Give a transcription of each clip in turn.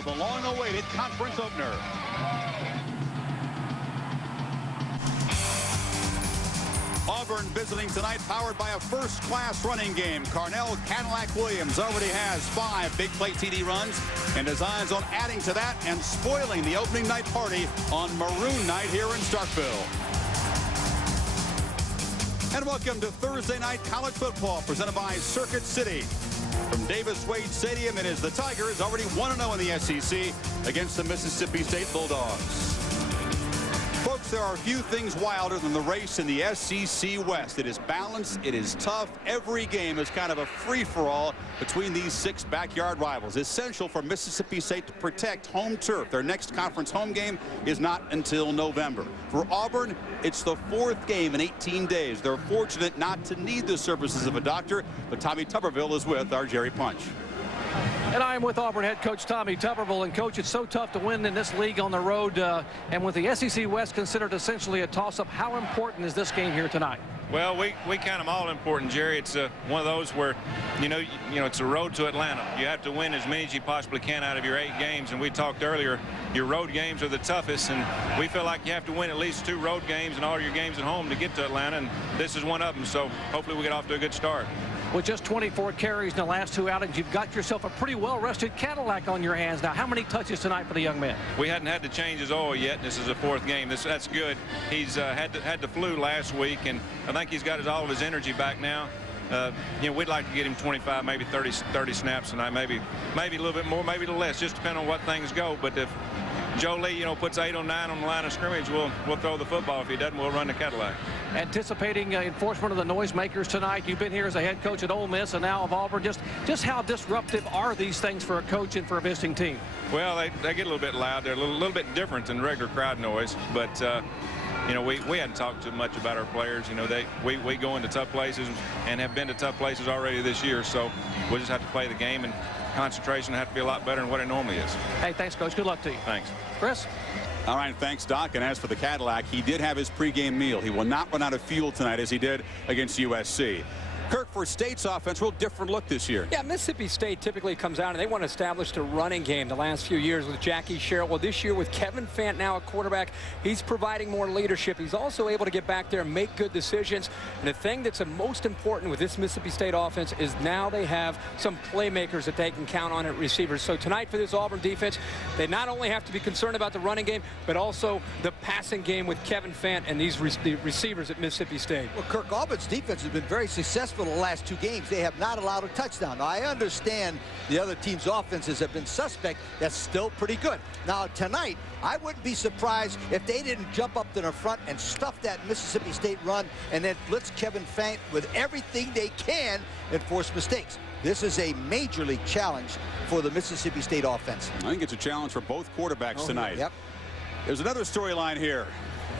of the long-awaited conference opener. Auburn visiting tonight, powered by a first-class running game. Carnell Cadillac Williams already has 5 big play TD runs and designs on adding to that and spoiling the opening night party on Maroon Night here in Starkville. And welcome to Thursday night college football presented by Circuit City. From Davis Wade Stadium, it is the Tigers, already 1-0 in the SEC against the Mississippi State Bulldogs. Folks, there are few things wilder than the race in the SEC West. It is balanced. It is tough. Every game is kind of a free-for-all between these 6 backyard rivals. Essential for Mississippi State to protect home turf. Their next conference home game is not until November. For Auburn, it's the 4th game in 18 days. They're fortunate not to need the services of a doctor, but Tommy Tuberville is with our Jerry Punch. And I am with Auburn head coach Tommy Tuberville. And coach, it's so tough to win in this league on the road. And with the SEC West considered essentially a toss-up, how important is this game here tonight? Well, we count them all important, Jerry. It's one of those where, you know, it's a road to Atlanta. You have to win as many as you possibly can out of your 8 games. And we talked earlier, your road games are the toughest. And we feel like you have to win at least 2 road games and all your games at home to get to Atlanta. And this is one of them. So hopefully we get off to a good start. With just 24 carries in the last 2 outings, you've got yourself a pretty well-rested Cadillac on your hands. Now, how many touches tonight for the young man? We hadn't had to change his oil yet. This is the 4th game. That's good. He's had the flu last week, and I think he's got all of his energy back now. You know, we'd like to get him 25, maybe 30 snaps tonight, maybe a little bit more, maybe a little less, just depending on what things go. But if Joe Lee, you know, puts 8 or 9 on the line of scrimmage, we'll throw the football. If he doesn't, we'll run the Cadillac. Anticipating enforcement of the noisemakers tonight. You've been here as a head coach at Ole Miss and now of Auburn. Just how disruptive are these things for a coach and for a visiting team? Well, they get a little bit loud. They're a little bit different than regular crowd noise. But, you know, we hadn't talked too much about our players. You know, we go into tough places and have been to tough places already this year. So we'll just have to play the game, and concentration have to be a lot better than what it normally is. Hey, thanks, Coach. Good luck to you. Thanks. Chris? All right, thanks, Doc. And as for the Cadillac, he did have his pregame meal. He will not run out of fuel tonight as he did against USC. Kirk, for State's offense, real different look this year. Yeah, Mississippi State typically comes out and they want to establish the running game the last few years with Jackie Sherrill. Well, this year with Kevin Fant now at quarterback, he's providing more leadership. He's also able to get back there and make good decisions. And the thing that's the most important with this Mississippi State offense is now they have some playmakers that they can count on at receivers. So tonight for this Auburn defense, they not only have to be concerned about the running game, but also the passing game with Kevin Fant and these receivers at Mississippi State. Well, Kirk, Auburn's defense has been very successful in the last 2 games. They have not allowed a touchdown. Now, I understand the other team's offenses have been suspect. That's still pretty good. Now, tonight, I wouldn't be surprised if they didn't jump up to the front and stuff that Mississippi State run and then blitz Kevin Fant with everything they can and force mistakes. This is a major league challenge for the Mississippi State offense. I think it's a challenge for both quarterbacks tonight. Yep. There's another storyline here.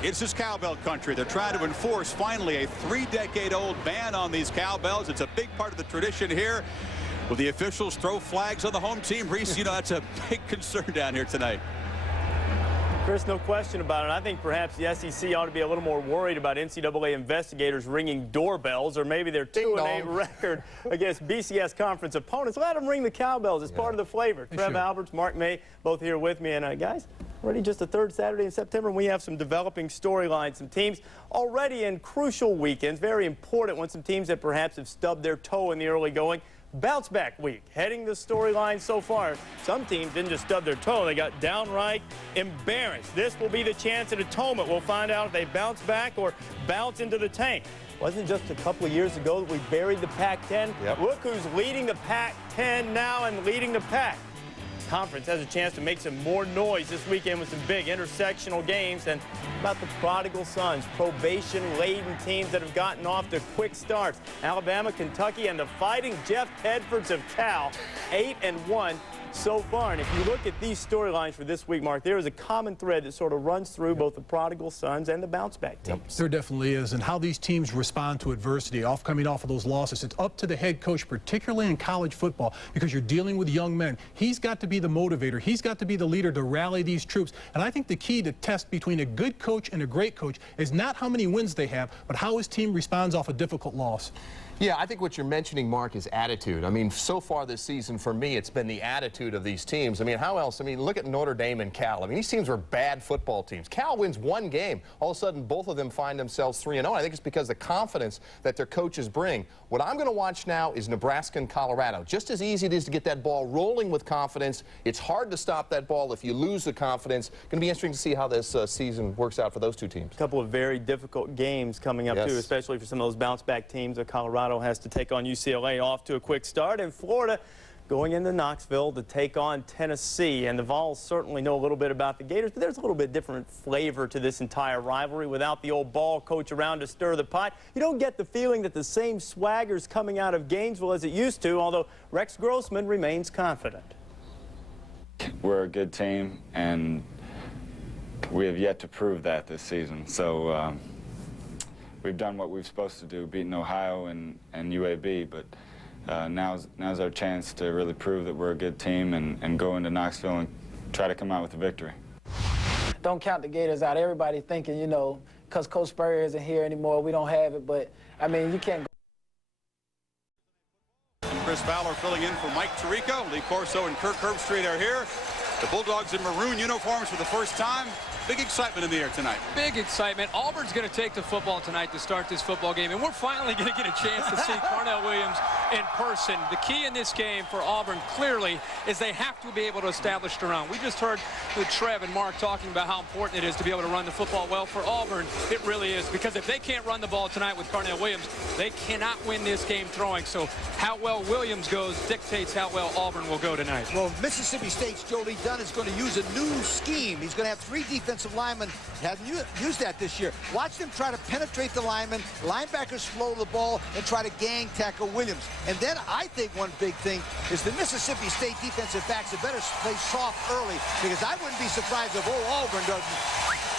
It's just cowbell country. They're trying to enforce finally a 3-decade-old ban on these cowbells. It's a big part of the tradition here. Will the officials throw flags on the home team? Reese, you know, that's a big concern down here tonight. Chris, no question about it. I think perhaps the SEC ought to be a little more worried about NCAA investigators ringing doorbells, or maybe their 2-8 record against BCS conference opponents. Let them ring the cowbells. It's part of the flavor. Trev Alberts, Mark May, both here with me. And guys, already just the 3rd Saturday in September, and we have some developing storylines. Some teams already in crucial weekends, very important when some teams that perhaps have stubbed their toe in the early going. Bounce back week, heading the storyline so far. Some teams didn't just stub their toe, they got downright embarrassed. This will be the chance at atonement. We'll find out if they bounce back or bounce into the tank. Wasn't just a couple of years ago that we buried the Pac-10. Look who's leading the Pac-10 now and leading the pack. Conference has a chance to make some more noise this weekend with some big intersectional games. And about the prodigal sons, probation-laden teams that have gotten off to quick starts. Alabama, Kentucky, and the Fighting Jeff Tedfords of Cal, 8-1 so far. And if you look at these storylines for this week, Mark, there is a common thread that sort of runs through both the prodigal sons and the bounce-back teams. There definitely is. And how these teams respond to adversity, coming off of those losses, it's up to the head coach, particularly in college football, because you're dealing with young men. He's got to be the motivator. He's got to be the leader to rally these troops. And I think the key to test between a good coach and a great coach is not how many wins they have, but how his team responds off a difficult loss. Yeah, I think what you're mentioning, Mark, is attitude. I mean, so far this season, for me, it's been the attitude of these teams. I mean, how else? I mean, look at Notre Dame and Cal. I mean, these teams were bad football teams. Cal wins one game. All of a sudden, both of them find themselves 3-0. I think it's because of the confidence that their coaches bring. What I'm going to watch now is Nebraska and Colorado. Just as easy it is to get that ball rolling with confidence, it's hard to stop that ball if you lose the confidence. Going to be interesting to see how this season works out for those two teams. A couple of very difficult games coming up, too, especially for some of those bounce-back teams that Colorado has to take on UCLA. Off to a quick start, and Florida going into Knoxville to take on Tennessee. And the Vols certainly know a little bit about the Gators, but there's a little bit different flavor to this entire rivalry. Without the old ball coach around to stir the pot, you don't get the feeling that the same swagger's coming out of Gainesville as it used to, although Rex Grossman remains confident. We're a good team, and we have yet to prove that this season. So we've done what we're supposed to do, beating Ohio and UAB, but now's our chance to really prove that we're a good team and go into Knoxville and try to come out with a victory. Don't count the Gators out. Everybody thinking, you know, because Coach Spurrier isn't here anymore, we don't have it, but, I mean, you can't go. Chris Fowler filling in for Mike Tirico. Lee Corso and Kirk Herbstreit are here. The Bulldogs in maroon uniforms for the first time. Big excitement in the air tonight. Big excitement. Auburn's going to take the football tonight to start this football game, and we're finally going to get a chance to see Carnell Williams in person. The key in this game for Auburn clearly is they have to be able to establish the run. We just heard Trev and Mark talking about how important it is to be able to run the football well. For Auburn, it really is, because if they can't run the ball tonight with Carnell Williams, they cannot win this game throwing. So how well Williams goes dictates how well Auburn will go tonight. Well, Mississippi State's Joe Lee Dunn is going to use a new scheme. He's going to have 3 defensive linemen. Hasn't used that this year. Watch them try to penetrate the linemen. Linebackers flow the ball and try to gang tackle Williams. And then I think one big thing is the Mississippi State defensive backs are better play soft early, because I wouldn't be surprised if Auburn doesn't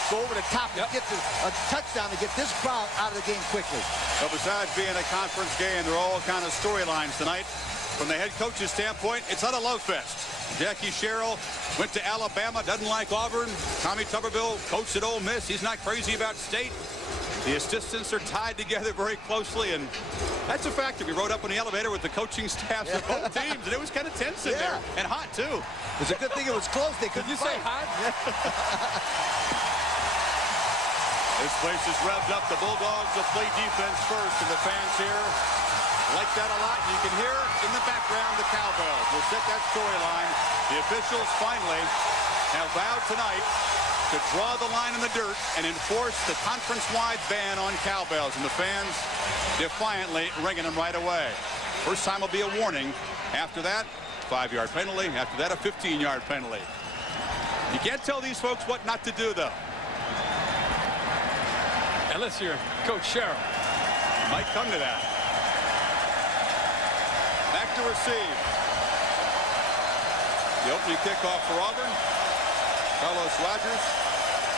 go over the top and get to a touchdown to get this crowd out of the game quickly. Well, besides being a conference game, there are all kind of storylines tonight. From the head coach's standpoint, it's not a love fest. Jackie Sherrill went to Alabama, doesn't like Auburn. Tommy Tuberville coached at Ole Miss. He's not crazy about State. The assistants are tied together very closely, and that's a factor. We rode up in the elevator with the coaching staffs of both teams, and it was kind of tense in there, and hot, too. It's a good thing it was close. They couldn't say hot? This place is revved up. The Bulldogs will play defense first, and the fans here like that a lot. You can hear in the background the cowbells will set that storyline. The officials finally have vowed tonight to draw the line in the dirt and enforce the conference-wide ban on cowbells, and the fans defiantly ringing them right away. First time will be a warning. After that, 5-yard penalty. After that, a 15-yard penalty. You can't tell these folks what not to do, though. And let's hear Coach Sherrill. Might come to that. Back to receive. The opening kickoff for Auburn. Carlos Rogers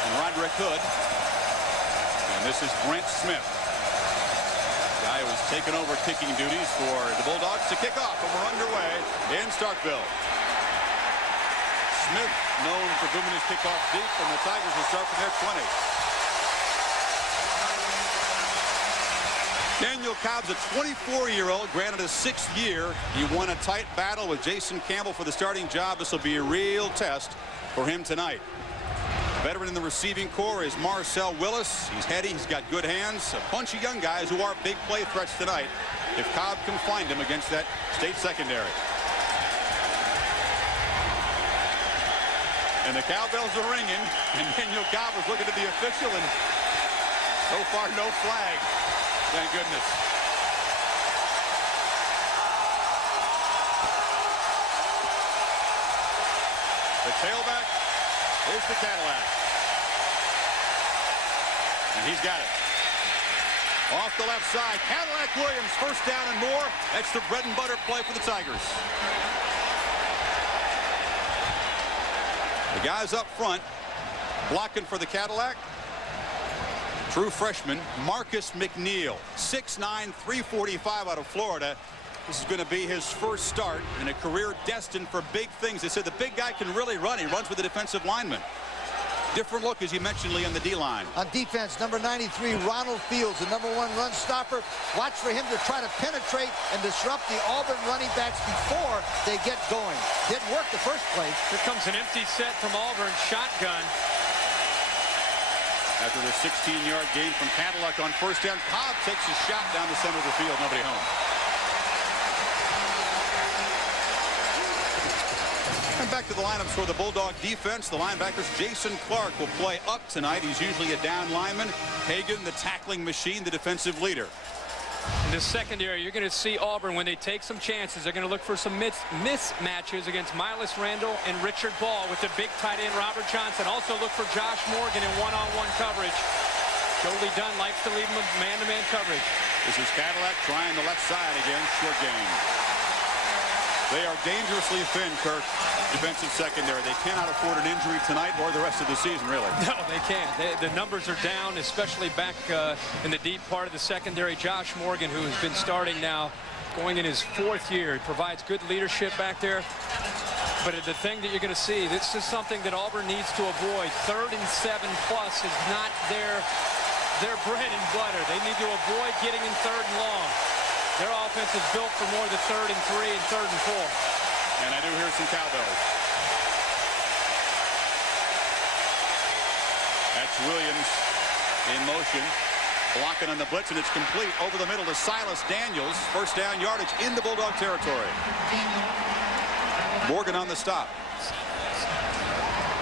and Roderick Hood. And this is Brent Smith. The guy who was taking over kicking duties for the Bulldogs to kick off, and we're underway in Starkville. Smith known for booming his kickoff deep, and the Tigers will start from their 20. Daniel Cobb's a 24-year-old, granted a 6th year. He won a tight battle with Jason Campbell for the starting job. This will be a real test for him tonight. Veteran in the receiving corps is Marcel Willis. He's heady, he's got good hands. A bunch of young guys who are big play threats tonight if Cobb can find him against that State secondary. And the cowbells are ringing, and Daniel Cobb was looking at the official, and so far no flag. Thank goodness. The tailback is the Cadillac. And he's got it. Off the left side, Cadillac Williams, first down and more. That's the bread and butter play for the Tigers. The guys up front blocking for the Cadillac. True freshman Marcus McNeil, 6'9", 345 out of Florida. This is going to be his first start in a career destined for big things. They said the big guy can really run. He runs with the defensive lineman. Different look, as you mentioned, Lee, on the D-line. On defense, number 93, Ronald Fields, the #1 run stopper. Watch for him to try to penetrate and disrupt the Auburn running backs before they get going. Didn't work the first play. Here comes an empty set from Auburn, shotgun. After the 16-yard gain from Cadillac on first down, Cobb takes a shot down the center of the field. Nobody home. And back to the lineups for the Bulldog defense. The linebackers, Jason Clark will play up tonight. He's usually a down lineman. Hagan, the tackling machine, the defensive leader. In the secondary, you're going to see Auburn, when they take some chances, they're going to look for some mismatches against Miles Randall and Richard Ball with the big tight end Robert Johnson. Also look for Josh Morgan in one-on-one coverage. Jolie Dunn likes to leave him with man-to-man coverage. This is Cadillac trying the left side again. Short gain. They are dangerously thin, Kirk, defensive secondary. They cannot afford an injury tonight or the rest of the season, really. No, they can't. The numbers are down, especially back in the deep part of the secondary. Josh Morgan, who has been starting now, going in his 4th year, provides good leadership back there. But the thing that you're going to see, this is something that Auburn needs to avoid. 3rd and 7+ is not their bread and butter. They need to avoid getting in 3rd and long. Their offense is built for more than 3rd and 3 and 3rd and 4. And I do hear some cowbells. That's Williams in motion, blocking on the blitz, and it's complete over the middle to Silas Daniels. First down yardage in the Bulldog territory. Morgan on the stop.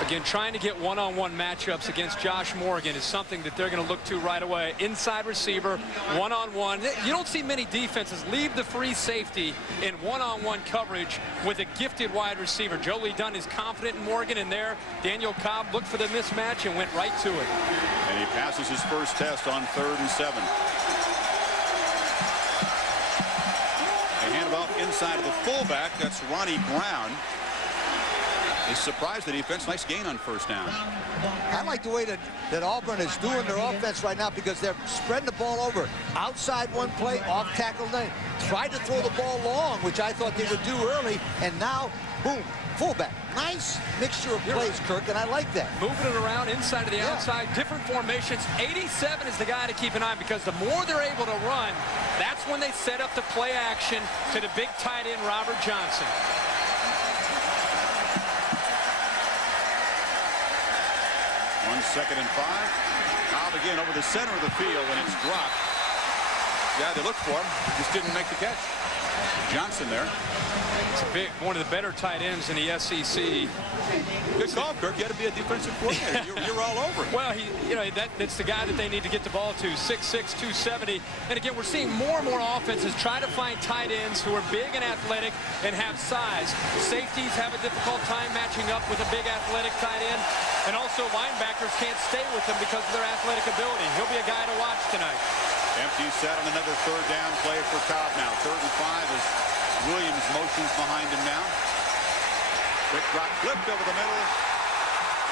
Again, trying to get one-on-one matchups against Josh Morgan is something that they're going to look to right away. Inside receiver, one-on-one. You don't see many defenses leave the free safety in one-on-one coverage with a gifted wide receiver. Jolie Dunn is confident in Morgan, and there Daniel Cobb looked for the mismatch and went right to it. And he passes his first test on 3rd and 7. They hand it off inside of the fullback. That's Ronnie Brown. He's surprised the defense. Nice gain on first down. I like the way that Auburn is doing their offense right now, because they're spreading the ball over. Outside one play, off tackle, tried to throw the ball long, which I thought they would do early, and now, boom, fullback. Nice mixture of plays, Kirk, and I like that. Moving it around inside of the outside, different formations. 87 is the guy to keep an eye on, because the more they're able to run, that's when they set up the play action to the big tight end, Robert Johnson. 2nd and 5. Cobb again over the center of the field, and it's dropped. Yeah, they looked for him. Just didn't make the catch. Johnson there. It's one of the better tight ends in the SEC. Good call, Kirk. You had to be a defensive coordinator. You're all over it. Well, that's the guy that they need to get the ball to. 6'6", 270. And again, we're seeing more and more offenses try to find tight ends who are big and athletic and have size. Safeties have a difficult time matching up with a big athletic tight end. And also linebackers can't stay with them because of their athletic ability. He'll be a guy to watch tonight. Empty set on another 3rd down play for Cobb now. 3rd and 5 as Williams motions behind him now. Quick drop, flipped over the middle.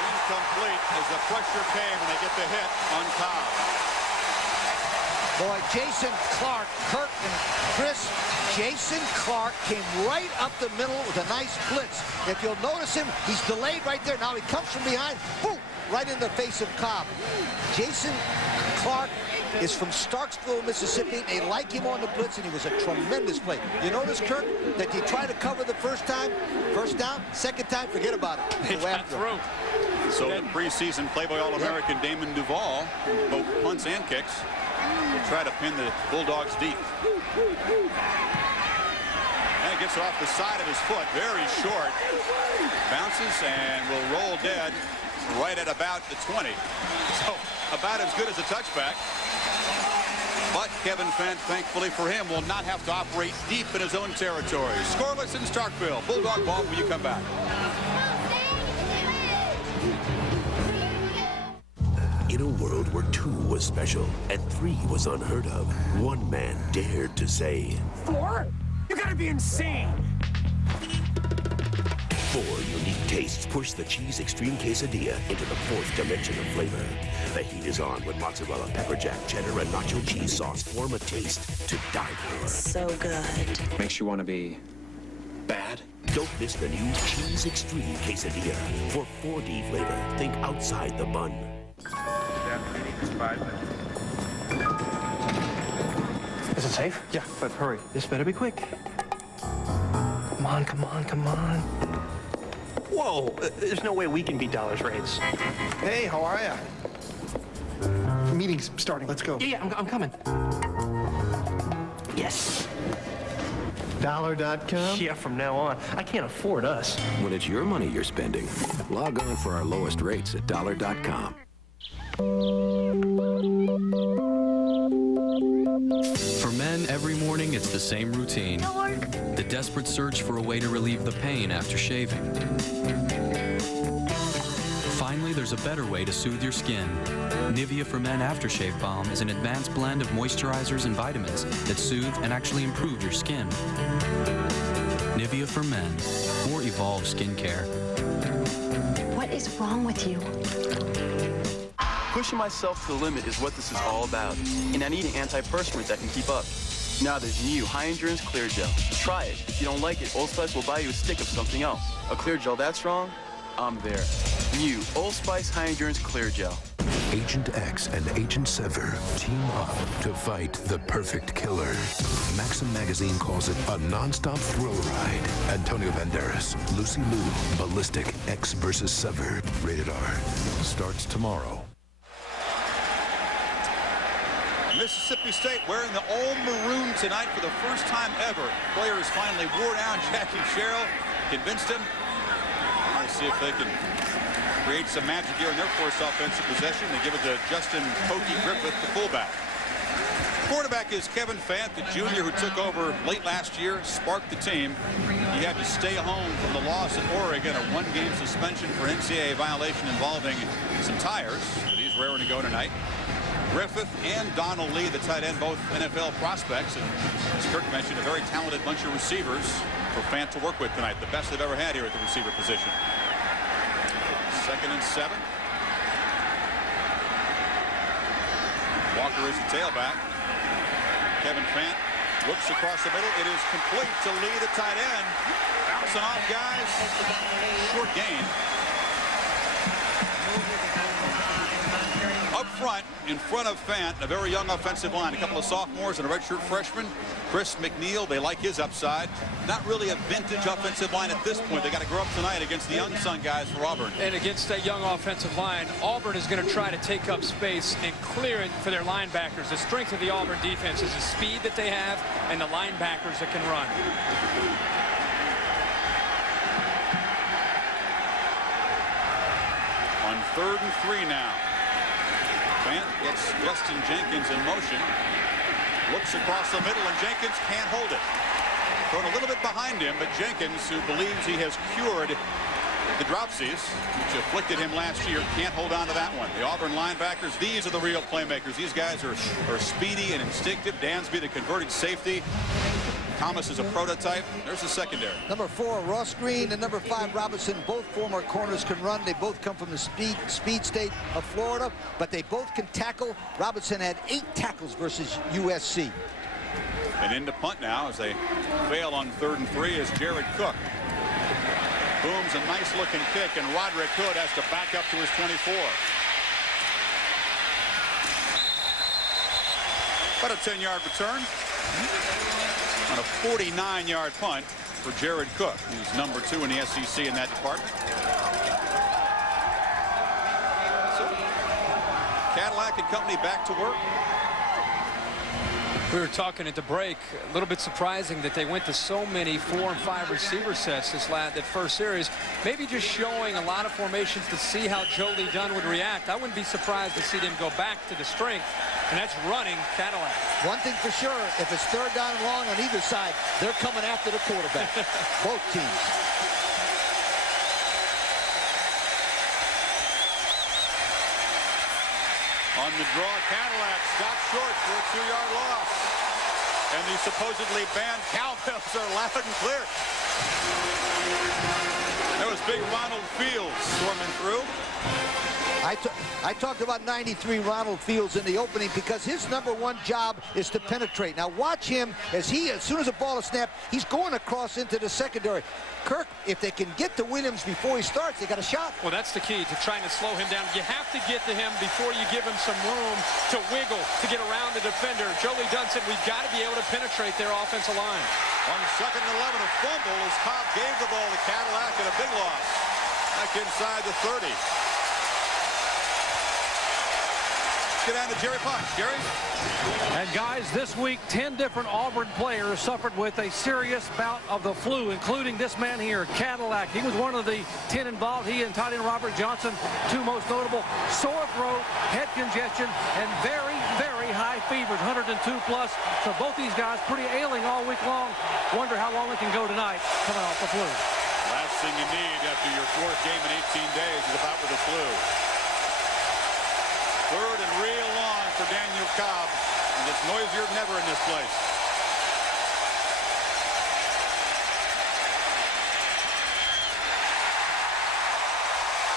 Incomplete as the pressure came and they get the hit on Cobb. Boy, Jason Clark, Kirk and Chris, Jason Clark came right up the middle with a nice blitz. If you'll notice him, he's delayed right there. Now he comes from behind, boom, right in the face of Cobb. Jason Clark is from Starksville, Mississippi. They like him on the blitz, and he was a tremendous play. You notice, Kirk, that he tried to cover the first time, first down, second time, forget about it. He got through. So the preseason Playboy All-American Damon Duvall, both punts and kicks, will try to pin the Bulldogs deep. And it gets off the side of his foot, very short. Bounces and will roll dead right at about the 20. So about as good as a touchback. But Kevin Fent, thankfully for him, will not have to operate deep in his own territory. Scoreless in Starkville. Bulldog ball when you come back. In a world where 2 was special and 3 was unheard of, one man dared to say, 4? You gotta be insane! 4 unique tastes push the Cheese Extreme Quesadilla into the 4th dimension of flavor. The heat is on when mozzarella, pepper jack, cheddar, and nacho cheese sauce form a taste to die for. So good. Makes you want to be bad? Don't miss the new Cheese Extreme Quesadilla. For 4D flavor, think outside the bun. Is it safe? Yeah, but hurry. This better be quick. Come on, come on, come on. Whoa, there's no way we can beat Dollar's rates. Hey, how are ya? Meeting's starting. Let's go. Yeah, I'm coming. Yes. Dollar.com? Yeah, from now on. I can't afford us. When it's your money you're spending, log on for our lowest rates at Dollar.com. For men, every morning it's the same routine. The desperate search for a way to relieve the pain after shaving. Finally, there's a better way to soothe your skin. Nivea for Men Aftershave Balm is an advanced blend of moisturizers and vitamins that soothe and actually improve your skin. Nivea for Men. More evolved skincare. What is wrong with you? Pushing myself to the limit is what this is all about, and I need an antiperspirant that can keep up. Now there's new High Endurance Clear Gel. Try it. If you don't like it, Old Spice will buy you a stick of something else. A Clear Gel that strong? I'm there. New Old Spice High Endurance Clear Gel. Agent X and Agent Sever team up to fight the perfect killer. Maxim magazine calls it a non-stop thrill ride. Antonio Banderas, Lucy Liu, Ballistic, X versus Sever. Rated R. Starts tomorrow. Mississippi State wearing the all maroon tonight for the first time ever. Players finally wore down Jackie Sherrill, convinced him. Let's see if they can create some magic here in their first offensive possession. They give it to Justin Pokey Griffith, the fullback. Quarterback is Kevin Fant, the junior who took over late last year, sparked the team. He had to stay home from the loss at Oregon, a one-game suspension for NCAA violation involving some tires. But he's raring to go tonight. Griffith and Donald Lee, the tight end, both NFL prospects, and as Kirk mentioned, a very talented bunch of receivers for Fant to work with tonight, the best they've ever had here at the receiver position. 2nd and 7. Walker is the tailback. Kevin Fant looks across the middle. It is complete to Lee, the tight end. Bouncing off guys. Short gain. Up front, in front of Fant, a very young offensive line. A couple of sophomores and a redshirt freshman. Chris McNeil, they like his upside. Not really a vintage offensive line at this point. They got to grow up tonight against the unsung guys for Auburn. And against that young offensive line, Auburn is going to try to take up space and clear it for their linebackers. The strength of the Auburn defense is the speed that they have and the linebackers that can run. On 3rd and 3 now. Fant gets Justin Jenkins in motion. Looks across the middle, and Jenkins can't hold it. Thrown a little bit behind him, but Jenkins, who believes he has cured the dropsies, which afflicted him last year, can't hold on to that one. The Auburn linebackers, these are the real playmakers. These guys are speedy and instinctive. Dansby, the converted safety. Thomas is a prototype. There's the secondary. Number 4, Ross Green, and number 5, Robinson. Both former corners can run. They both come from the speed state of Florida, but they both can tackle. Robinson had 8 tackles versus USC. And into punt now as they fail on 3rd and 3 is Jared Cook. Booms a nice looking kick, and Roderick Hood has to back up to his 24. About a 10-yard return on a 49-yard punt for Jared Cook, who's number 2 in the SEC in that department. So, Cadillac and company back to work. We were talking at the break, a little bit surprising that they went to so many 4 and 5 receiver sets that first series. Maybe just showing a lot of formations to see how Joe Lee Dunn would react. I wouldn't be surprised to see them go back to the strength, and that's running Cadillac. One thing for sure, if it's 3rd down and long on either side, they're coming after the quarterback. Both teams. On the draw, Cadillac stopped short for a 2-yard loss. And the supposedly banned cowbells are loud and clear. That was big Ronald Fields storming through. I talked about 93 Ronald Fields in the opening because his #1 job is to penetrate. Now watch him as soon as the ball is snapped, he's going across into the secondary. Kirk, if they can get to Williams before he starts, they got a shot. Well, that's the key to trying to slow him down. You have to get to him before you give him some room to wiggle, to get around the defender. Jolie Dunn said we've got to be able to penetrate their offensive line. On 2nd and 11, a fumble as Cobb gave the ball to Cadillac and a big loss. Back inside the 30. Get down to Jerry Punch. Jerry? And guys, this week 10 different Auburn players suffered with a serious bout of the flu, including this man here, Cadillac. He was one of the 10 involved. He and tight end Robert Johnson, 2 most notable. Sore throat, head congestion, and very, very high fevers, 102 plus. So both these guys pretty ailing all week long. Wonder how long they can go tonight coming off the flu. Last thing you need after your 4th game in 18 days is a bout with the flu. 3rd and real long for Daniel Cobb. And it's noisier than ever in this place.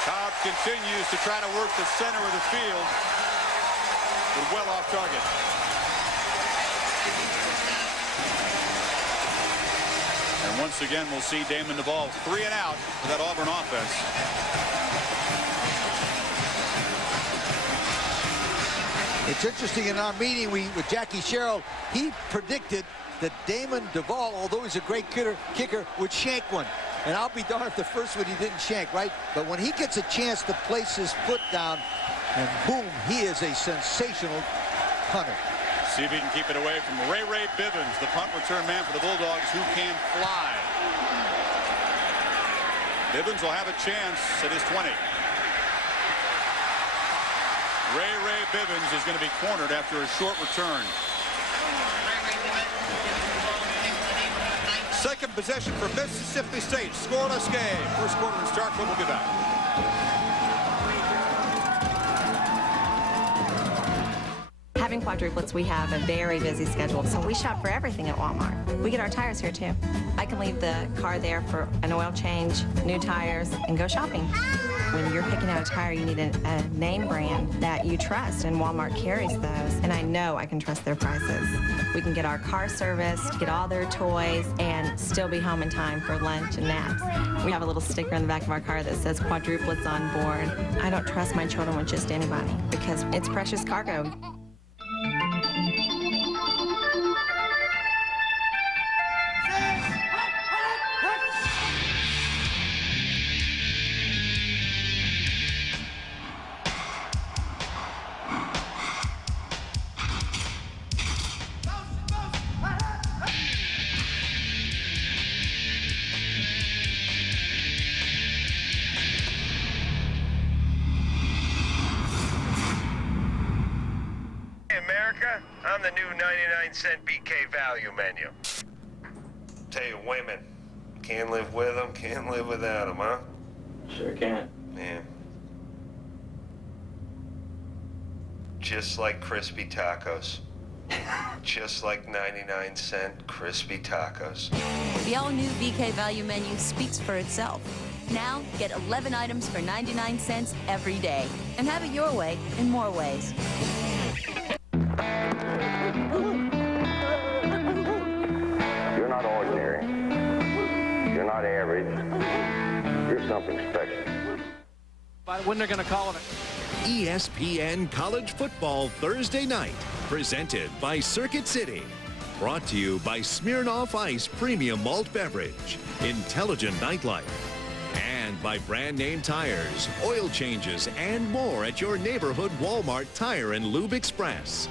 Cobb continues to try to work the center of the field, but well off target. And once again, we'll see Damon Duvall 3 and out for that Auburn offense. It's interesting, in our meeting with Jackie Sherrill, he predicted that Damon Duvall, although he's a great kicker, would shank one. And I'll be darned if the first one he didn't shank, right? But when he gets a chance to place his foot down, and boom, he is a sensational punter. See if he can keep it away from Ray Bivens, the punt return man for the Bulldogs, who can fly. Bivens will have a chance at his 20. Ray Bivens is going to be cornered after a short return. Second possession for Mississippi State. Scoreless game. First quarter and start, but we'll be back. Having quadruplets, we have a very busy schedule, so we shop for everything at Walmart. We get our tires here, too. I can leave the car there for an oil change, new tires, and go shopping. When you're picking out a tire, you need a name brand that you trust, and Walmart carries those, and I know I can trust their prices. We can get our car serviced, get all their toys, and still be home in time for lunch and naps. We have a little sticker in the back of our car that says quadruplets on board. I don't trust my children with just anybody because it's precious cargo. I'm the new 99-cent BK value menu. Tell you, women, can't live with them, can't live without them, huh? Sure can. Yeah. Just like crispy tacos. Just like 99-cent crispy tacos. The all-new BK value menu speaks for itself. Now, get 11 items for 99 cents every day. And have it your way in more ways. You're not ordinary. You're not average. You're something special. When they're going to call it? ESPN College Football Thursday night, presented by Circuit City. Brought to you by Smirnoff Ice Premium Malt Beverage, Intelligent Nightlife, and by brand name tires, oil changes, and more at your neighborhood Walmart Tire and Lube Express.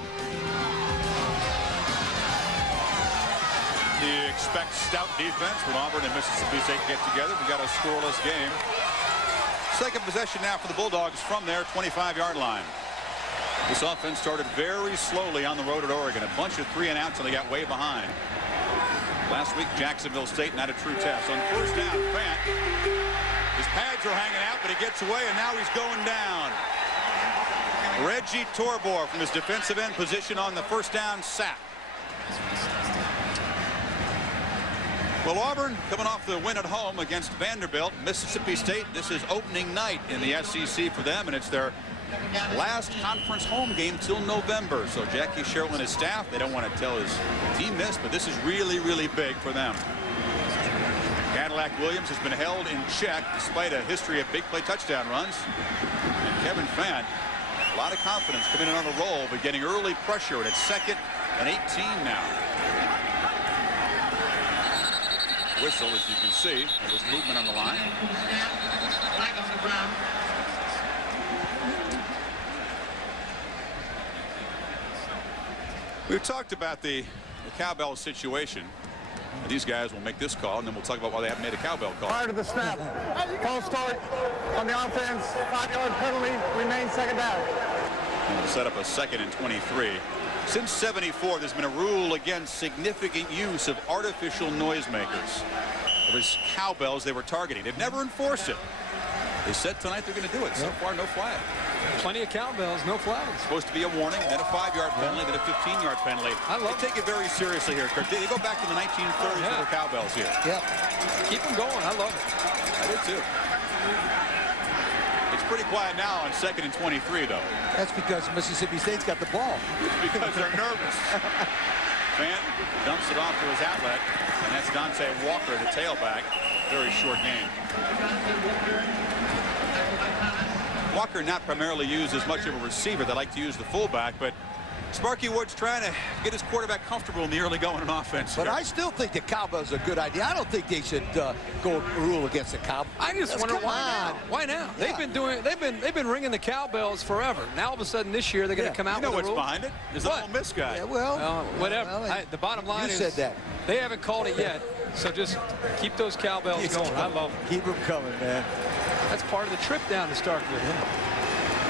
Do you expect stout defense when Auburn and Mississippi State get together? We got a scoreless game. Second possession now for the Bulldogs from their 25-yard line. This offense started very slowly on the road at Oregon. A bunch of 3 and outs, and they got way behind. Last week, Jacksonville State not a true test. On first down, Fant, his pads are hanging out, but he gets away, and now he's going down. Reggie Torbor from his defensive end position on the first down sack. Well, Auburn coming off the win at home against Vanderbilt. Mississippi State, this is opening night in the SEC for them, and it's their last conference home game till November. So Jackie Sherrill and his staff, they don't want to tell his team this, but this is really, really big for them. Cadillac Williams has been held in check despite a history of big play touchdown runs. And Kevin Fant, a lot of confidence coming in on a roll, but getting early pressure, and it's 2nd and 18 now. Whistle, as you can see, there's movement on the line. We've talked about the cowbell situation. These guys will make this call, and then we'll talk about why they haven't made a cowbell call. Prior to the snap, false start on the offense, 5-yard penalty, remains 2nd down. And we'll set up a 2nd and 23. Since '74, there's been a rule against significant use of artificial noisemakers. It was cowbells they were targeting. They've never enforced it. They said tonight they're going to do it. So far, no flag. Plenty of cowbells, no flags. Supposed to be a warning, then a 5-yard penalty, then a 15-yard penalty. They take it very seriously here, Kirk. They go back to the 1930s with their cowbells here. Yep. Keep them going. I love it. I do too. It's pretty quiet now on 2nd and 23, though. That's because Mississippi State's got the ball. Because they're nervous. Fant dumps it off to his outlet, and that's Dante Walker, the tailback. Very short game. Walker not primarily used as much of a receiver. They like to use the fullback, but Sparky Wood's trying to get his quarterback comfortable in the early going on offense. But I still think the cowbell's a good idea. I don't think they should go rule against the cowbell. I just wonder why now. Why now? Yeah. They've been ringing the cowbells forever. Now all of a sudden this year they're going to come out with a rule. You know what's behind it? There's an Ole Miss guy. Yeah, well, whatever. Well, The bottom line is you said that. They haven't called it yet. So just keep those cowbells going. I love them. Keep them coming, man. That's part of the trip down to Starkville.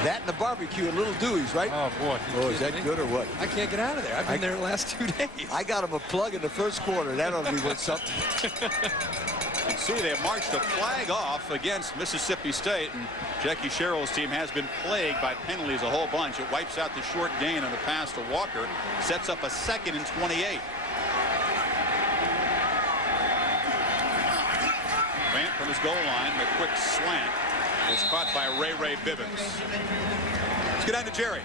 That and the barbecue at Little Dewey's, right? Oh, boy. Oh, is that good or what? I can't get out of there. I've been there the last 2 days. I got him a plug in the 1st quarter. That ought to be worth something. You see, they have marched a flag off against Mississippi State, and Jackie Sherrill's team has been plagued by penalties a whole bunch. It wipes out the short gain on the pass to Walker, sets up a 2nd and 28. Fant from his goal line, a quick slant is caught by Ray Bibbins. Let's get down to Jerry.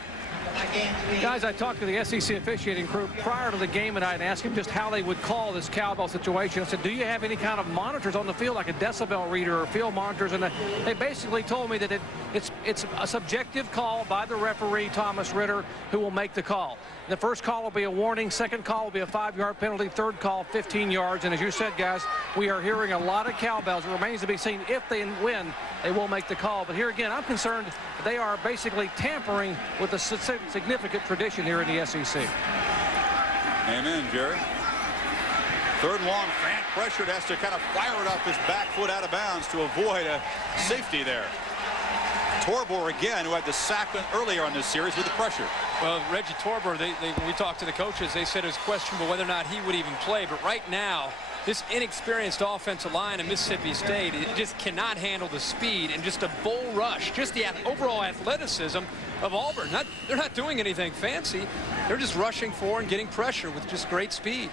Guys, I talked to the SEC officiating crew prior to the game tonight and asked him just how they would call this cowbell situation. I said, do you have any kind of monitors on the field, like a decibel reader or field monitors? And they basically told me that it's a subjective call by the referee, Thomas Ritter, who will make the call. The first call will be a warning. 2nd call will be a 5-yard penalty. 3rd call, 15 yards. And as you said, guys, we are hearing a lot of cowbells. It remains to be seen if they win, they will make the call. But here again, I'm concerned they are basically tampering with a significant tradition here in the SEC. Amen, Jerry. 3rd and long, Fant pressured, has to kind of fire it off his back foot out of bounds to avoid a safety there. Torbor again, who had the sack earlier on this series with the pressure. Well, Reggie Torbor, when we talked to the coaches, they said it was questionable whether or not he would even play. But right now, this inexperienced offensive line of Mississippi State, it just cannot handle the speed and just a bull rush, just the overall athleticism of Auburn. They're not doing anything fancy. They're just rushing for and getting pressure with just great speed.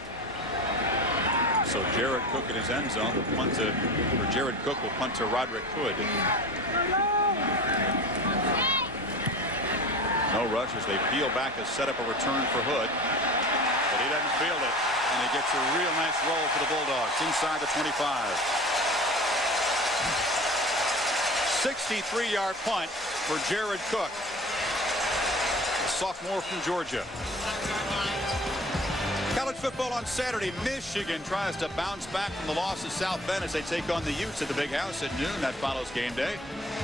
So Jared Cook in his end zone will punt to, or Jared Cook will punt to Roderick Hood. No rush as they peel back to set up a return for Hood. But he doesn't field it. And he gets a real nice roll for the Bulldogs inside the 25. 63-yard punt for Jared Cook, a sophomore from Georgia. College football on Saturday. Michigan tries to bounce back from the loss of South Bend as they take on the Utes at the Big House at noon. That follows game day.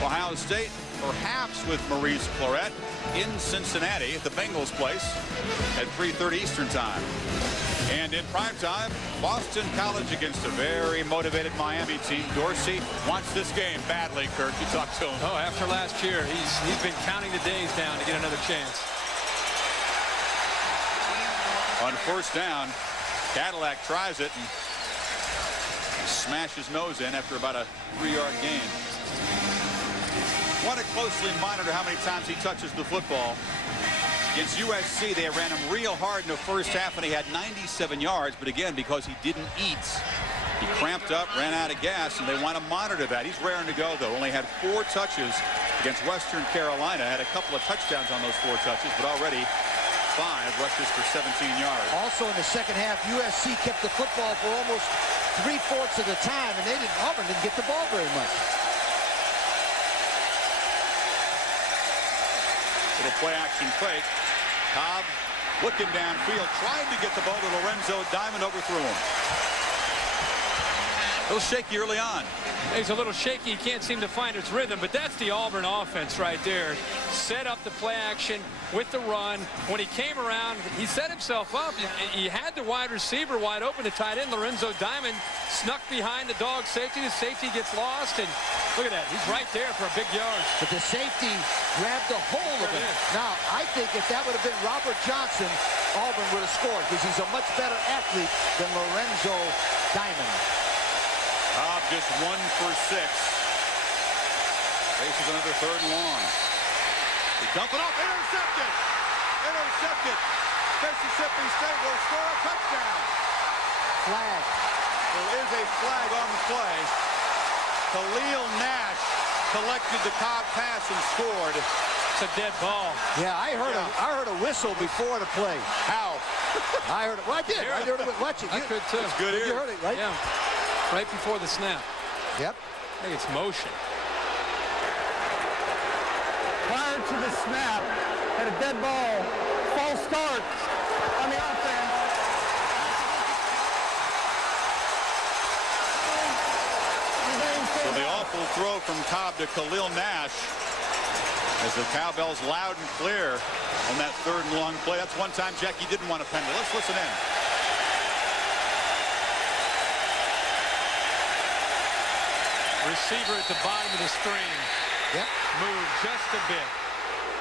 Ohio State, perhaps with Maurice Clarett, in Cincinnati at the Bengals place at 3:30 Eastern time. And in prime time, Boston College against a very motivated Miami team. Dorsey wants this game badly, Kirk. You talked to him. Oh, after last year, he's been counting the days down to get another chance. On 1st down, Cadillac tries it and smashes his nose in after about a 3-yard gain. Want to closely monitor how many times he touches the football. Against USC, they ran him real hard in the first half, and he had 97 yards. But again, because he didn't eat He cramped up, ran out of gas, and they want to monitor that. He's raring to go, though. Only had 4 touches against Western Carolina. Had a couple of touchdowns on those 4 touches, but already 5 rushes for 17 yards. Also in the second half, USC kept the football for almost 3/4 of the time, and Auburn didn't get the ball very much. Little play action fake. Cobb looking downfield, trying to get the ball to Lorenzo Diamond, overthrew him. A little shaky early on. He's a little shaky. He can't seem to find his rhythm, but that's the Auburn offense right there. Set up the play action with the run. When he came around, he set himself up. He had the wide receiver wide open to tight end. Lorenzo Diamond snuck behind the dog safety. The safety gets lost, and look at that. He's right there for a big yard. But the safety grabbed a hold of it. Now, I think if that would have been Robert Johnson, Auburn would have scored because he's a much better athlete than Lorenzo Diamond. Cobb just 1 for 6. Faces another 3rd and long. They dump it off. Intercepted. Intercepted. Mississippi State will score a touchdown. Flag. There is a flag on the play. Khalil Nash collected the Cobb pass and scored. It's a dead ball. Yeah, I heard a whistle before the play. How? I heard it. Well, I did. I heard it. Watch it. I could too. It's good ear. You heard it, right? Yeah. Right before the snap. Yep. I think it's motion. Prior to the snap, had a dead ball, false start on the offense. So the awful throw from Cobb to Khalil Nash as the cowbell's loud and clear on that 3rd and long play. That's one time Jackie didn't want to pendle. Let's listen in. Receiver at the bottom of the screen. Yep. Moved just a bit.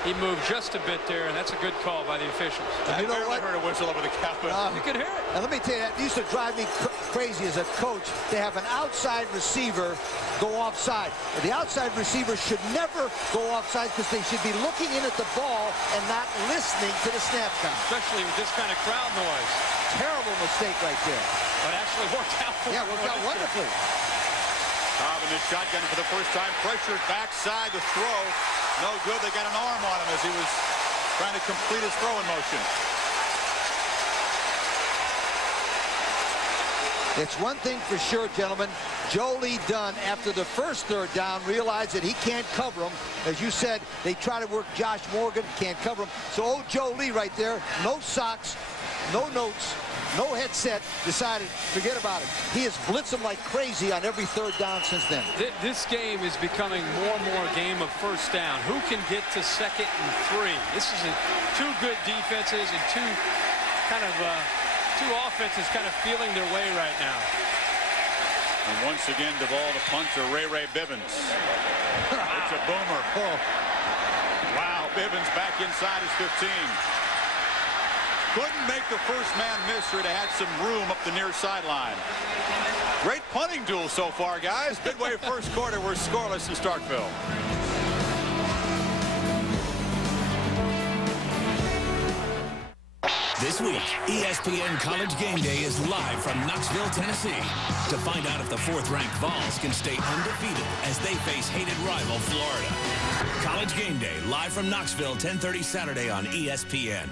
He moved just a bit there, and that's a good call by the officials. You know what? I heard a whistle over the cowbell. You could hear it. And let me tell you, that used to drive me crazy as a coach to have an outside receiver go offside. The outside receiver should never go offside because they should be looking in at the ball and not listening to the snap count. Especially with this kind of crowd noise. Terrible mistake right there. But actually worked out. Yeah, worked out wonderfully. Cobb in his shotgun for the first time. Pressured backside to throw. No good. They got an arm on him as he was trying to complete his throwing motion. It's one thing for sure, gentlemen. Jolie Dunn, after the first 3rd down, realized that he can't cover him. As you said, they try to work Josh Morgan, can't cover him. So old Jolie right there, no socks, no notes, no headset, decided, forget about it. He has blitzed him like crazy on every 3rd down since then. This game is becoming more and more a game of first down. Who can get to 2nd and 3? This is two good defenses and two offenses kind of feeling their way right now. And once again, Duvall to punt to Ray Bivens. It's a boomer. Oh. Wow, Bivens back inside his 15. Couldn't make the first man miss, or it had some room up the near sideline. Great punting duel so far, guys. Midway first quarter, we're scoreless in Starkville. This week, ESPN College Game Day is live from Knoxville, Tennessee. To find out if the 4th-ranked Vols can stay undefeated as they face hated rival Florida. College Game Day, live from Knoxville, 10:30 Saturday on ESPN.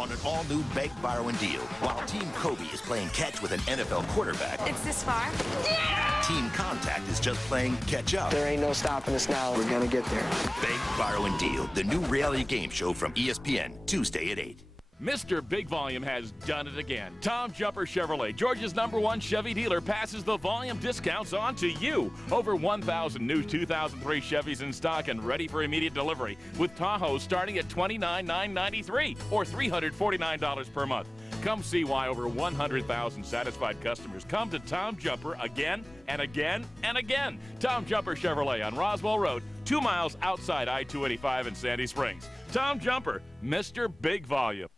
On an all-new Beg, Borrow, and Deal, while Team Kobe is playing catch with an NFL quarterback, It's this far? Yeah! Team Contact is just playing catch up. There ain't no stopping us now. We're going to get there. Beg, Borrow, and Deal, the new reality game show from ESPN, Tuesday at 8. Mr. Big Volume has done it again. Tom Jumper Chevrolet, Georgia's #1 Chevy dealer, passes the volume discounts on to you. Over 1,000 new 2003 Chevys in stock and ready for immediate delivery, with Tahoes starting at $29,993 or $349 per month. Come see why over 100,000 satisfied customers come to Tom Jumper again and again and again. Tom Jumper Chevrolet on Roswell Road, 2 miles outside I-285 in Sandy Springs. Tom Jumper, Mr. Big Volume.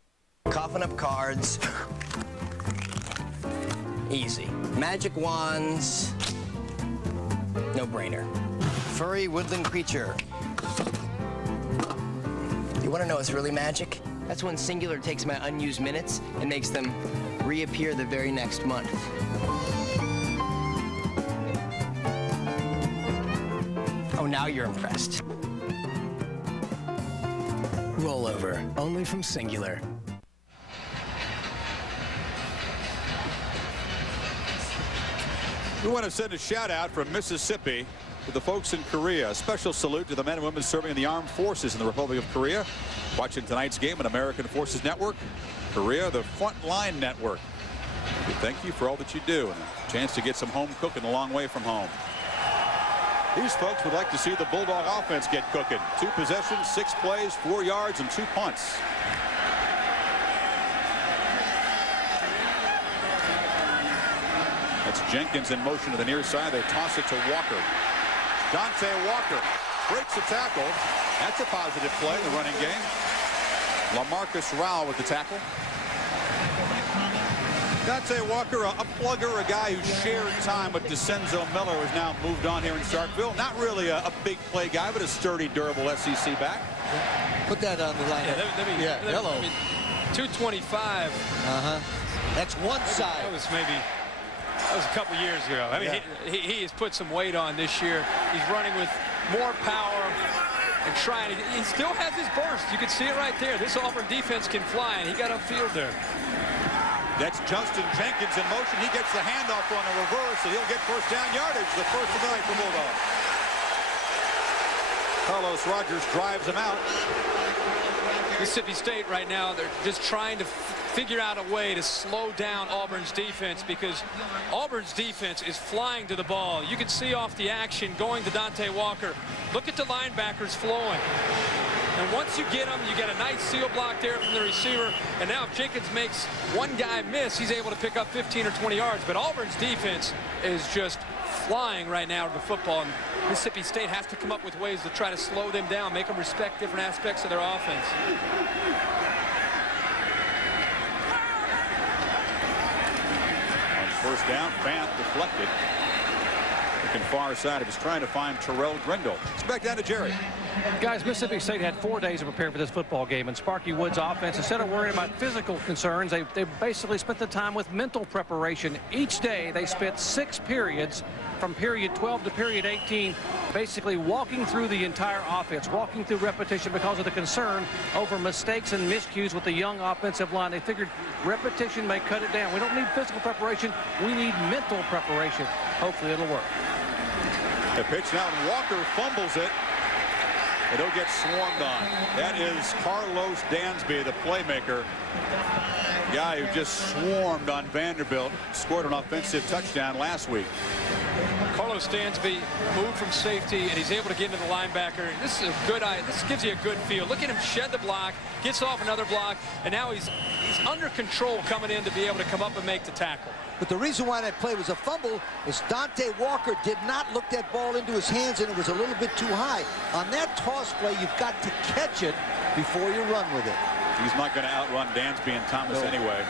Coughing up cards. Easy. Magic wands. No brainer. Furry woodland creature. You want to know what's really magic? That's when Singular takes my unused minutes and makes them reappear the very next month. now you're impressed. Rollover, only from Singular. We want to send a shout out from Mississippi to the folks in Korea. A special salute to the men and women serving in the armed forces in the Republic of Korea. Watching tonight's game on American Forces Network. Korea, the Frontline Network. We thank you for all that you do and a chance to get some home cooking a long way from home. These folks would like to see the Bulldog offense get cooking. 2 possessions, 6 plays, 4 yards, and 2 punts. That's Jenkins in motion to the near side. They toss it to Walker. Dante Walker breaks the tackle. That's a positive play in the running game. LaMarcus Rowell with the tackle. Dante Walker, a plugger, a guy who shared time with DeCenzo Miller, who's now moved on here in Starkville. Not really a big play guy, but a sturdy, durable SEC back. Put that on the line. Yeah, hello. 225. That's one side. That was a couple years ago. I mean, he has put some weight on this year. He's running with more power and trying. He still has his burst. You can see it right there. This Auburn defense can fly, and he got upfield there. That's Justin Jenkins in motion. He gets the handoff on a reverse, and he'll get first down yardage. The first of the night for Bulldogs. Carlos Rogers drives him out. Mississippi State right now, they're just trying to figure out a way to slow down Auburn's defense, because Auburn's defense is flying to the ball. You can see off the action going to Dante Walker. Look at the linebackers flowing. And once you get them, you get a nice seal block there from the receiver. And now if Jenkins makes one guy miss, he's able to pick up 15 or 20 yards. But Auburn's defense is just flying right now to the football. And Mississippi State has to come up with ways to try to slow them down, make them respect different aspects of their offense. On first down, Fant deflected. Looking far side, he was trying to find Terrell Grindle. It's back down to Jerry. Guys, Mississippi State had 4 days to prepare for this football game, and Sparky Wood's offense, instead of worrying about physical concerns, they basically spent the time with mental preparation. Each day they spent 6 periods from period 12 to period 18 basically walking through the entire offense, walking through repetition because of the concern over mistakes and miscues with the young offensive line. They figured repetition may cut it down. We don't need physical preparation. We need mental preparation. Hopefully it'll work. The pitch now, and Walker fumbles it. And he'll get swarmed on. That is Carlos Dansby, the playmaker. Guy who just swarmed on Vanderbilt. Scored an offensive touchdown last week. Carlos Dansby moved from safety, and he's able to get into the linebacker. This is a good eye. This gives you a good feel. Look at him shed the block, gets off another block, and now he's under control coming in to be able to come up and make the tackle. But the reason why that play was a fumble is Dante Walker did not look that ball into his hands, and it was a little bit too high. On that toss play, you've got to catch it before you run with it. He's not going to outrun Dansby and Thomas anyway.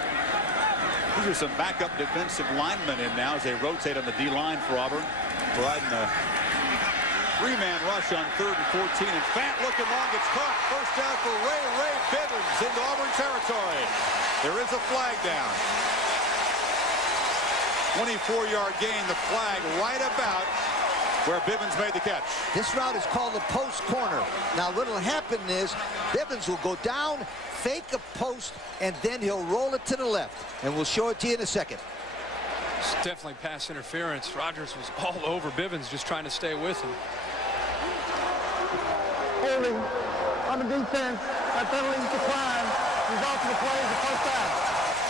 These are some backup defensive linemen in now as they rotate on the D-line for Auburn. Providing a 3-man rush on 3rd and 14. And Fant looking long, gets caught. First down for Ray Bivens into Auburn territory. There is a flag down. 24-yard gain, the flag right about where Bivens made the catch. This route is called the post corner. Now what'll happen is Bivens will go down, fake a post, and then he'll roll it to the left. And we'll show it to you in a second. It's definitely pass interference. Rogers was all over Bivens, just trying to stay with him. Holding on the defense, that penalty decline. Result of the play is a first down.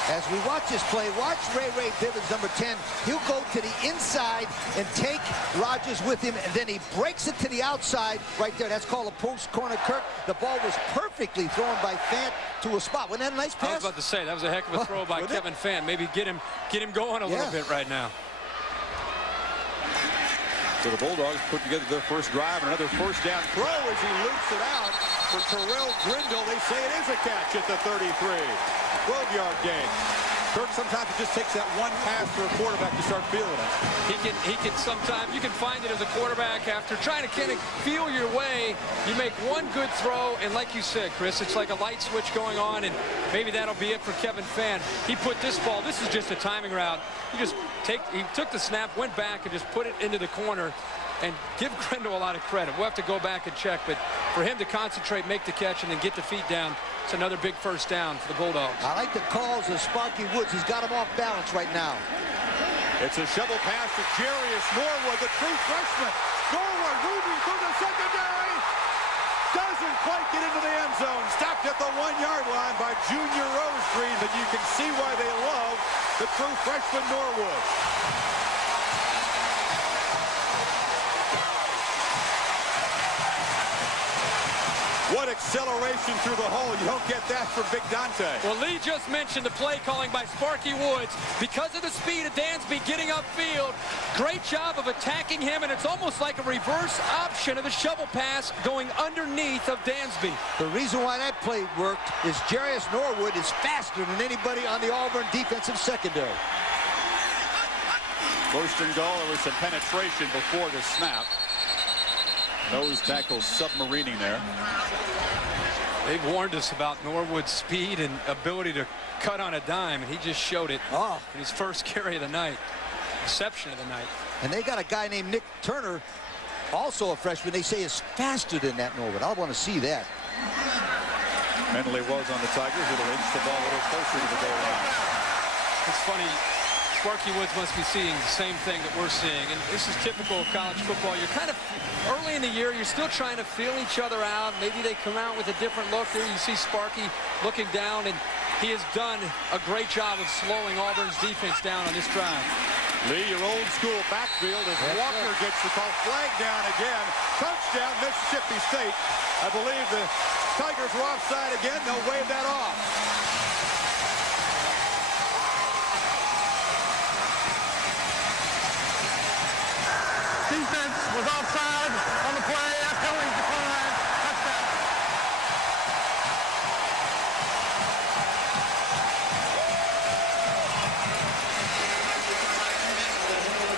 As we watch this play, watch Ray Bivens, number 10. He'll go to the inside and take Rogers with him, and then he breaks it to the outside right there. That's called a post corner, Kirk. The ball was perfectly thrown by Fant to a spot. Wasn't that a nice pass? I was about to say, that was a heck of a throw by Kevin Fant. Maybe get him going a little bit right now. So the Bulldogs put together their first drive, and another first down throw as he loops it out for Terrell Grindle. They say it is a catch at the 33. 12-yard gain. Kirk, sometimes it just takes that one pass for a quarterback to start feeling it. He can sometimes, you can find it as a quarterback after trying to kind of feel your way. You make one good throw, and like you said, Chris, it's like a light switch going on, and maybe that'll be it for Kevin Fant. He put this ball, this is just a timing route. He took the snap, went back, and just put it into the corner. and give Grendel a lot of credit. We'll have to go back and check, but for him to concentrate, make the catch, and then get the feet down, it's another big first down for the Bulldogs. I like the calls of Sparky Woods. He's got him off balance right now. It's a shovel pass to Jarius Norwood, the true freshman. Norwood moving through the secondary. Doesn't quite get into the end zone. Stopped at the 1-yard line by Junior Rosegreen, but you can see why they love the true freshman Norwood. What acceleration through the hole. You don't get that from Big Dante. Well, Lee just mentioned the play calling by Sparky Woods. Because of the speed of Dansby getting upfield, great job of attacking him, and it's almost like a reverse option of the shovel pass going underneath of Dansby. The reason why that play worked is Jarius Norwood is faster than anybody on the Auburn defensive secondary. First and goal. There was some penetration before the snap. Nose tackle submarining there. They've warned us about Norwood's speed and ability to cut on a dime, and he just showed it in his first carry of the night, reception of the night. And they got a guy named Nick Turner, also a freshman, they say is faster than that Norwood. I want to see that. Mentally was on the Tigers. It'll inch the ball a little closer to the goal line. It's funny. Sparky Woods must be seeing the same thing that we're seeing, and this is typical of college football. You're kind of early in the year, you're still trying to feel each other out. Maybe they come out with a different look. There you see Sparky looking down, and he has done a great job of slowing Auburn's defense down on this drive. Lee, your old school backfield as Walker gets the call. Flag down again. Touchdown, Mississippi State. I believe the Tigers were offside again. They'll wave that off. Defense was offside on the play. That penalty declined. Touchdown.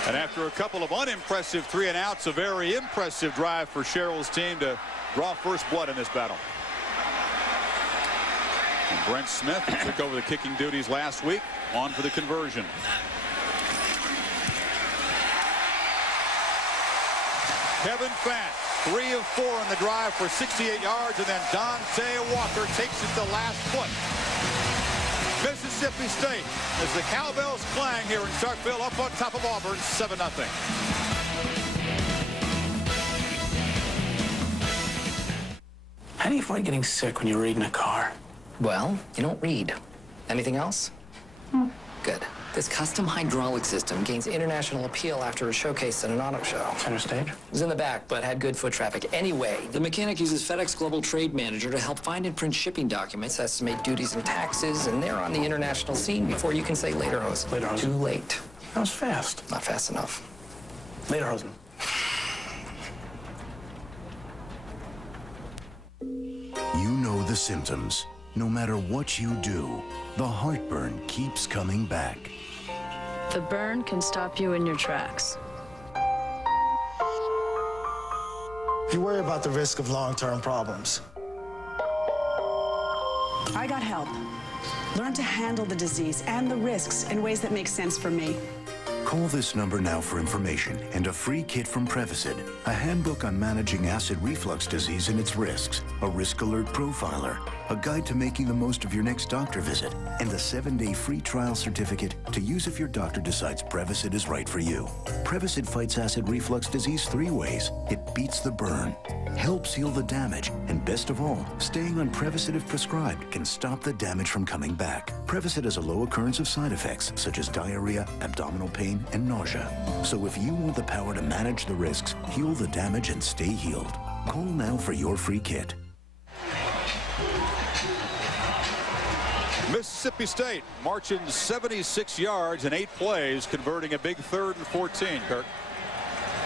And after a couple of unimpressive 3-and-outs, a very impressive drive for Sherrill's team to draw first blood in this battle. And Brent Smith took over the kicking duties last week, on for the conversion. Kevin Fant, 3 of 4 on the drive for 68 yards, and then Dante Walker takes it to last foot. Mississippi State, as the cowbells clang here in Starkville, up on top of Auburn, 7-0. How do you avoid getting sick when you're reading a car? Well, you don't read. Anything else? Good. This custom hydraulic system gains international appeal after a showcase at an auto show. Center stage? It was in the back, but had good foot traffic. Anyway, the mechanic uses FedEx Global Trade Manager to help find and print shipping documents, estimate duties and taxes, and they're on the international scene before you can say lederhosen. Lederhosen. Too late. That was fast. Not fast enough. Lederhosen. You know the symptoms. No matter what you do, the heartburn keeps coming back. The burn can stop you in your tracks. You worry about the risk of long-term problems. I got help. Learned to handle the disease and the risks in ways that make sense for me. Call this number now for information and a free kit from Prevacid, a handbook on managing acid reflux disease and its risks, a risk alert profiler, a guide to making the most of your next doctor visit, and a 7-day free trial certificate to use if your doctor decides Prevacid is right for you. Prevacid fights acid reflux disease 3 ways. It beats the burn, helps heal the damage, and best of all, staying on Prevacid if prescribed can stop the damage from coming back. Prevacid has a low occurrence of side effects such as diarrhea, abdominal pain, and nausea. So if you want the power to manage the risks, heal the damage, and stay healed, call now for your free kit. Mississippi State marching 76 yards in 8 plays, converting a big 3rd and 14, Kirk.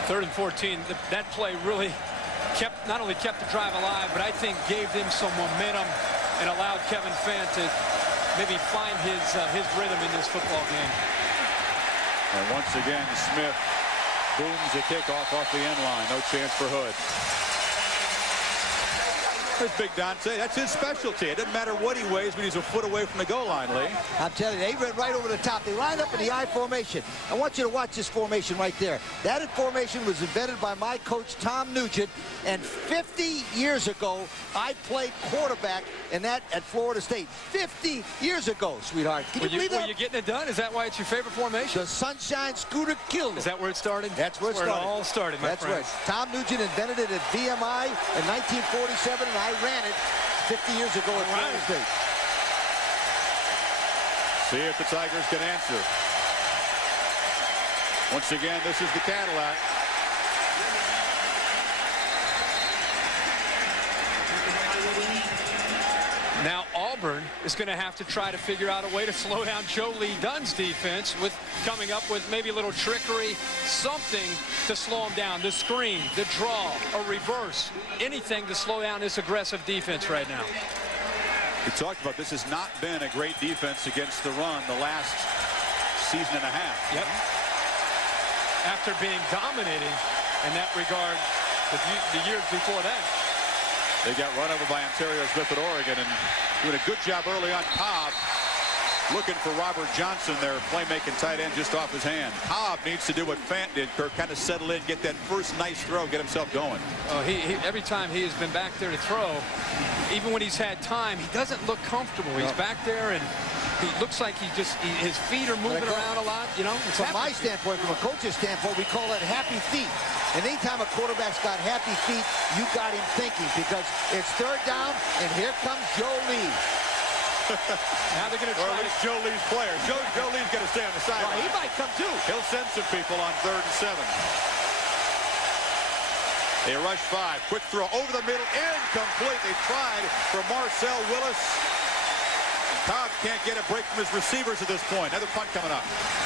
3rd and 14, that play really not only kept the drive alive, but I think gave them some momentum and allowed Kevin Fant to maybe find his rhythm in this football game. And once again, Smith booms a kickoff off the end line. No chance for Hood. There's Big Dante. That's his specialty. It doesn't matter what he weighs when he's a foot away from the goal line, Lee. I'm telling you, they ran right over the top. They lined up in the I formation. I want you to watch this formation right there. That formation was invented by my coach, Tom Nugent, and 50 years ago, I played quarterback in that at Florida State. 50 years ago, sweetheart. Can you believe that? Were you getting it done? Is that why it's your favorite formation? The Sunshine Scooter killed it. Is that where it started? That's where it started. It all started, my friend. That's right. Tom Nugent invented it at VMI in 1947, and I ran it 50 years ago at Florida State. See if the Tigers can answer. Once again, this is the Cadillac. Now Auburn is going to have to try to figure out a way to slow down Joe Lee Dunn's defense with coming up with maybe a little trickery, something to slow him down. The screen, the draw, a reverse, anything to slow down this aggressive defense right now. We talked about this has not been a great defense against the run the last season and a half. Yep. After being dominating in that regard the years before that. They got run over by Ontario Smith at Oregon and doing a good job early on. Cobb looking for Robert Johnson, their playmaking tight end, just off his hand. Cobb needs to do what Fant did, Kirk, kind of settle in, get that first nice throw, get himself going. Every time he has been back there to throw, even when he's had time, he doesn't look comfortable. He's back there and he looks like his feet are moving around a lot. You know, from my standpoint, from a coach's standpoint, we call it happy feet. And anytime a quarterback's got happy feet, you got him thinking, because it's third down, and here comes Joe Lee. Now they're going to try. Or at least Joe Lee's player. Joe Lee's going to stay on the sideline. Well, he might come too. He'll send some people on 3rd and 7. They rush 5. Quick throw over the middle. Incomplete. They tried for Marcel Willis. Cobb can't get a break from his receivers at this point. Another punt coming up.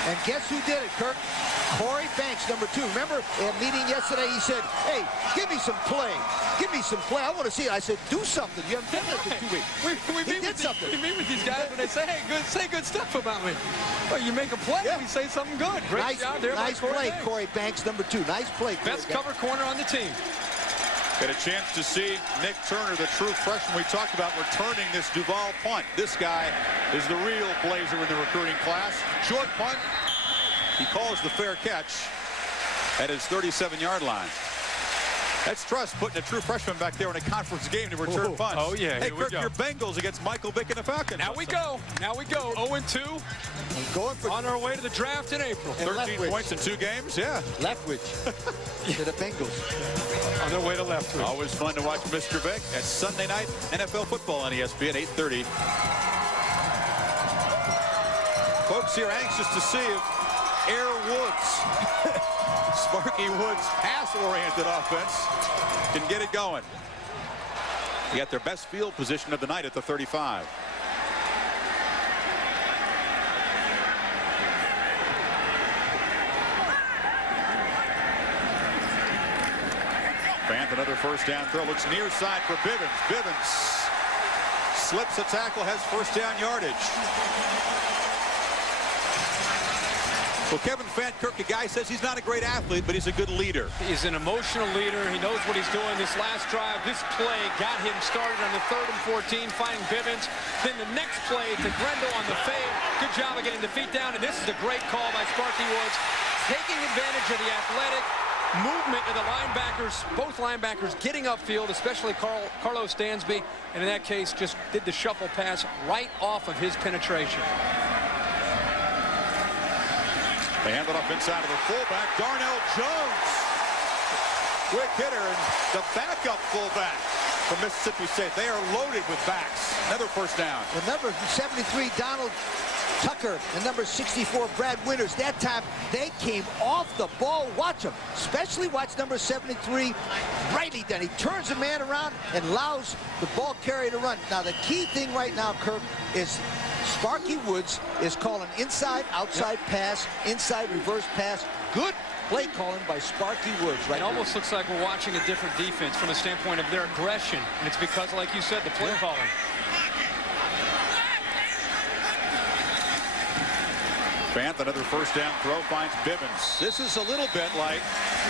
And guess who did it, Kirk? Corey Banks, number 2. Remember at a meeting yesterday, he said, hey, give me some play. Give me some play. I want to see it. I said, do something. You haven't done this in 2 weeks. We meet with these guys and they say, hey, say good stuff about me. Well, you make a play, we say something good. Great job there. Nice play, Corey Banks, number 2. Nice play. Best cover corner on the team. Get a chance to see Nick Turner, the true freshman we talked about, returning this Duval punt. This guy is the real blazer in the recruiting class. Short punt. He calls the fair catch at his 37-yard line. That's Truss putting a true freshman back there in a conference game to return punts. Oh, yeah. Hey, Kirk, your Bengals against Michael Vick and the Falcons. Now we go. 0-2. Going for on our way to the draft in April. 13 points in 2 games, yeah. Leftwich to the Bengals. On their way to Leftwich. Always fun to watch Mr. Vick. That's Sunday night NFL football on ESPN, 8:30. Folks here anxious to see if Air Woods, Sparky Woods' pass-oriented offense can get it going. They got their best field position of the night at the 35. Fant, another first down throw. Looks near side for Bivens. Bivens slips a tackle, has first down yardage. Well, Kevin Fant, Kirk, a guy says he's not a great athlete, but he's a good leader. He's an emotional leader. He knows what he's doing. This last drive, this play got him started on the 3rd and 14, finding Bivens. Then the next play to Grendel on the fade. Good job of getting the feet down, and this is a great call by Sparky Woods, taking advantage of the athletic movement of the linebackers, both linebackers getting upfield, especially Carlos Stansby, and in that case just did the shuffle pass right off of his penetration. They hand it off inside of the fullback, Darnell Jones. Quick hitter, and the backup fullback from Mississippi State. They are loaded with backs. Another first down. The number 73, Donald Tucker, and number 64, Brad Winters. That time, they came off the ball. Watch them. Especially watch number 73, Riley Dunn. He turns the man around and allows the ball carrier to run. Now, the key thing right now, Kirk, is Sparky Woods is calling inside, outside pass, inside, reverse pass. Good play calling by Sparky Woods. Right. It almost looks like we're watching a different defense from the standpoint of their aggression. And it's because, like you said, the play calling. Fant, another first down throw, finds Bivens. This is a little bit like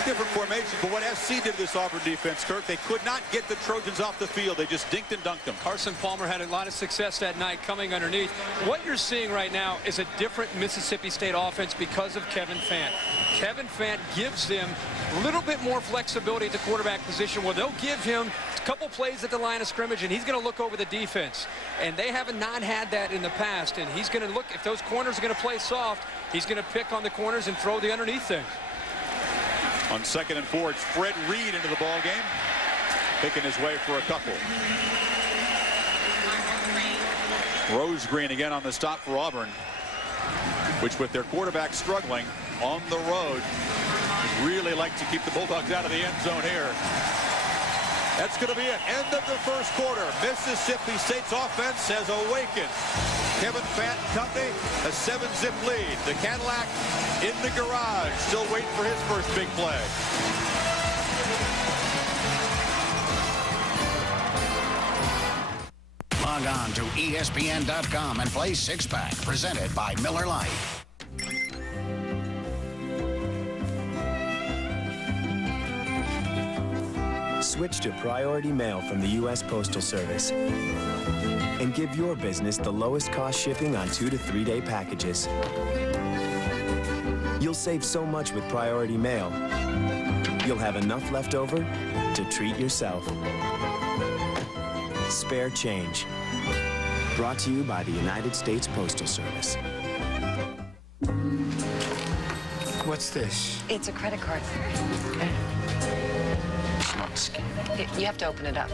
different formation, but what SC did to this Auburn defense, Kirk, they could not get the Trojans off the field. They just dinked and dunked them. Carson Palmer had a lot of success that night coming underneath. What you're seeing right now is a different Mississippi State offense because of Kevin Fant. Kevin Fant gives them a little bit more flexibility at the quarterback position where they'll give him a couple plays at the line of scrimmage and he's going to look over the defense. And they have not had that in the past. And he's going to look, if those corners are going to play soft, he's going to pick on the corners and throw the underneath things. On 2nd and 4, it's Fred Reed into the ball game, picking his way for a couple. Rose Green again on the stop for Auburn, which with their quarterback struggling on the road, really like to keep the Bulldogs out of the end zone here. That's going to be it. End of the first quarter. Mississippi State's offense has awakened. Kevin Fant and company, a 7-zip lead. The Cadillac in the garage, still waiting for his first big play. Log on to ESPN.com and play Six Pack, presented by Miller Lite. Switch to Priority Mail from the U.S. Postal Service and give your business the lowest cost shipping on 2- to 3-day packages. You'll save so much with Priority Mail, you'll have enough left over to treat yourself. Spare change. Brought to you by the United States Postal Service. What's this? It's a credit card. You have to open it up.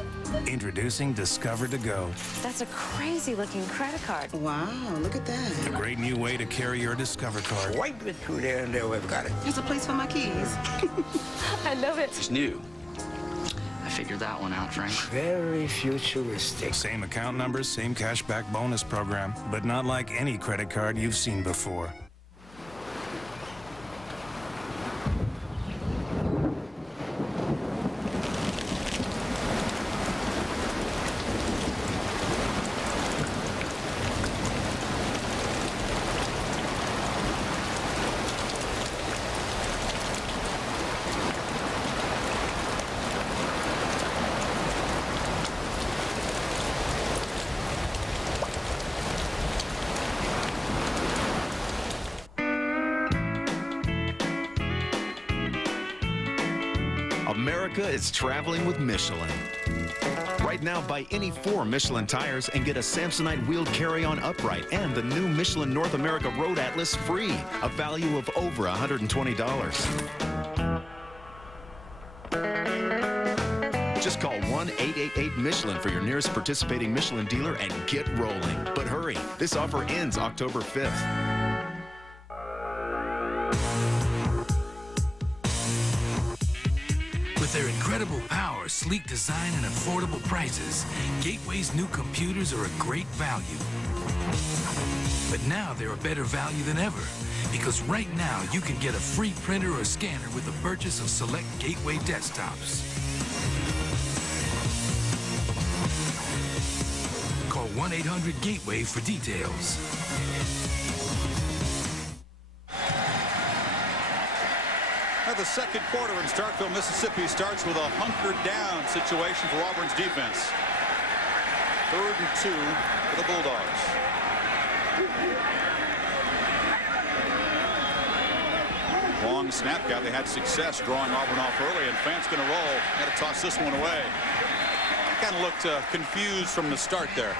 Introducing Discover to Go. That's a crazy-looking credit card. Wow, look at that. A great new way to carry your Discover card. Wipe it through there and there we've got it. There's a place for my keys. I love it. It's new. I figured that one out, Frank. Very futuristic. Same account numbers, same cashback bonus program, but not like any credit card you've seen before. America is traveling with Michelin. Right now, buy any 4 Michelin tires and get a Samsonite wheeled carry-on upright and the new Michelin North America Road Atlas free, a value of over $120. Just call 1-888-MICHELIN for your nearest participating Michelin dealer and get rolling. But hurry, this offer ends October 5th. With their incredible power, sleek design, and affordable prices, Gateway's new computers are a great value. But now they're a better value than ever, because right now you can get a free printer or scanner with the purchase of select Gateway desktops. Call 1-800-GATEWAY for details. The second quarter in Starkville, Mississippi starts with a hunkered down situation for Auburn's defense. 3rd and 2 for the Bulldogs. Long snap count. They had success drawing Auburn off early, and Fant's going to roll. Got to toss this one away. Kind of looked confused from the start there.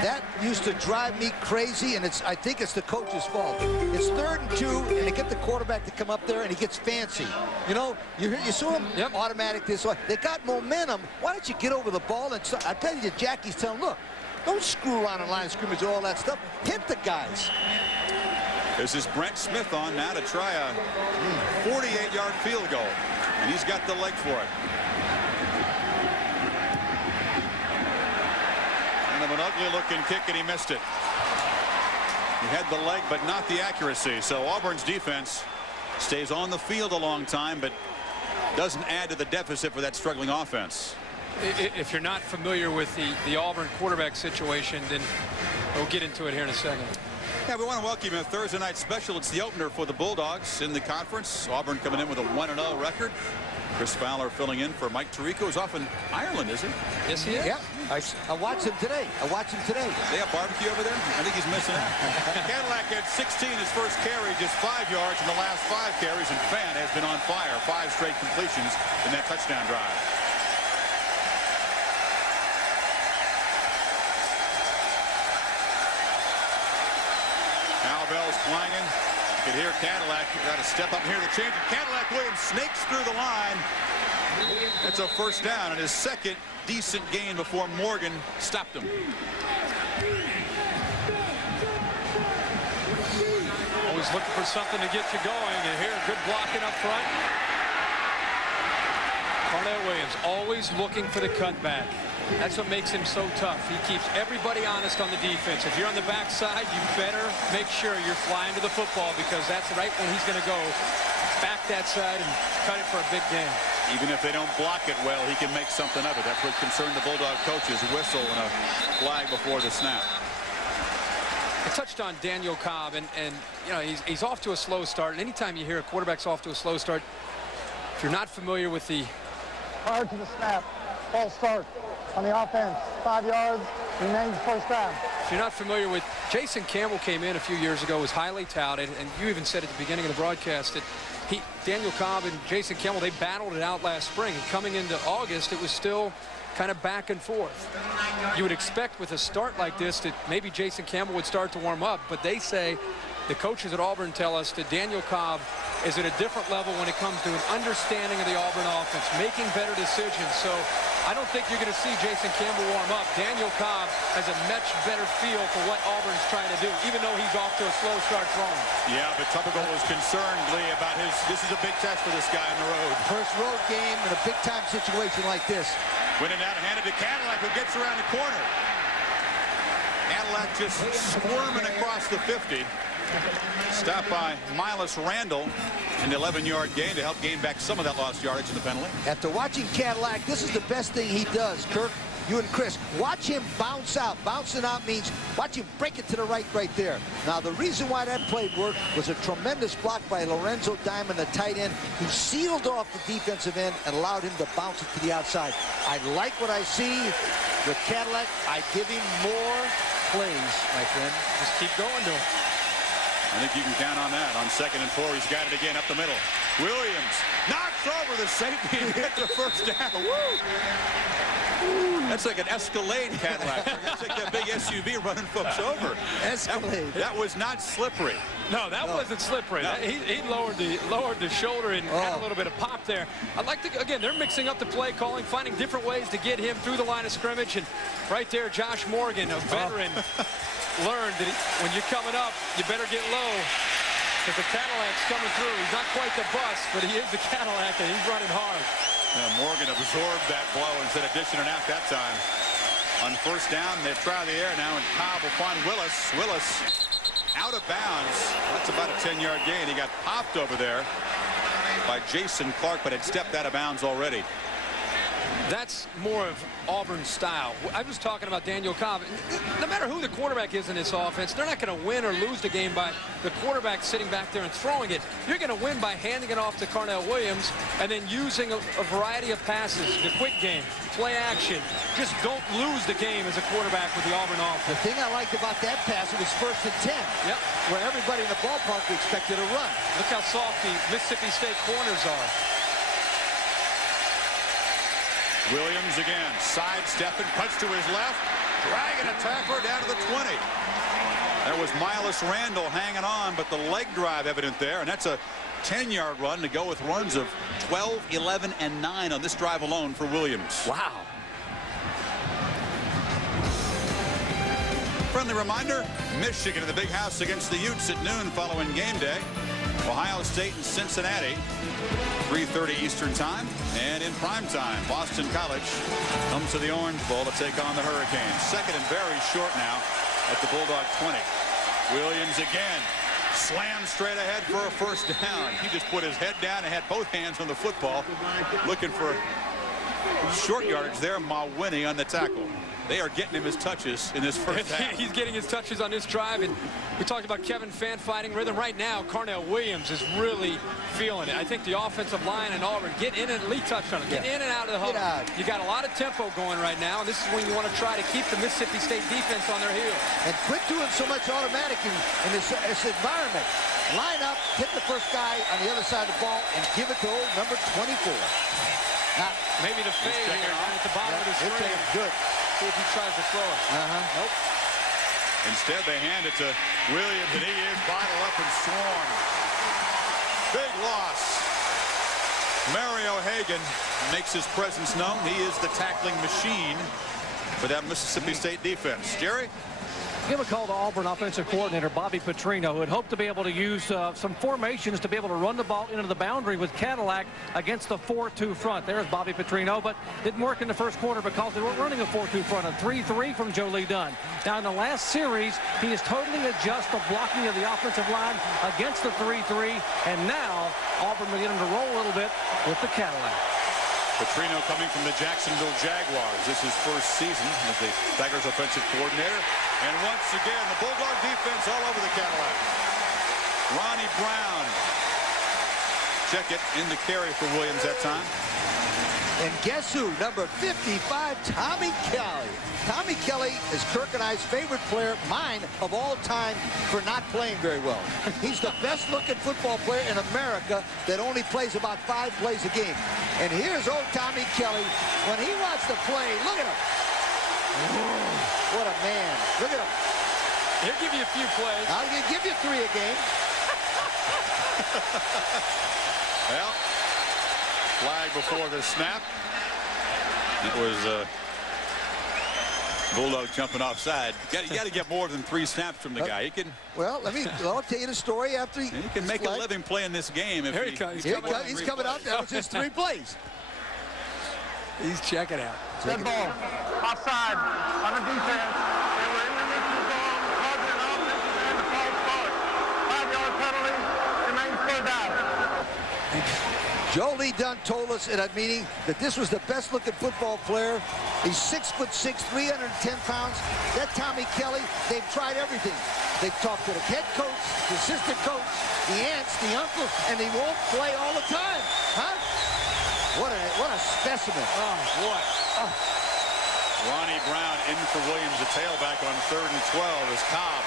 That used to drive me crazy, and I think it's the coach's fault. It's 3rd and 2, and they get the quarterback to come up there, and he gets fancy. You know, you saw him automatic this way. They got momentum. Why don't you get over the ball? And I tell you, Jackie's telling, look, don't screw around in line of scrimmage and all that stuff. Hit the guys. This is Brent Smith on now to try a 48-yard field goal, and he's got the leg for it. Of an ugly-looking kick, and he missed it. He had the leg, but not the accuracy. So Auburn's defense stays on the field a long time, but doesn't add to the deficit for that struggling offense. If you're not familiar with the Auburn quarterback situation, then we'll get into it here in a second. Yeah, we want to welcome you to Thursday night special. It's the opener for the Bulldogs in the conference. Auburn coming in with a 1-0 record. Chris Fowler filling in for Mike Tirico, who's off in Ireland, is he? Yes, he is. Yeah, I watched him today. They have barbecue over there? I think he's missing out. Cadillac had 16 his first carry, just 5 yards in the last 5 carries, and Fan has been on fire. 5 straight completions in that touchdown drive. Cowbells clanging. You can hear Cadillac. You got to step up and hear the change. Cadillac Williams snakes through the line. That's a first down, and his second decent gain before Morgan stopped him. Always looking for something to get you going, and here, good blocking up front. Carnell Williams always looking for the cutback. That's what makes him so tough. He keeps everybody honest on the defense. If you're on the backside, you better make sure you're flying to the football, because that's right when he's going to go back that side and cut it for a big gain. Even if they don't block it well, he can make something of it. That's what concerned the Bulldog coaches. Whistle and a flag before the snap. I touched on Daniel Cobb, and you know, he's off to a slow start. And anytime you hear a quarterback's off to a slow start, if you're not familiar with the... Prior to the snap, false start on the offense, 5 yards, remains first down. If you're not familiar with, Jason Campbell came in a few years ago, was highly touted, and you even said at the beginning of the broadcast that Daniel Cobb and Jason Campbell, they battled it out last spring, and coming into August, it was still kind of back and forth. You would expect with a start like this that maybe Jason Campbell would start to warm up, but they say, the coaches at Auburn tell us that Daniel Cobb is at a different level when it comes to an understanding of the Auburn offense, making better decisions. So I don't think you're going to see Jason Campbell warm up. Daniel Cobb has a much better feel for what Auburn's trying to do, even though he's off to a slow start throwing. Yeah, but Tuberville was concerned, Lee, about this is a big test for this guy on the road. First road game in a big-time situation like this. Winning out, handed to Cadillac, who gets around the corner. Cadillac just squirming across the 50. Stopped by Miles Randall, an 11-yard gain to help gain back some of that lost yardage in the penalty. After watching Cadillac, this is the best thing he does, Kirk. You and Chris, watch him bounce out. Bouncing out means watch him break it to the right there. Now, the reason why that play worked was a tremendous block by Lorenzo Diamond, the tight end, who sealed off the defensive end and allowed him to bounce it to the outside. I like what I see with Cadillac. I give him more plays, my friend. Just keep going to him. I think you can count on that. On 2nd and 4, he's got it again up the middle. Williams knocks over the safety and gets the first down. Woo! That's like an Escalade Cadillac. That's like that big SUV running folks over. Escalade. That was not slippery. No, that wasn't slippery. No. He lowered the shoulder and had a little bit of pop there. I like to, again, they're mixing up the play calling, finding different ways to get him through the line of scrimmage. And right there, Josh Morgan, a veteran, learned that when you're coming up, you better get low, because the Cadillac's coming through. He's not quite the bus, but he is the Cadillac, and he's running hard. Morgan absorbed that blow instead of dishing it out that time. On first down, they try the air now, and Cobb will find Willis. Willis out of bounds. That's about a 10-yard gain. He got popped over there by Jason Clark, but had stepped out of bounds already. That's more of Auburn's style. I was talking about Daniel Cobb. No matter who the quarterback is in this offense, they're not going to win or lose the game by the quarterback sitting back there and throwing it. You're going to win by handing it off to Carnell Williams and then using a variety of passes, the quick game, play action. Just don't lose the game as a quarterback with the Auburn offense. The thing I liked about that pass, it was 1st and 10. Yep. Where everybody in the ballpark expected a run. Look how soft the Mississippi State corners are. Williams again, sidestepping, cuts to his left, dragging a tackler down to the 20. There was Miles Randall hanging on, but the leg drive evident there, and that's a 10-yard run to go with runs of 12, 11, and 9 on this drive alone for Williams. Wow. Friendly reminder, Michigan in the Big House against the Utes at noon following game day. Ohio State and Cincinnati, 3:30 Eastern time. And in prime time, Boston College comes to the Orange Bowl to take on the Hurricanes. 2nd and very short now at the Bulldog 20. Williams again slams straight ahead for a first down. He just put his head down and had both hands on the football, looking for short yardage there. Mawhinney on the tackle. They are getting him his touches in this first half. He's getting his touches on this drive, and we talked about Kevin Fant fighting rhythm. Right now, Carnell Williams is really feeling it. I think the offensive line in Auburn, get in and Lee touched on it. Get in and out of the huddle. You got a lot of tempo going right now, and this is when you want to try to keep the Mississippi State defense on their heels. And quit doing so much automatic in this environment. Line up, hit the first guy on the other side of the ball, and give it to old number 24. Now, maybe the fade here down at the bottom of the screen. Good. See if he tries to throw it. Nope. Instead, they hand it to Williams, and he is bottled up and swarmed. Big loss. Mario Hagan makes his presence known. He is the tackling machine for that Mississippi State defense. Jerry? Give a call to Auburn offensive coordinator Bobby Petrino, who had hoped to be able to use some formations to be able to run the ball into the boundary with Cadillac against the 4-2 front. There's Bobby Petrino, but didn't work in the first quarter because they weren't running a 4-2 front. A 3-3 from Joe Lee Dunn. Now in the last series, he has totally adjusted the blocking of the offensive line against the 3-3, and now Auburn beginning to roll a little bit with the Cadillac. Petrino coming from the Jacksonville Jaguars. This is first season as the Tigers offensive coordinator. And once again, the Bulldog defense all over the Cadillac. Ronnie Brown. Check it in the carry for Williams that time. And guess who? Number 55, Tommy Kelly. Tommy Kelly is Kirk and I's favorite player, mine of all time, for not playing very well. He's the best-looking football player in America that only plays about 5 plays a game. And here's old Tommy Kelly. When he wants to play, look at him. What a man. Look at him. He'll give you a few plays. I'll give you 3 a game. Well, flag before the snap. It was Bulldog jumping offside. You got to get more than 3 snaps from the guy. He can. Well, I'll tell you the story after he can make a living playing this game. If Here he comes. He's coming out. That was his 3 plays. He's checking out. Dead ball. Offside on the defense. They were in the neutral zone, causing an offensive and a false start. 5-yard penalty. Remains third down. Joe Lee Dunn told us at a meeting that this was the best-looking football player. He's 6'6", 310 pounds. That Tommy Kelly, they've tried everything. They've talked to the head coach, the assistant coach, the aunts, the uncle, and he won't play all the time. Huh? What a specimen. Oh, boy. Oh. Ronnie Brown in for Williams, the tailback on 3rd and 12 as Cobb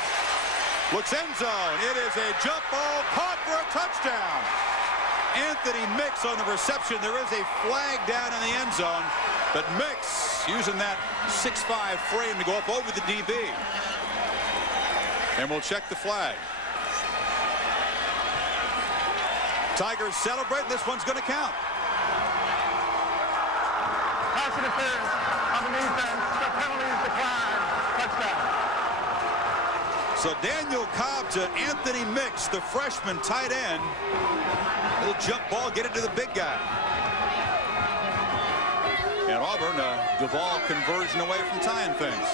looks end zone. It is a jump ball caught for a touchdown. Anthony Mix on the reception. There is a flag down in the end zone, but Mix using that 6'5" frame to go up over the DB. And we'll check the flag. Tigers celebrate. This one's going to count. Pass interference on the defense. The penalty is declined. Touchdown. So Daniel Cobb to Anthony Mix, the freshman tight end. Little jump ball, get it to the big guy. And Auburn, a Duvall conversion away from tying things.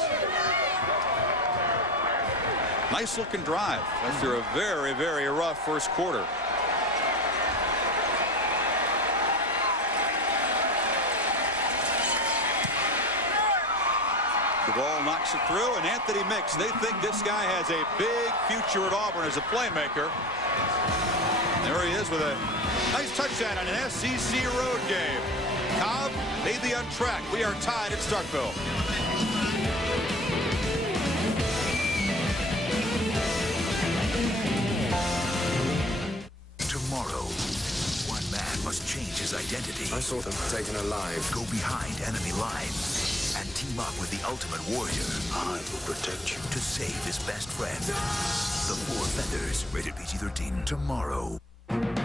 Nice looking drive after a very, very rough first quarter. Duvall knocks it through, and Anthony Mix, they think this guy has a big future at Auburn as a playmaker. There he is with a nice touchdown on an SEC road game. Cobb made the untrack. We are tied at Starkville. Tomorrow, one man must change his identity. I saw them taken alive. Go behind enemy lines and team up with the Ultimate Warrior. I will protect you. To save his best friend. The Four Feathers, rated PG-13. Tomorrow.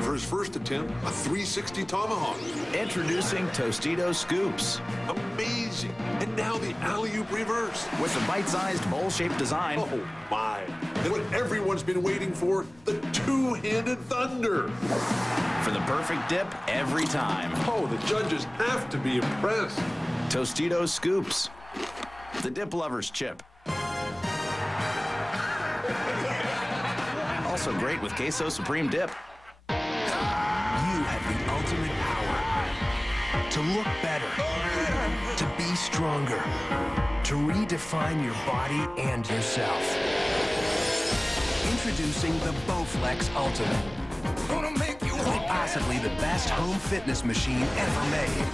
For his first attempt, a 360 tomahawk. Introducing Tostitos Scoops. Amazing. And now the alley-oop reverse. With the bite-sized bowl-shaped design. Oh, my. And what everyone's been waiting for, the two-handed thunder. For the perfect dip every time. Oh, the judges have to be impressed. Tostitos Scoops. The dip lover's chip. Also great with Queso Supreme dip. You have the ultimate power to look better, to be stronger, to redefine your body and yourself. Introducing the Bowflex Ultimate. Quite possibly the best home fitness machine ever made.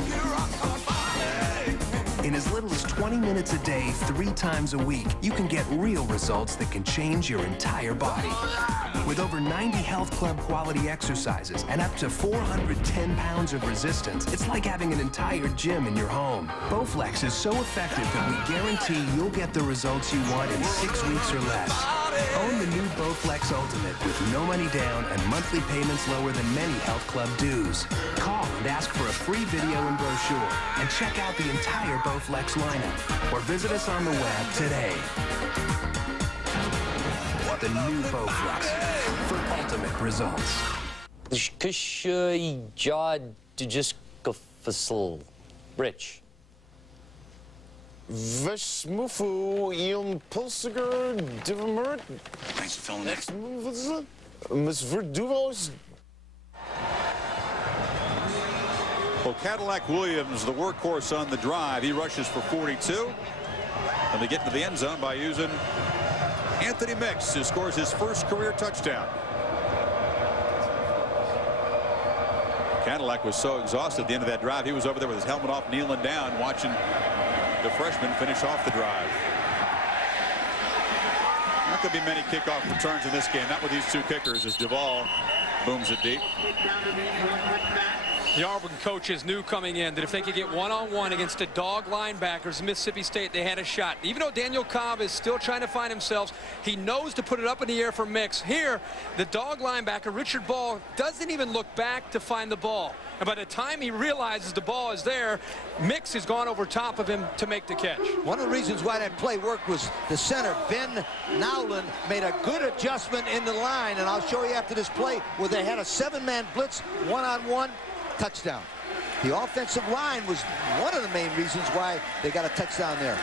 In as little as 20 minutes a day, 3 times a week, you can get real results that can change your entire body. With over 90 health club quality exercises and up to 410 pounds of resistance, it's like having an entire gym in your home. Bowflex is so effective that we guarantee you'll get the results you want in 6 weeks or less. Own the new Bowflex Ultimate with no money down and monthly payments lower than many health club dues. Call and ask for a free video and brochure, and check out the entire Bowflex lineup, or visit us on the web today. The new Bowflex for ultimate results. Rich. Veshmufu Pulsiger Divamert. Thanks for filling Miss Verduvos. Well, Cadillac Williams, the workhorse on the drive, he rushes for 42. And they get into the end zone by using Anthony Mix, who scores his first career touchdown. Cadillac was so exhausted at the end of that drive, he was over there with his helmet off, kneeling down, watching the freshman finish off the drive. Not going to be many kickoff returns in this game, not with these 2 kickers, as Duvall booms it deep. The Auburn coaches knew coming in that if they could get one-on-one against a dog linebackers in Mississippi State, they had a shot. Even though Daniel Cobb is still trying to find himself, he knows to put it up in the air for Mix. Here, the dog linebacker, Richard Ball, doesn't even look back to find the ball. And by the time he realizes the ball is there, Mix has gone over top of him to make the catch. One of the reasons why that play worked was the center, Ben Nowlin, made a good adjustment in the line, and I'll show you after this play where they had a 7-man blitz, one-on-one, touchdown. The offensive line was one of the main reasons why they got a touchdown there.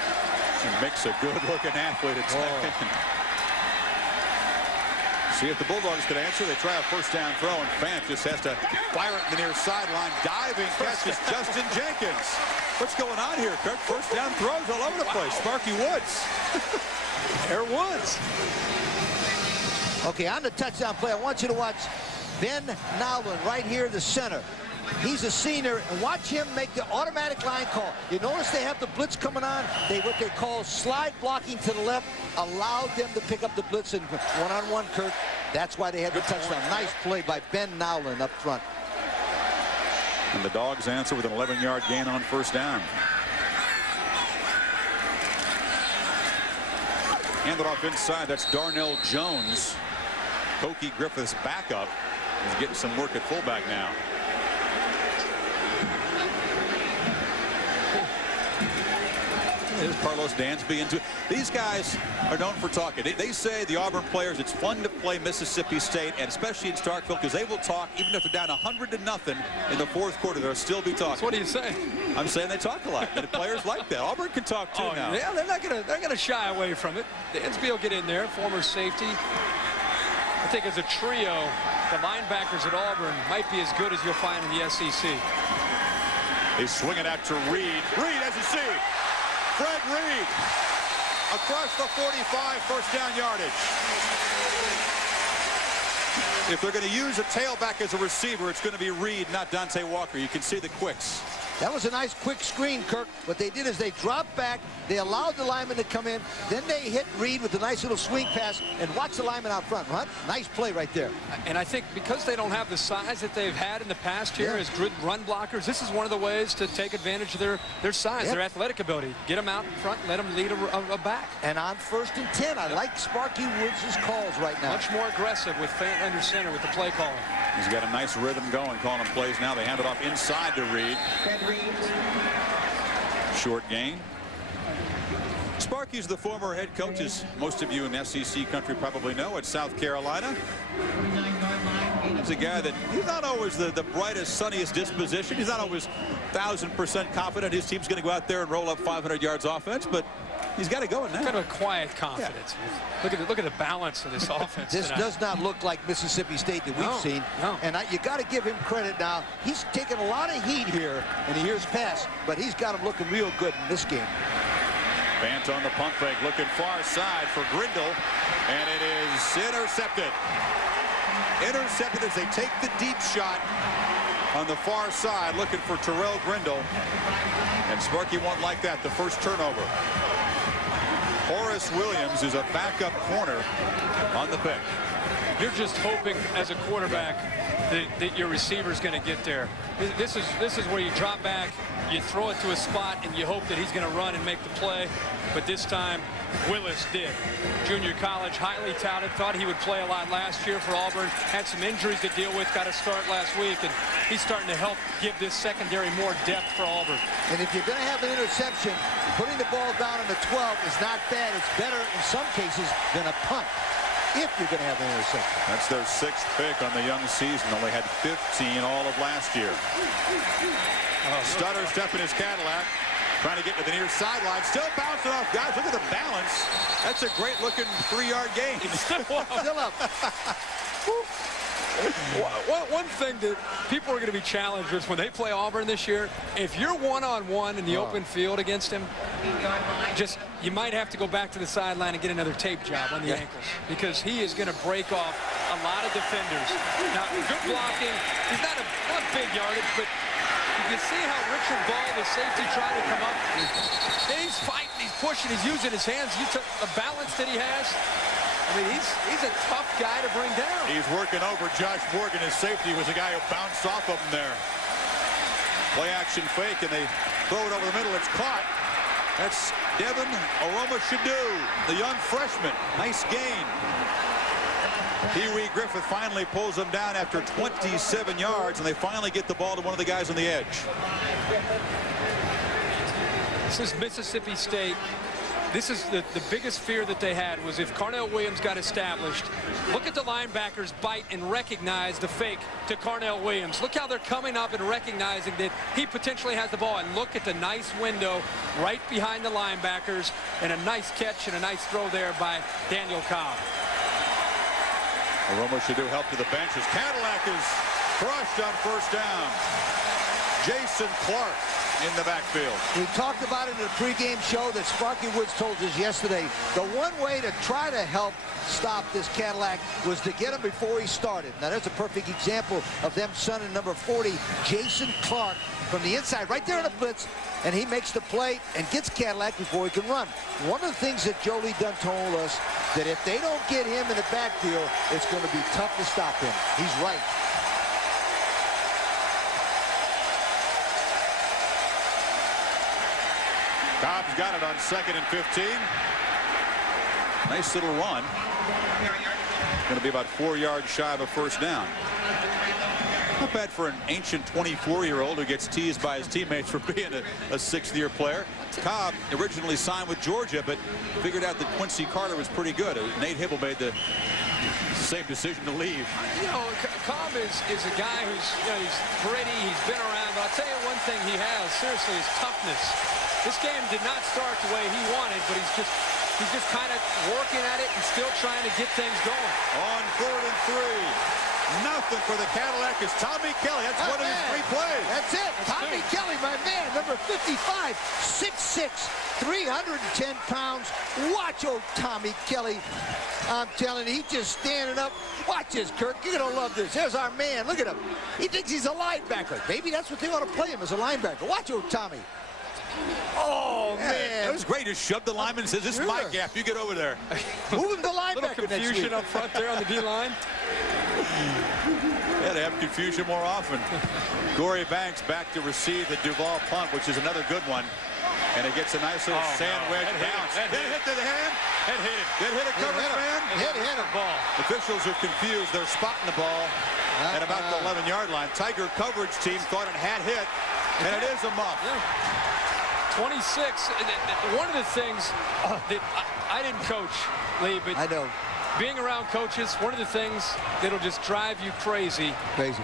He makes a good-looking athlete at second. See if the Bulldogs can answer. They try a first down throw, and Fant just has to fire it in the near sideline. Diving catches Justin Jenkins. What's going on here, Kirk? First down throws all over the place. Sparky Woods. Air Woods. Okay, on the touchdown play, I want you to watch Ben Nowlin right here, the center. He's a senior, and watch him make the automatic line call. You notice they have the blitz coming on. What they call slide blocking to the left allowed them to pick up the blitz and one-on-one, Kirk. That's why they had the touchdown. Nice play by Ben Nowlin up front. And the Dogs answer with an 11-yard gain on first down. Handed off inside. That's Darnell Jones. Koki Griffith's backup is getting some work at fullback now. There's Carlos Dansby into it. These guys are known for talking. They say, the Auburn players, it's fun to play Mississippi State, and especially in Starkville, because they will talk even if they're down 100-0 in the 4th quarter. They'll still be talking. So what are you saying? I'm saying they talk a lot. The players like that. Auburn can talk too now. Yeah, they're gonna shy away from it. Dansby will get in there, former safety. I think as a trio, the linebackers at Auburn might be as good as you'll find in the SEC. They swing it out to Reed. Reed, as you see. Fred Reed across the 45, first down yardage. If they're going to use a tailback as a receiver, it's going to be Reed, not Dante Walker. You can see the quicks. That was a nice quick screen, Kirk. What they did is they dropped back, they allowed the lineman to come in, then they hit Reed with a nice little swing pass, and watch the lineman out front. Huh? Nice play right there. And I think because they don't have the size that they've had in the past here as good run blockers, this is one of the ways to take advantage of their size, their athletic ability. Get them out in front, let them lead a back. And on 1st and 10, I like Sparky Woods' calls right now. Much more aggressive with Fant under center with the play calling. He's got a nice rhythm going, calling plays now. They hand it off inside to Reed. Short gain. Sparky's the former head coach, as most of you in SEC country probably know, at South Carolina. He's a guy that he's not always the brightest, sunniest disposition. He's not always 1,000% confident his team's going to go out there and roll up 500 yards offense, but he's got to go in now. Kind of a quiet confidence. Yeah. Look at the balance of this offense. This does not look like Mississippi State that we've seen. No. And you got to give him credit now. He's taken a lot of heat here in the years past, but he's got him looking real good in this game. Bant on the pump fake, looking far side for Grindle, and it is intercepted. Intercepted as they take the deep shot on the far side, looking for Terrell Grindle. And Sparky won't like that, the first turnover. Horace Williams is a backup corner on the pick. You're just hoping as a quarterback that your receiver's going to get there. This is where you drop back, you throw it to a spot, and you hope that he's going to run and make the play. But this time, Willis did. Junior college, highly touted, thought he would play a lot last year for Auburn, had some injuries to deal with, got a start last week, and he's starting to help give this secondary more depth for Auburn. And if you're going to have an interception, putting the ball down on the 12 is not bad. It's better in some cases than a punt, if you're going to have an interception. That's their 6th pick on the young season. Only had 15 all of last year. Stutter step in his Cadillac. Trying to get to the near sideline. Still bouncing off. Guys, look at the balance. That's a great looking 3-yard gain. Still up. One thing that people are going to be challenged with when they play Auburn this year, if you're one-on-one in the open field against him, you might have to go back to the sideline and get another tape job on the ankles, because he is going to break off a lot of defenders. Now, good blocking. He's not big yardage, but you can see how Richard Ball, the safety, tried to come up. And he's fighting, he's pushing, he's using his hands. You took the balance that he has. I mean, he's a tough guy to bring down. He's working over Josh Morgan. His safety was a guy who bounced off of him there. Play action fake, and they throw it over the middle. It's caught. That's Devin Aroma-Shadu, the young freshman. Nice gain. Pee-wee Griffith finally pulls them down after 27 yards, and they finally get the ball to one of the guys on the edge. This is Mississippi State. This is the biggest fear that they had, was if Carnell Williams got established. Look at the linebackers bite and recognize the fake to Carnell Williams. Look how they're coming up and recognizing that he potentially has the ball. And look at the nice window right behind the linebackers, and a nice catch and a nice throw there by Daniel Cobb. Aroma-Shadu help to the bench as Cadillac is crushed on first down. Jason Clark in the backfield. We talked about it in the pregame show that Sparky Woods told us yesterday. The one way to try to help stop this Cadillac was to get him before he started. Now, that's a perfect example of them sending number 40, Jason Clark, from the inside, right there in the blitz, and he makes the play and gets Cadillac before he can run. One of the things that Jolie Dunn told us, that if they don't get him in the backfield, it's going to be tough to stop him. He's right. Cobb's got it on 2nd and 15. Nice little run. Going to be about 4 yards shy of a first down. Not bad for an ancient 24-year-old who gets teased by his teammates for being a 6th-year player. Cobb originally signed with Georgia, but figured out that Quincy Carter was pretty good. Nate Hibble made the same decision to leave. You know, Cobb is a guy who's, he's gritty, he's been around, but I'll tell you one thing he has, seriously, is toughness. This game did not start the way he wanted, but he's just kind of working at it and still trying to get things going. On 3rd and 3. Nothing for the Cadillac is Tommy Kelly. That's one of his 3 plays. That's it. Tommy Kelly, my man, number 55, 6'6", 310 pounds. Watch old Tommy Kelly. I'm telling you, he's just standing up. Watch this, Kirk. You're going to love this. There's our man. Look at him. He thinks he's a linebacker. Maybe that's what they ought to play him, as a linebacker. Watch old Tommy. Oh, man. That was great. Just shoved the lineman and says, this is my gap. You get over there. Move him to linebacker. Little confusion up front there on the D-line. Yeah, they have confusion more often. Corey Banks back to receive the Duval punt, which is another good one. And it gets a nice little sandwich bounce. That hit to the hand. That hit it. That hit a coverage man. Hit a ball. Officials are confused. They're spotting the ball at about the 11-yard line. Tiger coverage team thought it had hit, and it is a muff. Yeah. 26. One of the things that I didn't coach, Lee, but I know. Being around coaches, one of the things that'll just drive you crazy. Crazy.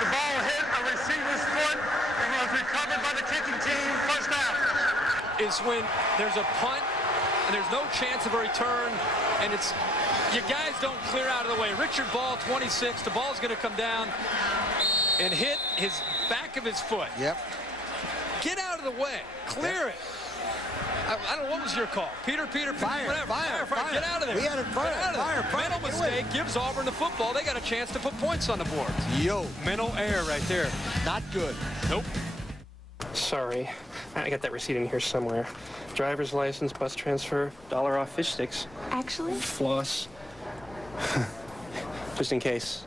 The ball hit a receiver's foot and was recovered by the kicking team. First down. Is when there's a punt and there's no chance of a return, and it's you guys don't clear out of the way. Richard Ball, 26. The ball's going to come down and hit his back of his foot. Yep. Get out of the way. Clear it. I don't know, what was your call? Peter, fire. Get out of there. We had it fire. Mental mistake gives Auburn the football. They got a chance to put points on the board. Yo. Mental error right there. Not good. Nope. Sorry. I got that receipt in here somewhere. Driver's license, bus transfer, $1 off fish sticks. Actually? Floss. Just in case.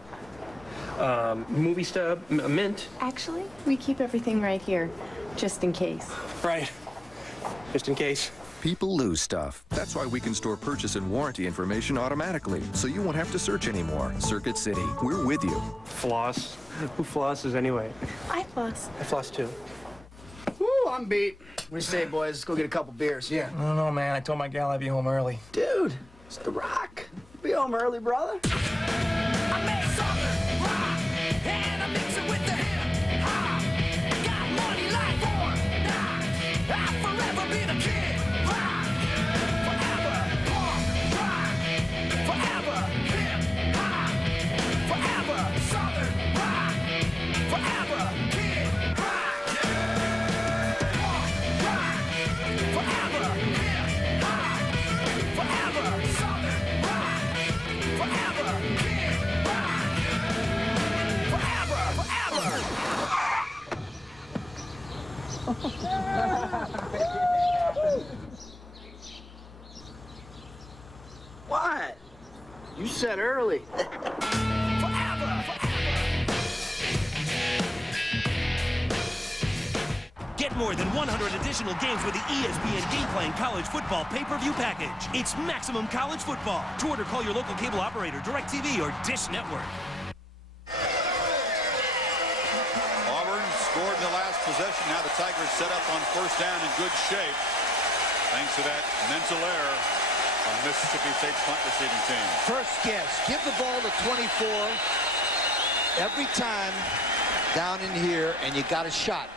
Movie stub, mint. Actually, we keep everything right here, just in case. Right. Just in case. People lose stuff. That's why we can store purchase and warranty information automatically, so you won't have to search anymore. Circuit City, we're with you. Floss. Who flosses anyway? I floss. I floss too. Woo, I'm beat. What do you say, boys? Let's go get a couple beers. Yeah. I don't know, man. I told my gal I'd be home early. Dude, it's The Rock. Be home early, brother. What? You said early. Get more than 100 additional games with the ESPN Game Plan College Football Pay-Per-View Package. It's maximum college football. To order, call your local cable operator, DirecTV, or Dish Network. Auburn scored in the last possession. Now the Tigers set up on first down in good shape, thanks to that mental error on Mississippi State's punt receiving team. First guess, give the ball to 24 every time down in here, and you got a shot.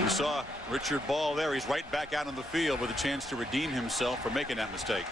You saw Richard Ball there. He's right back out on the field with a chance to redeem himself for making that mistake.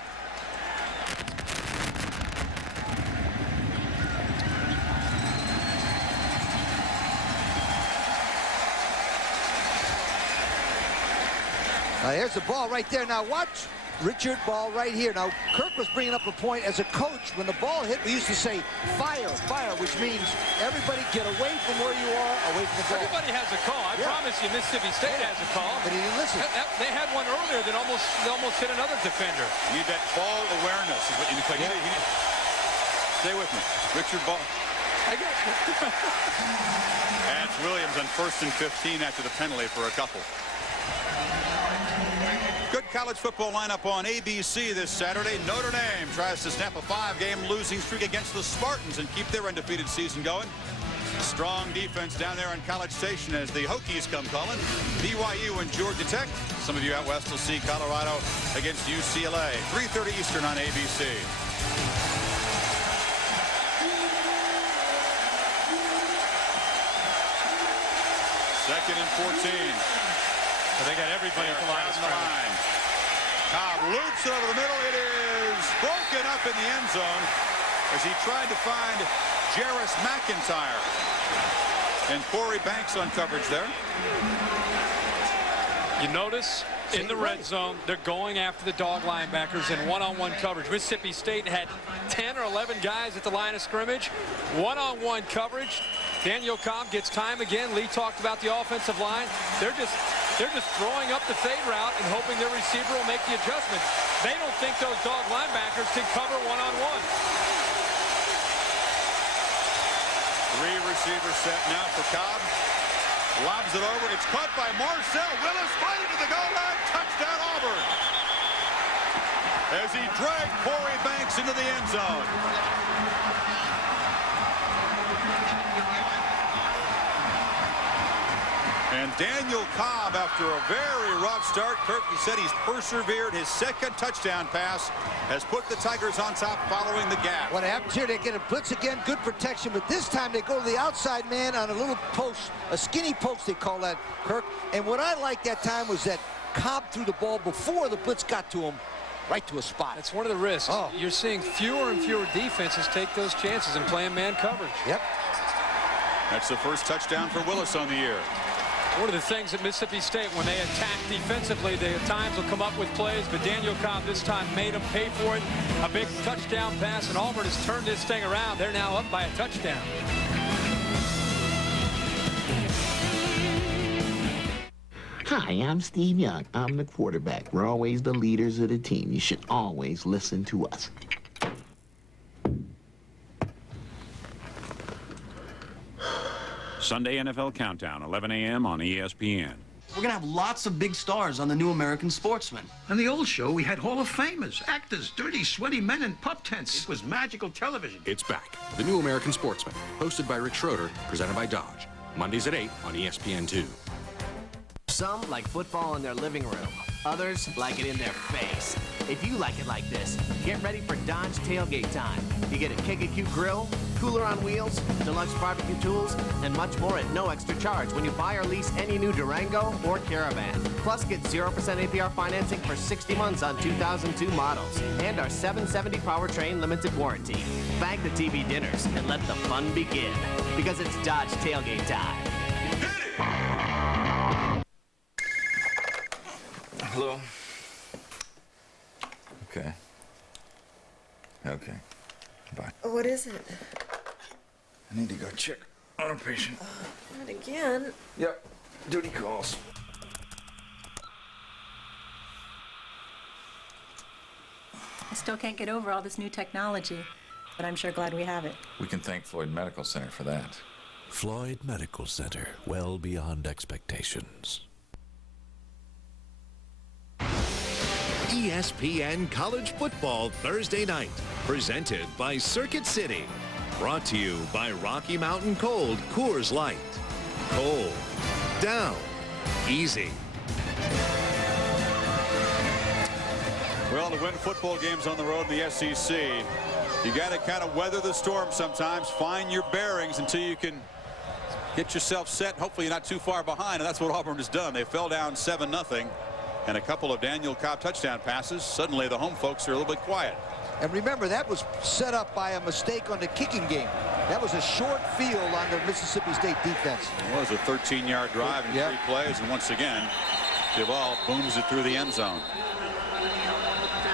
Now here's the ball right there. Now watch Richard Ball right here. Now Kirk was bringing up a point as a coach. When the ball hit, we used to say fire, which means everybody get away from where you are, away from the ball. Everybody has a call. I promise you, Mississippi State has a call. But he didn't listen. They had one earlier that almost hit another defender. You need that ball awareness. Is what you need. Stay with me. Richard Ball. I got you. And it's Williams on 1st and 15 after the penalty for a couple. Good college football lineup on ABC this Saturday. Notre Dame tries to snap a 5-game losing streak against the Spartans and keep their undefeated season going. Strong defense down there on College Station as the Hokies come calling. BYU and Georgia Tech. Some of you out west will see Colorado against UCLA. 3:30 Eastern on ABC. Second and 14. So they got everybody at the line. Cobb loops it over the middle. It is broken up in the end zone as he tried to find Jarris McIntyre. And Corey Banks on coverage there. You notice in the red zone, they're going after the dog linebackers in one-on-one coverage. Mississippi State had 10 or 11 guys at the line of scrimmage. One-on-one coverage. Daniel Cobb gets time again. Lee talked about the offensive line. They're just throwing up the fade route and hoping their receiver will make the adjustment. They don't think those dog linebackers can cover one-on-one. 3 receivers set now for Cobb. Lobs it over. It's caught by Marcel Willis. Fighting to the goal line. Touchdown Auburn. As he dragged Corey Banks into the end zone. And Daniel Cobb, after a very rough start, Kirk said he's persevered. His second touchdown pass has put the Tigers on top following the gap. What happens here, they get a blitz again, good protection, but this time they go to the outside man on a little post, a skinny post they call that, Kirk. And what I liked that time was that Cobb threw the ball before the blitz got to him, right to a spot. That's one of the risks. Oh. You're seeing fewer and fewer defenses take those chances and playing man coverage. Yep. That's the first touchdown for Willis on the year. One of the things at Mississippi State, when they attack defensively, they at times will come up with plays, but Daniel Cobb this time made them pay for it. A big touchdown pass, and Auburn has turned this thing around. They're now up by a touchdown. Hi, I'm Steve Young. I'm the quarterback. We're always the leaders of the team. You should always listen to us. Sunday NFL Countdown, 11 a.m. on ESPN. We're gonna have lots of big stars on the new American Sportsman. On the old show, we had Hall of Famers, actors, dirty, sweaty men in pup tents. It was magical television. It's back. The new American Sportsman, hosted by Rick Schroeder, presented by Dodge. Mondays at 8 on ESPN2. Some like football in their living room. Others like it in their face. If you like it like this, get ready for Dodge Tailgate Time. You get a Kick-A-Cute grill, cooler on wheels, deluxe barbecue tools, and much more at no extra charge when you buy or lease any new Durango or Caravan. Plus, get 0% APR financing for 60 months on 2002 models and our 770 powertrain limited warranty. Bag the TV dinners and let the fun begin, because it's Dodge Tailgate Time. Hello? Okay. Okay. Bye. What is it? I need to go check on a patient. Not again. Yep. Duty calls. I still can't get over all this new technology, but I'm sure glad we have it. We can thank Floyd Medical Center for that. Floyd Medical Center, well beyond expectations. ESPN College Football Thursday night, presented by Circuit City. Brought to you by Rocky Mountain Cold Coors Light. Cold, down, easy. Well, to win football games on the road in the SEC, you got to kind of weather the storm sometimes, find your bearings until you can get yourself set. Hopefully you're not too far behind, and that's what Auburn has done. They fell down 7-0. And a couple of Daniel Cobb touchdown passes. Suddenly the home folks are a little bit quiet. And remember, that was set up by a mistake on the kicking game. That was a short field on the Mississippi State defense. It was a 13-yard drive in 3 plays, and once again, Duvall booms it through the end zone.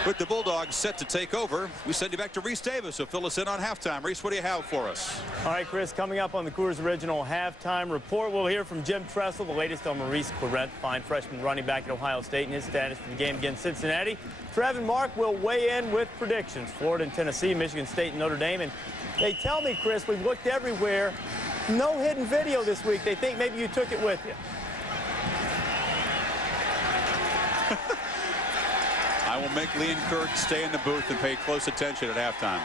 With the Bulldogs set to take over, we send you back to Reese Davis, so fill us in on halftime. Reese, what do you have for us? All right, Chris, coming up on the Coors Original Halftime Report, we'll hear from Jim Tressel, the latest on Maurice Clarett, fine freshman running back at Ohio State, and his status for the game against Cincinnati. Trev and Mark will weigh in with predictions. Florida and Tennessee, Michigan State and Notre Dame. And they tell me, Chris, we've looked everywhere. No hidden video this week. They think maybe you took it with you. I will make Lee and Kirk stay in the booth and pay close attention at halftime.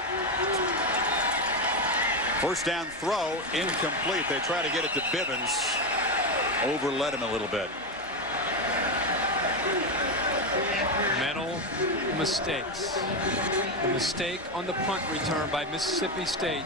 First down throw, incomplete. They try to get it to Bivens. Overled him a little bit. Mental mistakes. The mistake on the punt return by Mississippi State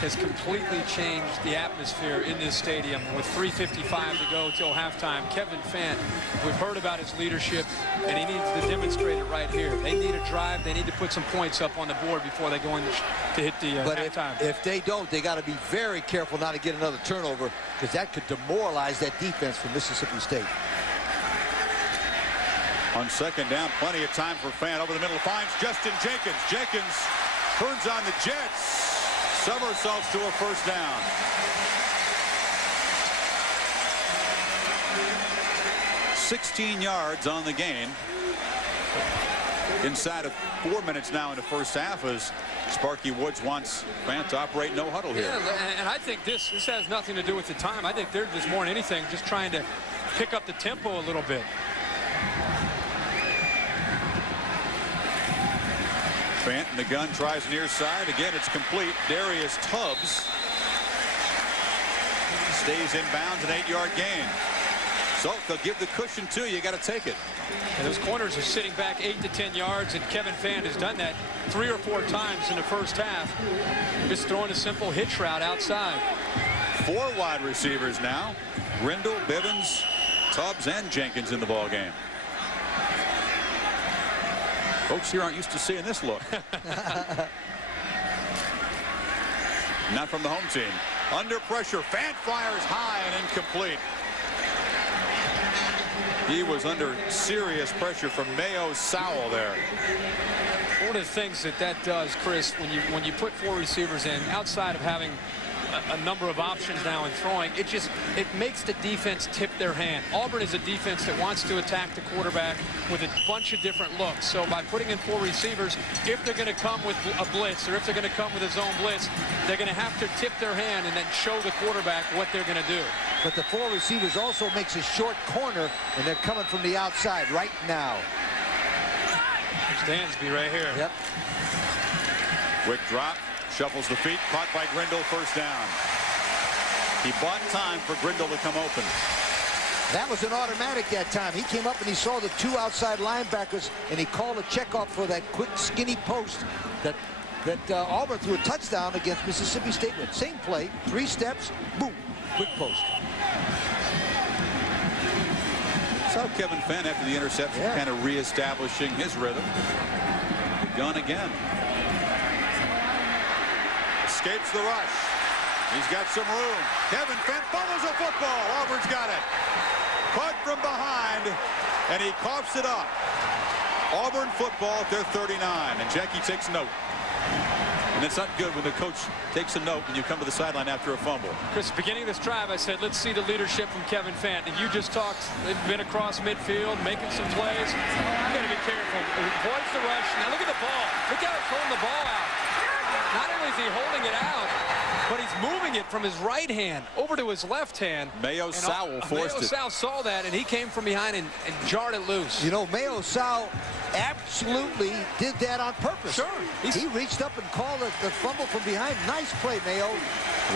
has completely changed the atmosphere in this stadium. With 3:55 to go till halftime, Kevin Fant, we've heard about his leadership, and he needs to demonstrate it right here. They need a drive. They need to put some points up on the board before they go in to hit the halftime. But if they don't, they got to be very careful not to get another turnover, because that could demoralize that defense from Mississippi State. On second down, plenty of time for Fant. Over the middle, finds Justin Jenkins. Jenkins turns on the Jets. Somersaults to a first down. $16 yards on the gain. Inside of 4 minutes now in the first half, as Sparky Woods wants Fant to operate no huddle here. Yeah, and I think this has nothing to do with the time. I think they're just more than anything just trying to pick up the tempo a little bit. Fant in the gun, tries near side. Again, it's complete. Darius Tubbs stays in bounds, an 8-yard gain. So they'll give the cushion to you. You got to take it. And those corners are sitting back 8 to 10 yards, and Kevin Fant has done that 3 or 4 times in the first half. Just throwing a simple hitch route outside. 4 wide receivers now. Grindle, Bivens, Tubbs, and Jenkins in the ball game. Folks here aren't used to seeing this look. Not from the home team. Under pressure, Fant fires high and incomplete. He was under serious pressure from Mayo Sowell there. One of the things that does, Chris, when you put 4 receivers in, outside of having a number of options now in throwing, it makes the defense tip their hand. Auburn is a defense that wants to attack the quarterback with a bunch of different looks. So by putting in 4 receivers, if they're going to come with a blitz or if they're going to come with a zone blitz, they're going to have to tip their hand and then show the quarterback what they're going to do. But the 4 receivers also makes a short corner, and they're coming from the outside right now. There's Dansby right here. Yep. Quick drop. Shuffles the feet, caught by Grindle, first down. He bought time for Grindle to come open. That was an automatic that time. He came up and he saw the 2 outside linebackers, and he called a checkoff for that quick, skinny post that Auburn threw a touchdown against Mississippi State with. Same play, 3 steps, boom, quick post. Saw Kevin Fenn after the interception, kind of reestablishing his rhythm. Gun again. Escapes the rush. He's got some room. Kevin Fenn fumbles a football. Auburn's got it. Caught from behind, and he coughs it up. Auburn football at their 39, and Jackie takes note. And it's not good when the coach takes a note and you come to the sideline after a fumble. Chris, beginning of this drive, I said, let's see the leadership from Kevin Fenn. And you just talked, they've been across midfield, making some plays. You got to be careful. Avoids the rush. Now look at the ball. Look how he's holding the ball out. Not only is he holding it out, but he's moving it from his right hand over to his left hand. Mayo Sowell forced it. Mayo Sowell saw that, and he came from behind and jarred it loose. You know, Mayo Sowell absolutely did that on purpose. Sure. He reached up and called the fumble from behind. Nice play, Mayo.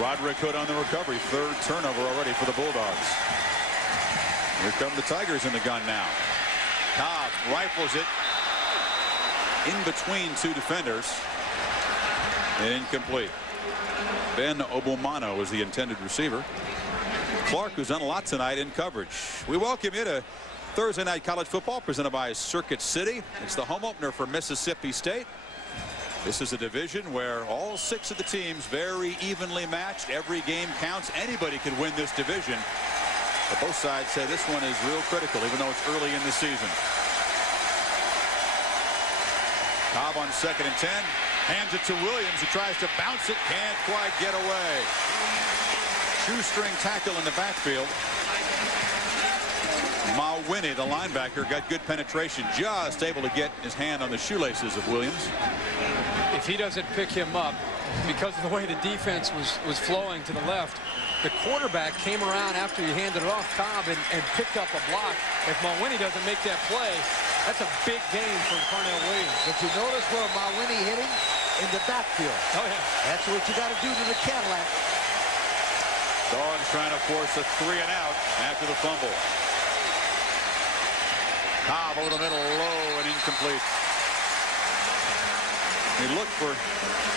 Roderick Hood on the recovery. 3rd turnover already for the Bulldogs. Here come the Tigers in the gun now. Cobb rifles it in between 2 defenders. And incomplete. Ben Obomano was the intended receiver. Clark, who's done a lot tonight in coverage. We welcome you to Thursday Night College Football presented by Circuit City. It's the home opener for Mississippi State. This is a division where all 6 of the teams very evenly matched. Every game counts. Anybody could win this division. But both sides say this one is real critical, even though it's early in the season. Cobb on 2nd and 10. Hands it to Williams, who tries to bounce it, can't quite get away. Shoestring tackle in the backfield. Mawhinney, the linebacker, got good penetration, just able to get his hand on the shoelaces of Williams. If he doesn't pick him up, because of the way the defense was flowing to the left, the quarterback came around after he handed it off Cobb and picked up a block. If Mawhinney doesn't make that play, that's a big gain from Carnell Williams. But you notice where Mawhinney hit him? In the backfield. Oh, yeah. That's what you got to do to the Cadillac. Dogs trying to force a 3 and out after the fumble. Cobb over the middle, low and incomplete. He looked for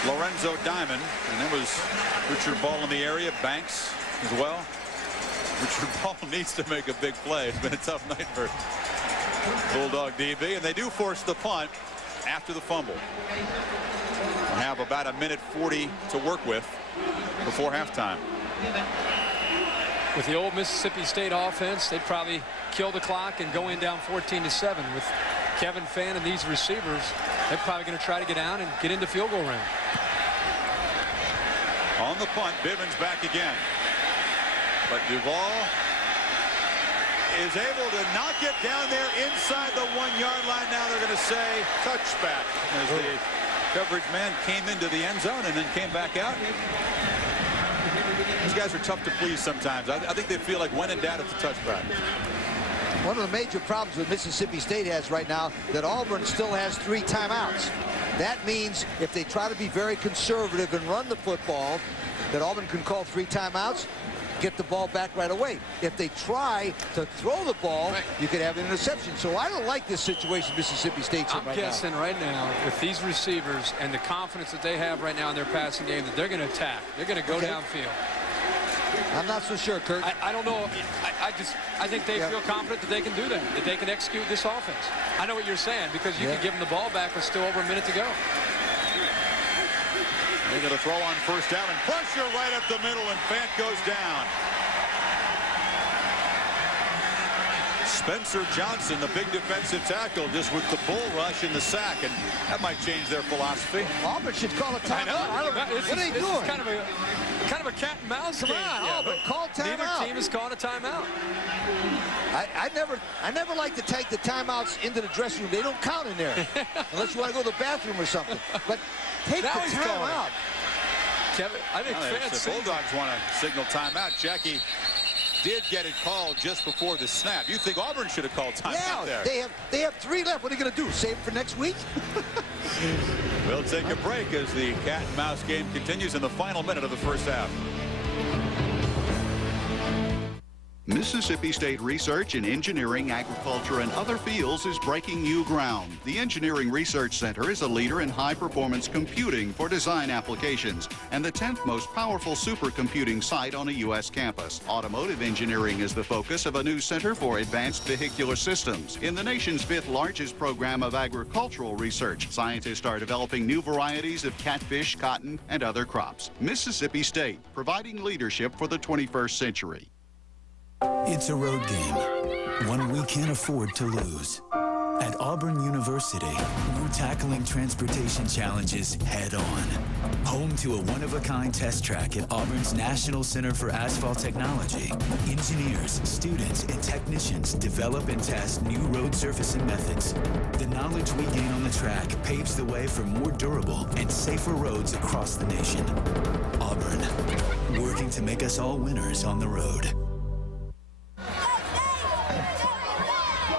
Lorenzo Diamond, and there was Richard Ball in the area, Banks as well. Richard Ball needs to make a big play. It's been a tough night for Bulldog DB, and they do force the punt after the fumble. We'll have about 1:40 to work with before halftime. With the old Mississippi State offense, they'd probably kill the clock and go in down 14-7. With Kevin Fenn and these receivers, they're probably going to try to get down and get into field goal range. On the punt, Bivens back again. But Duval is able to knock it down there inside the 1-yard line. Now they're going to say touchback as the coverage man came into the end zone and then came back out. These guys are tough to please sometimes. I think they feel like when in doubt, it's a touchback. One of the major problems with Mississippi State has right now that Auburn still has 3 timeouts. That means if they try to be very conservative and run the football, that Auburn can call 3 timeouts, get the ball back right away. If they try to throw the ball, you could have an interception. So I don't like this situation Mississippi State's in right now. I'm guessing right now with these receivers and the confidence that they have right now in their passing game that they're going to attack. They're going to go downfield. I'm not so sure, Kurt. I don't know. I think they feel confident that they can do that they can execute this offense. I know what you're saying because you can give them the ball back with still over a minute to go. They're going to throw on first down and pressure right up the middle, and Fant goes down. Spencer Johnson, the big defensive tackle, just with the bull rush and the sack, and that might change their philosophy. Auburn should call a timeout. What are they doing? This is kind of a cat and mouse game. Come on, Auburn, call timeout. Neither team has called a timeout. I never like to take the timeouts into the dressing room. They don't count in there unless you want to go to the bathroom or something. But take the timeout. Kevin, I think the Bulldogs want to signal timeout. Jackie did get it called just before the snap. You think Auburn should have called timeout there? They have 3 left. What are you going to do? Save it for next week? We'll take a break as the cat and mouse game continues in the final minute of the first half. Mississippi State research in engineering, agriculture, and other fields is breaking new ground. The Engineering Research Center is a leader in high-performance computing for design applications and the 10th most powerful supercomputing site on a U.S. campus. Automotive engineering is the focus of a new center for advanced vehicular systems. In the nation's 5th largest program of agricultural research, scientists are developing new varieties of catfish, cotton, and other crops. Mississippi State, providing leadership for the 21st century. It's a road game, one we can't afford to lose. At Auburn University, we're tackling transportation challenges head-on. Home to a one-of-a-kind test track at Auburn's National Center for Asphalt Technology, engineers, students, and technicians develop and test new road surfacing methods. The knowledge we gain on the track paves the way for more durable and safer roads across the nation. Auburn, working to make us all winners on the road.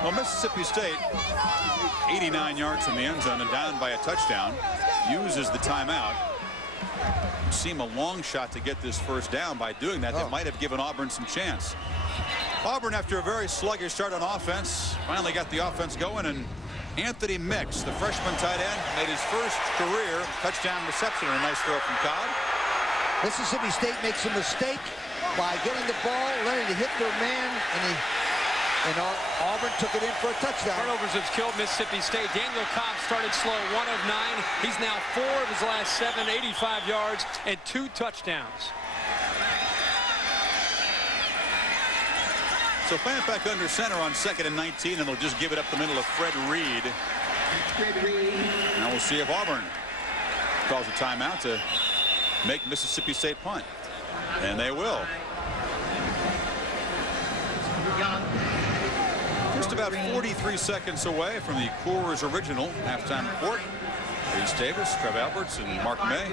Well, Mississippi State, 89 yards from the end zone and down by a touchdown, uses the timeout. It seemed a long shot to get this first down. By doing that, they might have given Auburn some chance. Auburn, after a very sluggish start on offense, finally got the offense going, and Anthony Mix, the freshman tight end, made his first career touchdown reception. A nice throw from Cobb. Mississippi State makes a mistake by getting the ball, letting it hit their man, and Auburn took it in for a touchdown. Turnovers have killed Mississippi State. Daniel Cobb started slow, 1 of 9. He's now 4 of his last 7, 85 yards, and 2 touchdowns. So Fant back under center on 2nd and 19, and they'll just give it up the middle of Fred Reed. Now we'll see if Auburn calls a timeout to make Mississippi State punt. And they will. Just about 43 seconds away from the Coors Original halftime report. Reese Davis, Trev Alberts, and Mark May.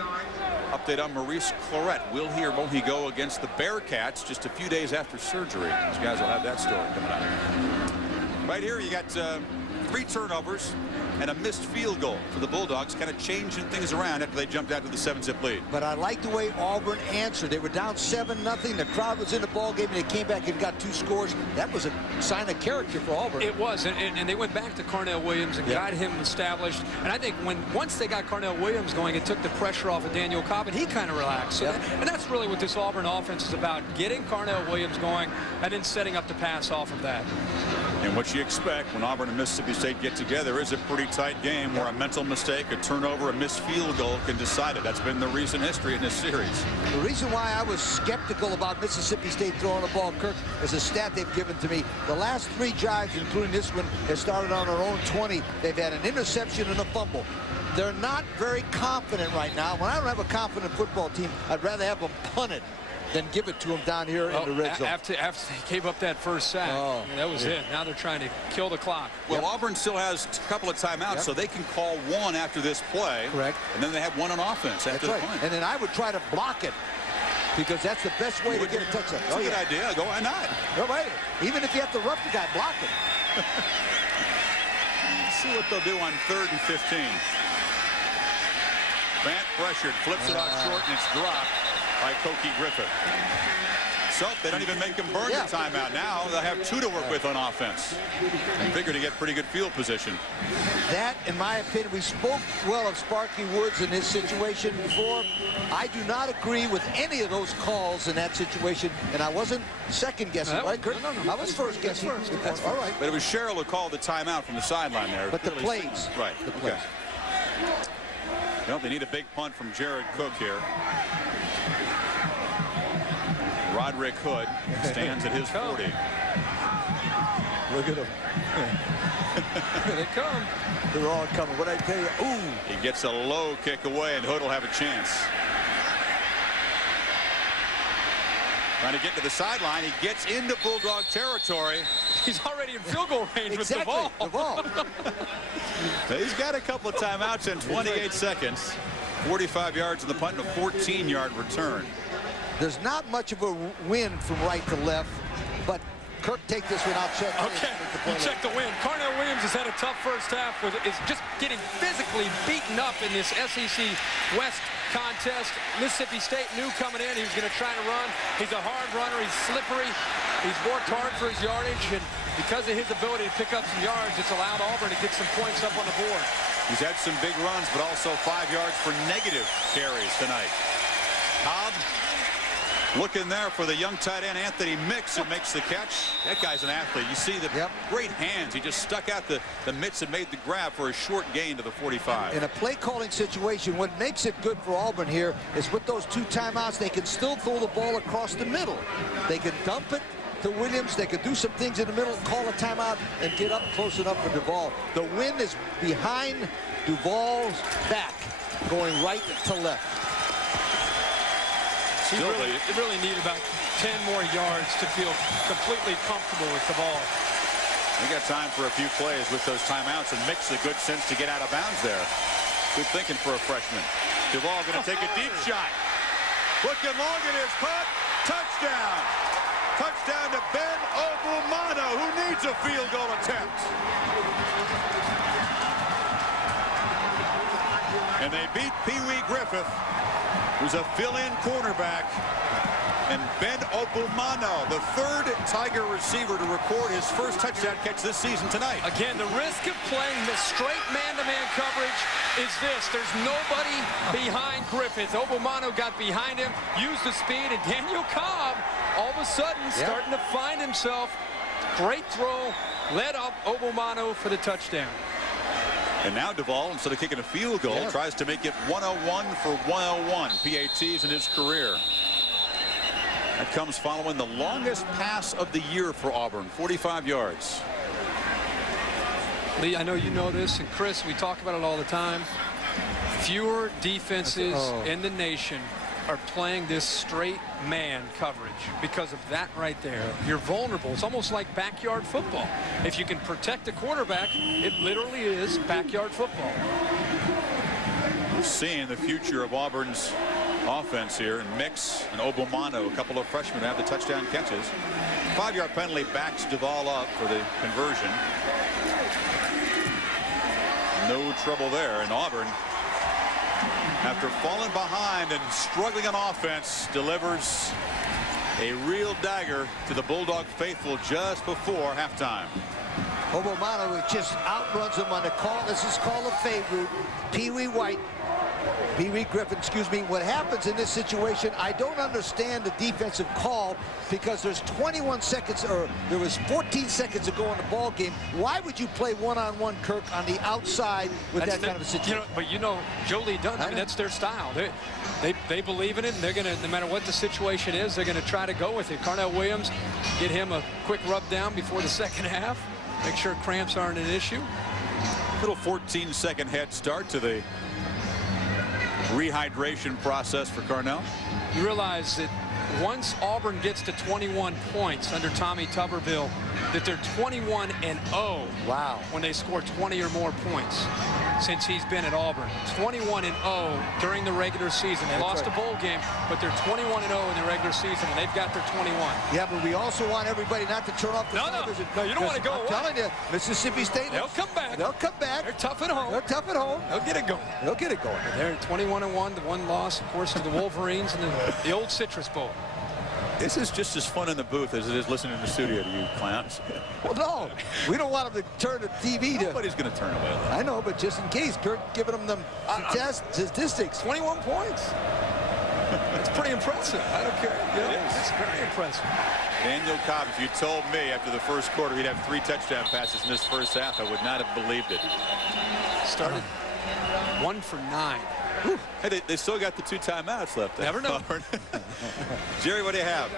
Update on Maurice Claret. Will he or won't he go against the Bearcats just a few days after surgery? These guys will have that story coming up. Right here, you got 3 turnovers and a missed field goal for the Bulldogs, kind of changing things around after they jumped out to the 7-zip lead. But I like the way Auburn answered. They were down 7-0. The crowd was in the ball game, and they came back and got 2 scores. That was a sign of character for Auburn. It was, and they went back to Carnell Williams and got him established. And I think once they got Carnell Williams going, it took the pressure off of Daniel Cobb, and he kind of relaxed. So and that's really what this Auburn offense is about, getting Carnell Williams going and then setting up the pass off of that. And what you expect when Auburn and Mississippi State get together is a pretty tight game where a mental mistake, a turnover, a missed field goal can decide it. That's been the recent history in this series. The reason why I was skeptical about Mississippi State throwing the ball, Kirk, is a stat they've given to me. The last 3 drives, including this one, have started on their own 20. They've had an interception and a fumble. They're not very confident right now. When I don't have a confident football team, I'd rather have them punt it than give it to them down here in the red zone. After they gave up that first sack, that was it. Now they're trying to kill the clock. Well, Auburn still has a couple of timeouts, so they can call 1 after this play. Correct. And then they have 1 on offense after the punt. And then I would try to block it, because that's the best way to get a touchdown. That's a good idea. Go, why not? No, right. Even if you have to rough the guy, block it. Let's see what they'll do on 3rd and 15. Fant pressured, flips it out short, and it's dropped by Koki Griffith. So they don't even make him burn the timeout. Now they'll have 2 to work with on offense. And figure to get pretty good field position. That, in my opinion, we spoke well of Sparky Woods in this situation before. I do not agree with any of those calls in that situation, and I wasn't second guessing, right, Kurt? No. I was first guessing. That's all right. But it was Sherrill who called the timeout from the sideline there. But the plays. Right. The plays. Well, they need a big punt from Jared Cook here. Roderick Hood stands at his 40. Look at them. Here they come. They're all coming. What I tell you? Ooh. He gets a low kick away, and Hood will have a chance. Trying to get to the sideline. He gets into Bulldog territory. He's already in field goal range with Duvall. He's got a couple of timeouts in 28 seconds. 45 yards in the punt and a 14-yard return. There's not much of a win from right to left, but Kirk, take this one out. Check. Okay, check the win. Carnell Williams has had a tough first half. Is just getting physically beaten up in this SEC West contest. Mississippi State knew coming in he was going to try to run. He's a hard runner. He's slippery. He's worked hard for his yardage, and because of his ability to pick up some yards, it's allowed Auburn to get some points up on the board. He's had some big runs, but also 5 yards for negative carries tonight. Cobb looking there for the young tight end Anthony Mix, who makes the catch. That guy's an athlete. You see the great hands. He just stuck out the mitts and made the grab for a short gain to the 45. In a play calling situation, what makes it good for Auburn here is with those 2 timeouts, they can still throw the ball across the middle. They can dump it to Williams. They can do some things in the middle, call a timeout, and get up close enough for Duvall. The wind is behind Duvall's back, going right to left. He really need about 10 more yards to feel completely comfortable with the ball. We got time for a few plays with those timeouts, and Mix a good sense to get out of bounds there. Good thinking for a freshman. Duvall going to take a deep shot. Looking long, it is caught. Touchdown. Touchdown to Ben Obumano, who needs a field goal attempt. And they beat Pee Wee Griffith, who's a fill-in cornerback, and Ben Obumano, the 3rd Tiger receiver to record his first touchdown catch this season tonight. Again, the risk of playing the straight man-to-man coverage is this. There's nobody behind Griffith. Obumano got behind him, used the speed, and Daniel Cobb all of a sudden starting to find himself. Great throw, led up Obumano for the touchdown. And now Duvall, instead of kicking a field goal, tries to make it 101 for 101 PATs in his career. That comes following the longest pass of the year for Auburn, 45 yards. Lee, I know you know this, and Chris, we talk about it all the time. Fewer defenses in the nation are playing this straight man coverage because of that right there. You're vulnerable. It's almost like backyard football. If you can protect the quarterback, it literally is backyard football. We're seeing the future of Auburn's offense here, and Mix and Obumano, a couple of freshmen, have the touchdown catches. 5-yard penalty backs Duvall up for the conversion. No trouble there, and Auburn, after falling behind and struggling on offense, delivers a real dagger to the Bulldog faithful just before halftime. Obumano just outruns him on the call. This is called a fade route. Pee Wee Griffin, excuse me. What happens in this situation, I don't understand the defensive call, because there's 21 seconds, or there was 14 seconds to go in the ball game. Why would you play one-on-one, Kirk, on the outside with that kind of a situation? But Joe Lee Dunn, I mean, that's their style. They believe in it, and they're going to, no matter what the situation is, they're going to try to go with it. Carnell Williams, get him a quick rub down before the second half. Make sure cramps aren't an issue. Little 14-second head start to the rehydration process for Carnell. You realize that once Auburn gets to 21 points under Tommy Tuberville, that they're 21-0. Wow. When they score 20 or more points since he's been at Auburn. 21-0 during the regular season. They lost a bowl game, but they're 21-0 in the regular season, and they've got their 21. Yeah, but we also want everybody not to turn off the television. No, you don't want to go away. I'm telling you, Mississippi State, they'll come back. They'll come back. They're tough at home. They're tough at home. They'll get it going. They'll get it going. They're 21-1. The one loss, of course, to the Wolverines and the old Citrus Bowl. This is just as fun in the booth as it is listening in the studio to you clowns. Well, no, we don't want them to turn the TV to. Nobody's going to turn away. I know, but just in case, Kirk giving them statistics. 21 points. That's pretty impressive. I don't care. Yeah, it's very impressive. Daniel Cobb, if you told me after the first quarter he'd have 3 touchdown passes in this first half, I would not have believed it. Started 1 for 9. Hey, they still got the 2 timeouts left. Never know. Jerry, what do you have?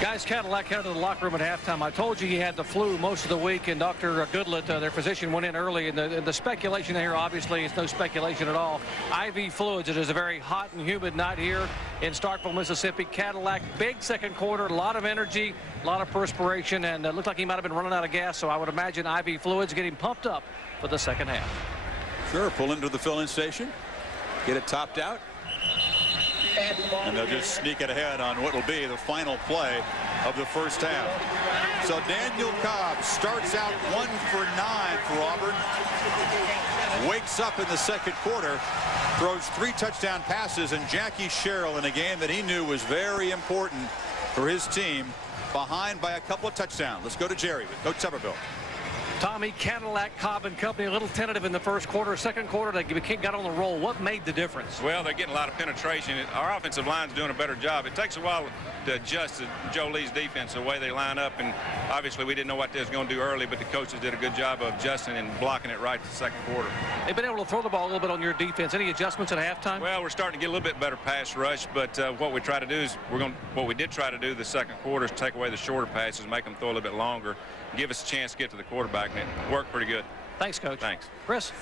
Guys, Cadillac headed to the locker room at halftime. I told you he had the flu most of the week, and Dr. Goodlett, their physician, went in early. And the speculation here, obviously, it's no speculation at all. IV fluids. It is a very hot and humid night here in Starkville, Mississippi. Cadillac, big second quarter, a lot of energy, a lot of perspiration, and it looked like he might have been running out of gas, so I would imagine IV fluids getting pumped up for the second half. Sure, pull into the fill-in station, get it topped out. And they'll just sneak it ahead on what will be the final play of the first half. So Daniel Cobb starts out 1 for 9 for Auburn. Wakes up in the second quarter, throws 3 touchdown passes, and Jackie Sherrill in a game that he knew was very important for his team, behind by a couple of touchdowns. Let's go to Jerry with Coach Tuberville. Tommy, Cadillac, Cobb and company a little tentative in the first quarter. Second quarter, they got on the roll. What made the difference? Well, they're getting a lot of penetration. Our offensive line's doing a better job. It takes a while to adjust to Joe Lee's defense, the way they line up, and obviously we didn't know what they was going to do early, but the coaches did a good job of adjusting and blocking it right the second quarter. They've been able to throw the ball a little bit on your defense. Any adjustments at halftime? Well, we're starting to get a little bit better pass rush, but what we try to do is what we did try to do the second quarter is take away the shorter passes, make them throw a little bit longer, give us a chance to get to the quarterback, and it worked pretty good. Thanks, Coach. Thanks. Chris?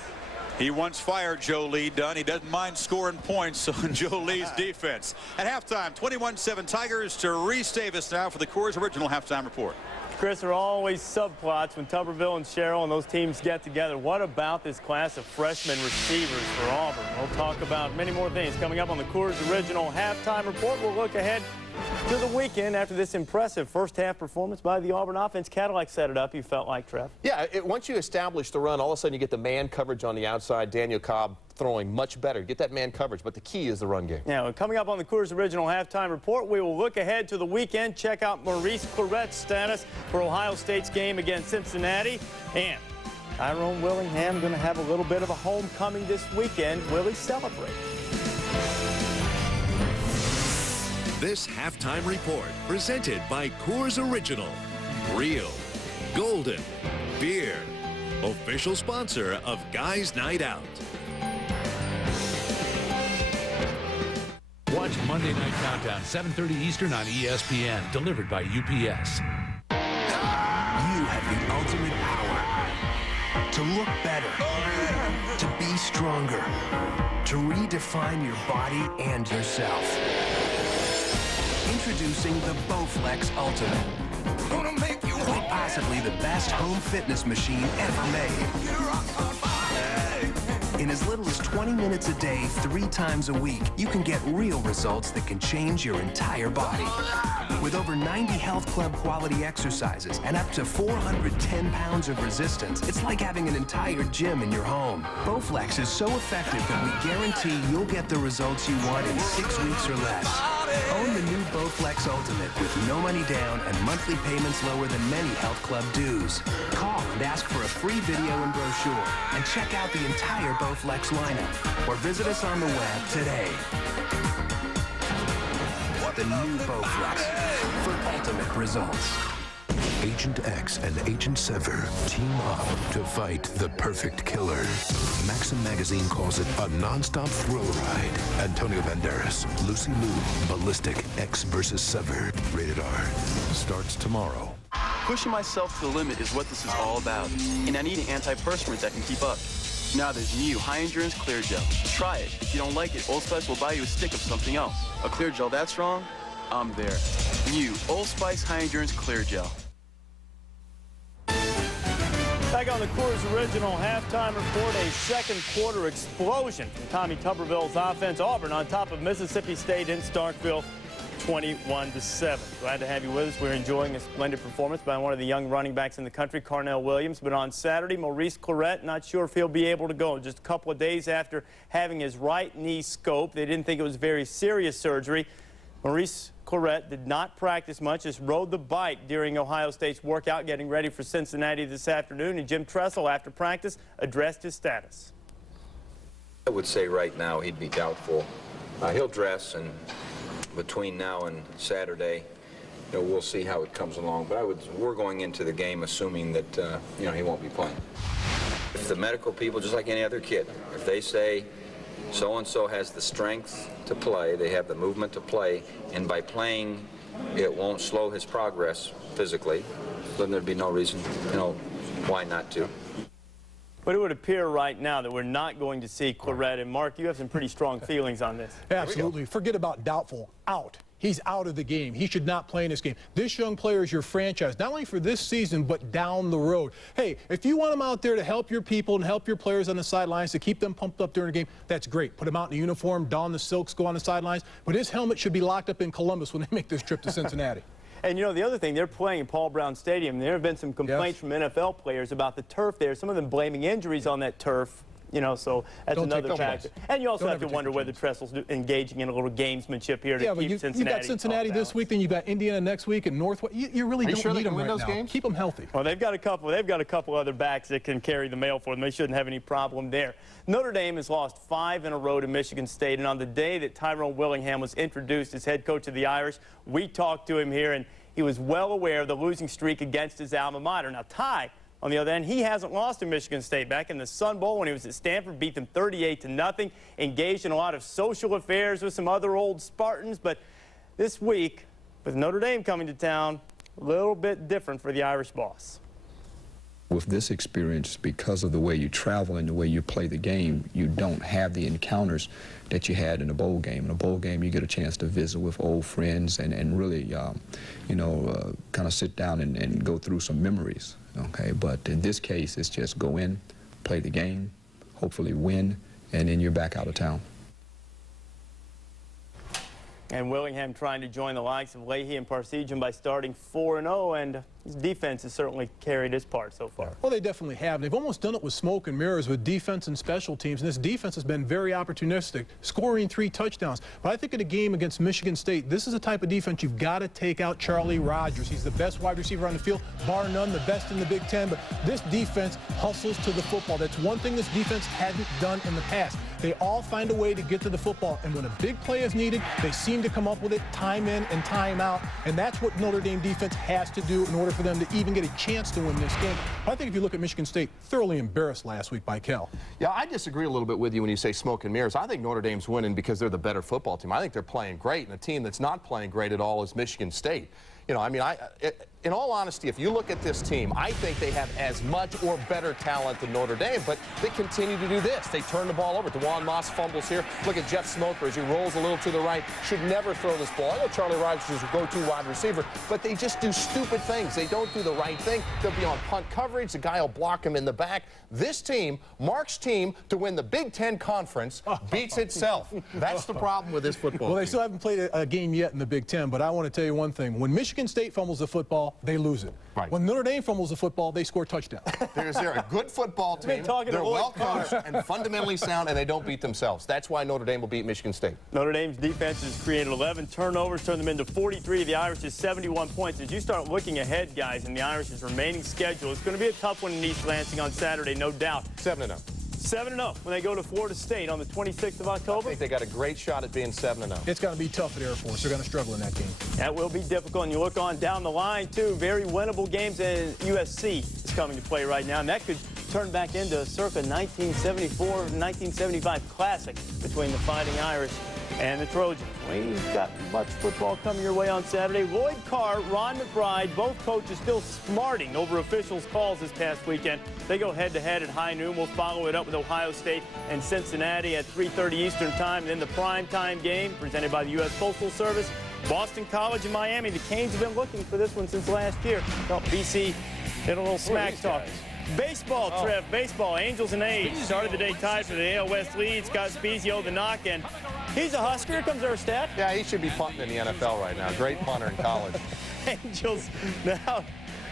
He once fired Joe Lee, Dunn. He doesn't mind scoring points on Joe Lee's defense. At halftime, 21-7 Tigers. To Reese Davis now for the Coors Original Halftime Report. Chris, there are always subplots when Tuberville and Sherrill and those teams get together. What about this class of freshman receivers for Auburn? We'll talk about many more things coming up on the Coors Original Halftime Report. We'll look ahead to the weekend after this impressive first-half performance by the Auburn offense. Cadillac set it up, you felt like, Trev. Yeah, once you establish the run, all of a sudden you get the man coverage on the outside. Daniel Cobb throwing much better. Get that man coverage, but the key is the run game. Now, coming up on the Coors Original Halftime Report, we will look ahead to the weekend, check out Maurice Claret's status for Ohio State's game against Cincinnati, and Tyrone Willingham going to have a little bit of a homecoming this weekend. Will he celebrate? This halftime report presented by Coors Original, Real, Golden, Beer, official sponsor of Guys Night Out. Watch Monday Night Countdown, 7:30 Eastern on ESPN, delivered by UPS. You have the ultimate power to look better, to be stronger, to redefine your body and yourself. Introducing the Bowflex Ultimate. Gonna make you quite possibly the best home fitness machine ever made. In as little as 20 minutes a day, 3 times a week, you can get real results that can change your entire body. With over 90 health club quality exercises and up to 410 pounds of resistance, it's like having an entire gym in your home. Bowflex is so effective that we guarantee you'll get the results you want in 6 weeks or less. Own the new Bowflex Ultimate with no money down and monthly payments lower than many health club dues. Call and ask for a free video and brochure, and check out the entire Bowflex lineup, or visit us on the web today. The new Bowflex for ultimate results. Agent X and Agent Sever team up to fight the perfect killer. Maxim magazine calls it a non-stop thrill ride. Antonio Banderas, Lucy Liu, Ballistic, X versus Sever. Rated R. Starts tomorrow. Pushing myself to the limit is what this is all about, and I need an antiperspirant that can keep up. Now there's new high endurance clear gel. Try it. If you don't like it, Old Spice will buy you a stick of something else. A clear gel that strong? I'm there. New Old Spice high endurance clear gel. Back on the Coors Original Halftime Report, a second quarter explosion from Tommy Tuberville's offense. Auburn on top of Mississippi State in Starkville, 21-7. Glad to have you with us. We're enjoying a splendid performance by one of the young running backs in the country, Carnell Williams. But on Saturday, Maurice Claret, not sure if he'll be able to go. Just a couple of days after having his right knee scoped, they didn't think it was very serious surgery. Maurice Claret did not practice much, just rode the bike during Ohio State's workout, getting ready for Cincinnati this afternoon. And Jim Tressel, after practice, addressed his status. I would say right now he'd be doubtful. He'll dress, and between now and Saturday, we'll see how it comes along. But we're going into the game assuming that he won't be playing. If the medical people, just like any other kid, if they say so-and-so has the strength to play, they have the movement to play, and by playing it won't slow his progress physically, then there'd be no reason, why not to. But it would appear right now that we're not going to see Claret. And Mark, you have some pretty strong feelings on this. Absolutely. Forget about doubtful. Out. He's out of the game. He should not play in this game. This young player is your franchise, not only for this season, but down the road. Hey, if you want him out there to help your people and help your players on the sidelines, to keep them pumped up during the game, that's great. Put him out in the uniform, don the silks, go on the sidelines. But his helmet should be locked up in Columbus when they make this trip to Cincinnati. And, the other thing, they're playing in Paul Brown Stadium. There have been some complaints from NFL players about the turf there, some of them blaming injuries on that turf. So that's another factor. And you also have to wonder whether Tressel's engaging in a little gamesmanship here to keep Cincinnati. You got Cincinnati this week, then you got Indiana next week, and Northwest. You really don't need them right now. Games? Keep them healthy. Well, they've got a couple other backs that can carry the mail for them. They shouldn't have any problem there. Notre Dame has lost 5 in a row to Michigan State, and on the day that Tyrone Willingham was introduced as head coach of the Irish, we talked to him here, and he was well aware of the losing streak against his alma mater. Now, Ty, on the other end, he hasn't lost to Michigan State. Back in the Sun Bowl when he was at Stanford, beat them 38-0, engaged in a lot of social affairs with some other old Spartans. But this week, with Notre Dame coming to town, a little bit different for the Irish boss. With this experience, because of the way you travel and the way you play the game, you don't have the encounters that you had in a bowl game. In a bowl game, you get a chance to visit with old friends and really, kind of sit down and go through some memories, okay? But in this case, it's just go in, play the game, hopefully win, and then you're back out of town. And Willingham trying to join the likes of Leahy and Parsegian by starting 4-0, and his defense has certainly carried his part so far. Well, they definitely have. They've almost done it with smoke and mirrors with defense and special teams, and this defense has been very opportunistic, scoring 3 touchdowns. But I think in a game against Michigan State, this is the type of defense you've got to take out Charlie Rogers. He's the best wide receiver on the field, bar none, the best in the Big Ten. But this defense hustles to the football. That's one thing this defense hadn't done in the past. They all find a way to get to the football, and when a big play is needed, they seem to come up with it time in and time out, and that's what Notre Dame defense has to do in order for them to even get a chance to win this game. I think if you look at Michigan State, thoroughly embarrassed last week by Cal. Yeah, I disagree a little bit with you when you say smoke and mirrors. I think Notre Dame's winning because they're the better football team. I think they're playing great, and a team that's not playing great at all is Michigan State. In all honesty, if you look at this team, I think they have as much or better talent than Notre Dame, but they continue to do this. They turn the ball over. DeJuan Moss fumbles here. Look at Jeff Smoker as he rolls a little to the right. Should never throw this ball. I know Charlie Rogers is a go-to wide receiver, but they just do stupid things. They don't do the right thing. They'll be on punt coverage. The guy will block him in the back. This team, Mark's team, to win the Big Ten Conference, beats itself. That's the problem with this football team. They still haven't played a game yet in the Big Ten, but I want to tell you one thing. When Michigan State fumbles the football, they lose it. Right. When Notre Dame fumbles the football, they score touchdowns. They're a good football team. They're well coached and fundamentally sound, and they don't beat themselves. That's why Notre Dame will beat Michigan State. Notre Dame's defense has created 11 turnovers, turned them into 43. The Irish's 71 points. As you start looking ahead, guys, in the Irish's remaining schedule, it's going to be a tough one in East Lansing on Saturday, no doubt. 7-0. 7-0 when they go to Florida State on the 26th of October. I think they got a great shot at being 7-0. It's going to be tough at Air Force. They're going to struggle in that game. That will be difficult. And you look on down the line, too, very winnable games, and USC is coming to play right now. And that could turn back into a circa 1974-1975 classic between the Fighting Irish and the Trojans. We've got much football coming your way on Saturday. Lloyd Carr, Ron McBride, both coaches still smarting over officials' calls this past weekend. They go head-to-head at high noon. We'll follow it up with Ohio State and Cincinnati at 3:30 Eastern Time. And then the primetime game presented by the U.S. Postal Service. Boston College and Miami. The Canes have been looking for this one since last year. Well, BC did a little smack talk. Baseball, Trev, baseball. Angels and A's started the day tied for the AL West lead. Scott Spezio, the knock, and he's a Husker. Here comes our stat. Yeah, he should be punting in the NFL right now. Great punter in college. Angels now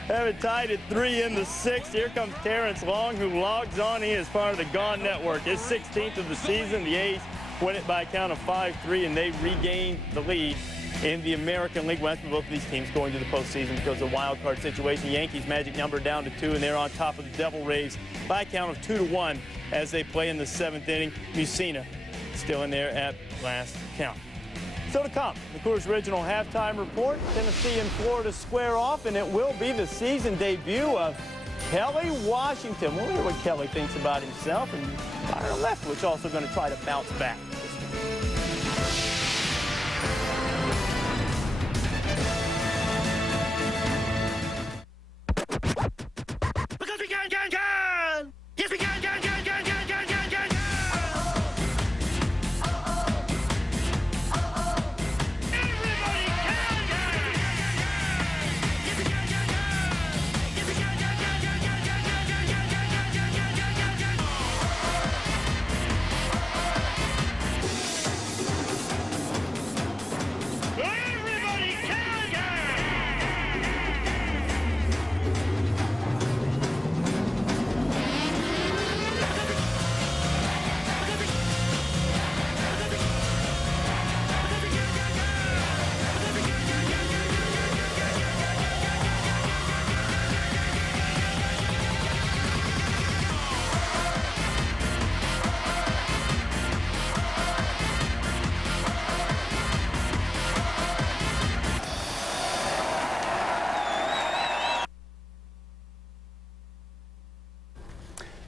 have it tied at 3 in the 6th. Here comes Terrence Long, who logs on. He is part of the Gone Network. His 16th of the season. The A's win it by a count of 5-3, and they regain the lead in the American League West. Both of these teams going to the postseason because of the wild card situation. Yankees magic number down to 2, and they're on top of the Devil Rays by a count of 2-1 as they play in the 7th inning. Mussina still in there at last count. So to come, the Coors Original halftime report. Tennessee and Florida square off, and it will be the season debut of Kelly Washington. We'll hear what Kelly thinks about himself, and Byron Leftwich also going to try to bounce back.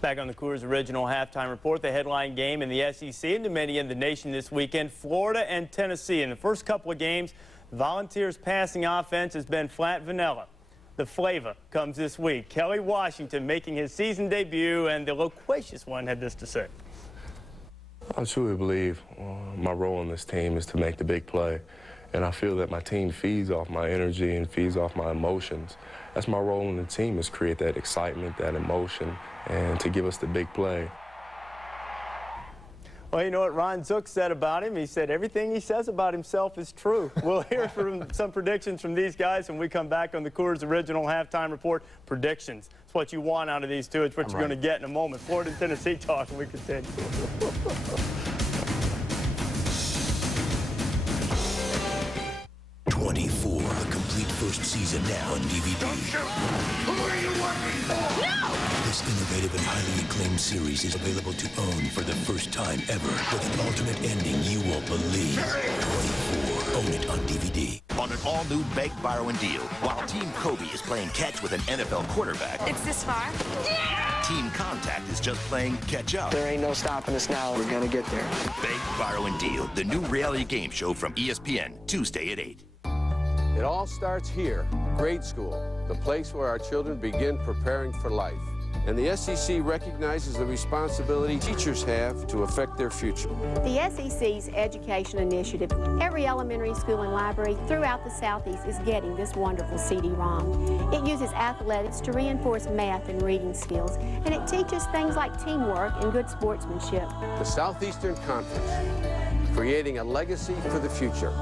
Back on the Coors Original Halftime Report, the headline game in the SEC and to many in the nation this weekend, Florida and Tennessee. In the first couple of games, Volunteers' passing offense has been flat vanilla. The flavor comes this week. Kelly Washington making his season debut, and the loquacious one had this to say. I truly believe my role in this team is to make the big play. And I feel that my team feeds off my energy and feeds off my emotions. That's my role in the team, is create that excitement, that emotion, and to give us the big play. Well, you know what Ron Zook said about him? He said everything he says about himself is true. We'll hear from some predictions from these guys when we come back on the Coors Original Halftime Report. Predictions. It's what you want out of these two. It's what you're going to get in a moment. Florida and Tennessee talk, and we continue. 24, a complete first season now on DVD. Don't shoot! Who are you working for? No! This innovative and highly acclaimed series is available to own for the first time ever with an alternate ending you won't believe. 24, own it on DVD. On an all-new Beg, Borrow, and Deal, while Team Kobe is playing catch with an NFL quarterback. It's this far? Yeah! Team Contact is just playing catch up. There ain't no stopping us now. We're gonna get there. Beg, Borrow, and Deal, the new reality game show from ESPN, Tuesday at 8. It all starts here, grade school, the place where our children begin preparing for life. And the SEC recognizes the responsibility teachers have to affect their future. The SEC's education initiative, every elementary school and library throughout the Southeast is getting this wonderful CD-ROM. It uses athletics to reinforce math and reading skills, and it teaches things like teamwork and good sportsmanship. The Southeastern Conference, creating a legacy for the future.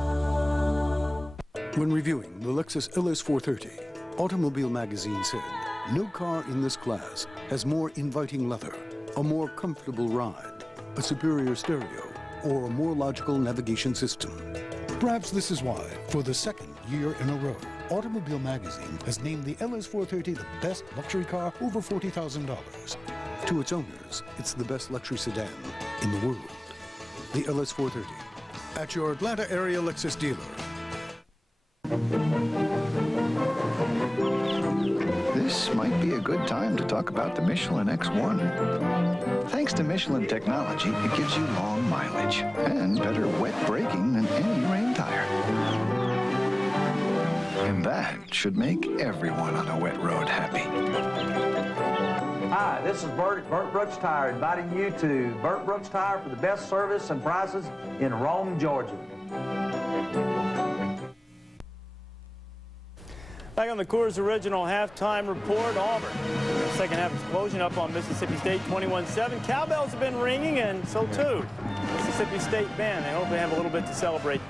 When reviewing the Lexus LS430, Automobile Magazine said, no car in this class has more inviting leather, a more comfortable ride, a superior stereo, or a more logical navigation system. Perhaps this is why, for the second year in a row, Automobile Magazine has named the LS430 the best luxury car over $40,000. To its owners, it's the best luxury sedan in the world. The LS430, at your Atlanta area Lexus dealer. This might be a good time to talk about the Michelin X1. Thanks to Michelin technology, it gives you long mileage and better wet braking than any rain tire. And that should make everyone on a wet road happy. Hi, this is Bert at Bert Brooks Tire, inviting you to Bert Brooks Tire for the best service and prices in Rome, Georgia. Back on the Coors Original Halftime Report, Auburn. Second half explosion up on Mississippi State, 21-7. Cowbells have been ringing, and so too Mississippi State band. They hope they have a little bit to celebrate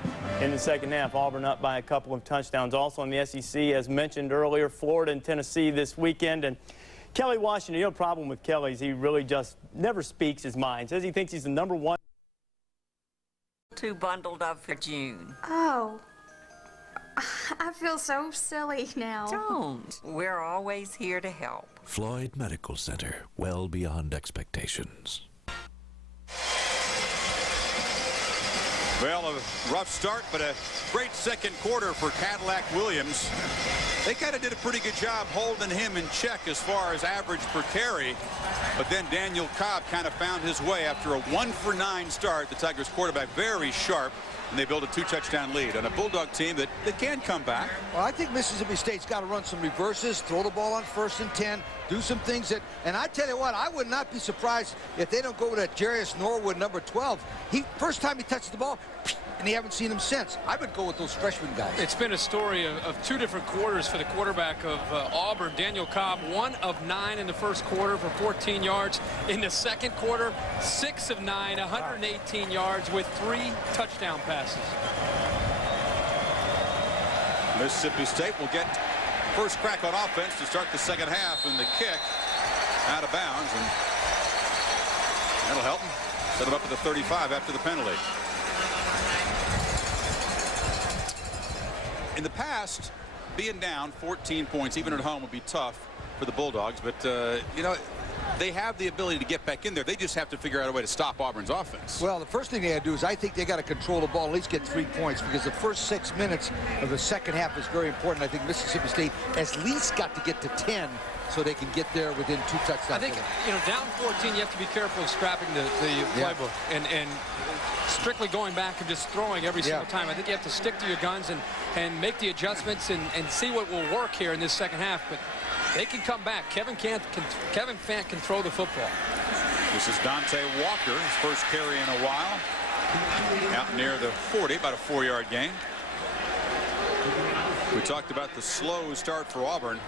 in the second half. Auburn up by a couple of touchdowns. Also in the SEC, as mentioned earlier, Florida and Tennessee this weekend. And Kelly Washington, you know, the problem with Kelly is he really just never speaks his mind. Says he thinks he's the #1. Too bundled up for June. Oh. I feel so silly now. Don't. We're always here to help. Floyd Medical Center, well beyond expectations. Well, a rough start, but a great second quarter for Cadillac Williams. They kind of did a pretty good job holding him in check as far as average per carry. But then Daniel Cobb kind of found his way after a 1-for-9 start. The Tigers quarterback very sharp. And they build a 2-touchdown lead on a Bulldog team that can come back. Well, I think Mississippi State's got to run some reverses, throw the ball on 1st and 10, do some things that, and I tell you what, I would not be surprised if they don't go with that Jarius Norwood, number 12. First time he touched the ball, and they haven't seen him since. I would go with those freshman guys. It's been a story of 2 different quarters for the quarterback of Auburn, Daniel Cobb. 1 of 9 in the first quarter for 14 yards. In the second quarter, 6 of 9, 118 yards with 3 touchdown passes. Mississippi State will get first crack on offense to start the second half, and the kick out of bounds, and that'll help them set them up at the 35 after the penalty. In the past, being down 14 points, even at home, would be tough for the Bulldogs. But, you know, they have the ability to get back in there. They just have to figure out a way to stop Auburn's offense. Well, the first thing they got to do is I think they got to control the ball, at least get 3 points, because the first 6 minutes of the second half is very important. I think Mississippi State at least got to get to 10 so they can get there within 2 touchdowns. I think, down 14, you have to be careful of scrapping the playbook and strictly going back and just throwing every single time. I think you have to stick to your guns and make the adjustments and see what will work here in this second half. But they can come back. Kevin Fant can throw the football. This is Dante Walker, his first carry in a while. Out near the 40, about a 4-yard gain. We talked about the slow start for Auburn.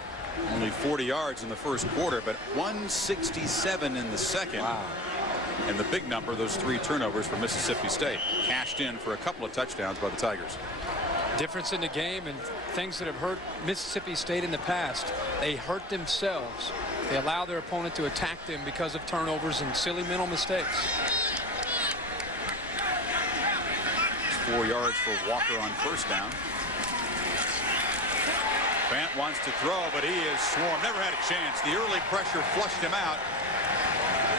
Only 40 yards in the first quarter, but 167 in the second. Wow. And the big number, those 3 turnovers for Mississippi State. Cashed in for a couple of touchdowns by the Tigers. Difference in the game and things that have hurt Mississippi State in the past. They hurt themselves. They allow their opponent to attack them because of turnovers and silly mental mistakes. 4 yards for Walker on first down. Fant wants to throw, but he is swarmed. Never had a chance. The early pressure flushed him out.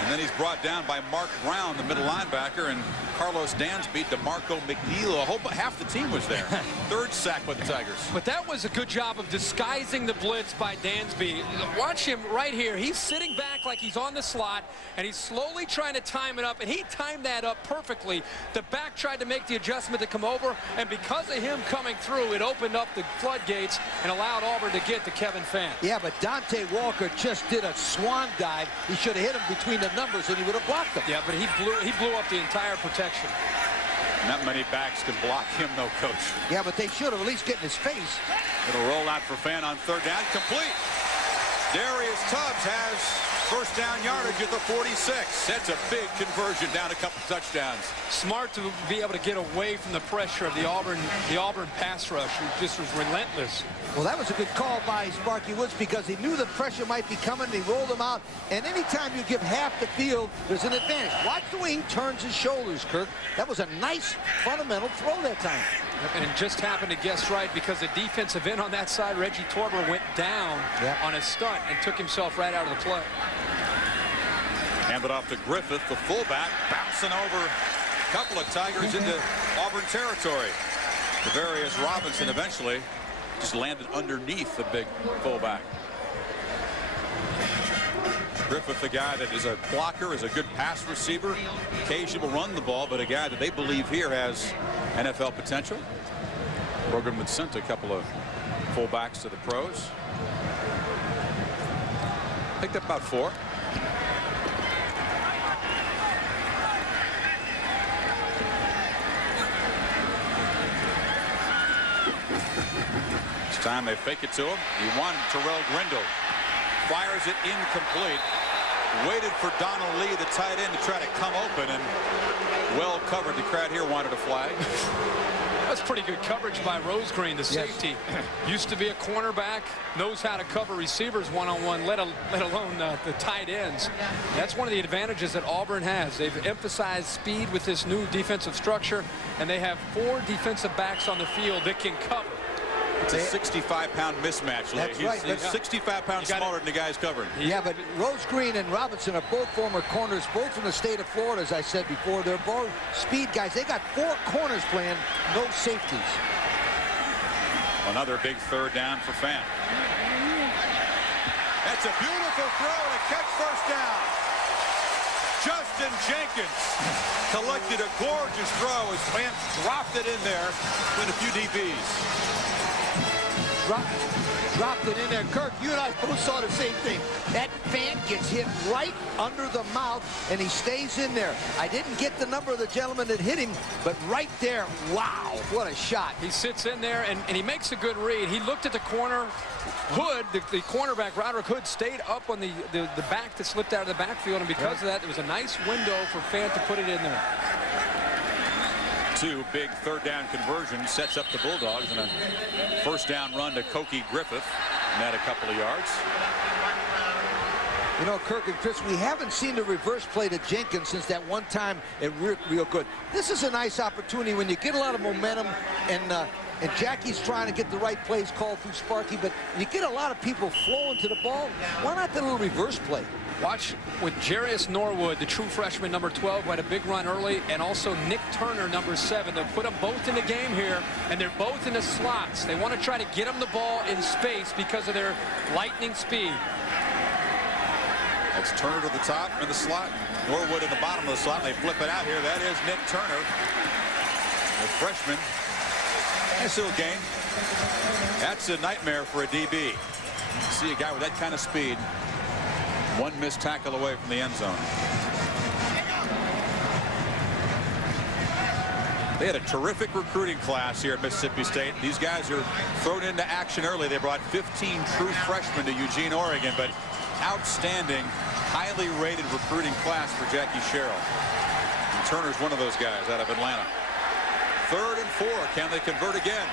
And then he's brought down by Mark Brown, the middle linebacker, and Carlos Dansby, DeMarco McNeil. Half the team was there. 3rd sack by the Tigers. But that was a good job of disguising the blitz by Dansby. Watch him right here. He's sitting back like he's on the slot, and he's slowly trying to time it up, and he timed that up perfectly. The back tried to make the adjustment to come over, and because of him coming through, it opened up the floodgates and allowed Auburn to get to Kevin Fant. Yeah, but Dante Walker just did a swan dive. He should have hit him between the numbers, and he would have blocked them. Yeah, but he blew up the entire protection. Not many backs can block him, though, Coach. Yeah, but they should have at least get in his face. It'll roll out for Fant on 3rd down. Complete. Darius Tubbs has first down yardage at the 46. That's a big conversion, down a couple touchdowns. Smart to be able to get away from the pressure of the Auburn pass rush, who just was relentless. Well, that was a good call by Sparky Woods because he knew the pressure might be coming. He rolled him out. And anytime you give half the field, there's an advantage. Watch the way he turns his shoulders, Kirk. That was a nice fundamental throw that time. And it just happened to guess right because the defensive end on that side, Reggie Torber, went down on a stunt and took himself right out of the play. Hand it off to Griffith, the fullback, bouncing over a couple of Tigers into Auburn territory. Tavarius Robinson eventually just landed underneath the big fullback. Griffith, the guy that is a blocker, is a good pass receiver, occasionally will run the ball, but a guy that they believe here has NFL potential. The program had sent a couple of fullbacks to the pros. Picked up about 4. This time they fake it to him. He wanted Terrell Grindle. Fires it incomplete. Waited for Donald Lee, the tight end, to try to come open, and well covered. The crowd here wanted a flag. That's pretty good coverage by Rosegreen, the safety. Used to be a cornerback, knows how to cover receivers one-on-one, let alone the tight ends. That's one of the advantages that Auburn has. They've emphasized speed with this new defensive structure, and they have 4 defensive backs on the field that can cover. It's a 65-pound mismatch, Lee. That's right. He's 65 pounds smaller than the guys covering. Yeah, but Rosegreen and Robinson are both former corners, both from the state of Florida, as I said before. They're both speed guys. They got 4 corners playing, no safeties. Another big 3rd down for Fant. That's a beautiful throw to catch first down. Justin Jenkins collected a gorgeous throw as Fant dropped it in there with a few DBs. Dropped it in there. Kirk, you and I both saw the same thing. That Fant gets hit right under the mouth, and he stays in there. I didn't get the number of the gentleman that hit him, but right there, wow, what a shot. He sits in there, and he makes a good read. He looked at the corner. Hood, the cornerback, Roderick Hood, stayed up on the back that slipped out of the backfield, and because of that, there was a nice window for Fant to put it in there. 2 big 3rd down conversions sets up the Bulldogs, and a first down run to Koki Griffith, and that a couple of yards. You know, Kirk and Chris, we haven't seen the reverse play to Jenkins since that one time it worked real good. This is a nice opportunity when you get a lot of momentum, and Jackie's trying to get the right plays called through Sparky, but you get a lot of people flowing to the ball. Why not the little reverse play? Watch with Jarius Norwood, the true freshman, number 12, who had a big run early, and also Nick Turner, number 7. They'll put them both in the game here, and they're both in the slots. They want to try to get them the ball in space because of their lightning speed. That's Turner to the top in the slot. Norwood in the bottom of the slot. They flip it out here. That is Nick Turner, the freshman. Nice little gain. That's a nightmare for a DB. See a guy with that kind of speed. One missed tackle away from the end zone. They had a terrific recruiting class here at Mississippi State. These guys are thrown into action early. They brought 15 true freshmen to Eugene, Oregon, but outstanding, highly rated recruiting class for Jackie Sherrill. And Turner's one of those guys out of Atlanta. 3rd and 4. Can they convert again?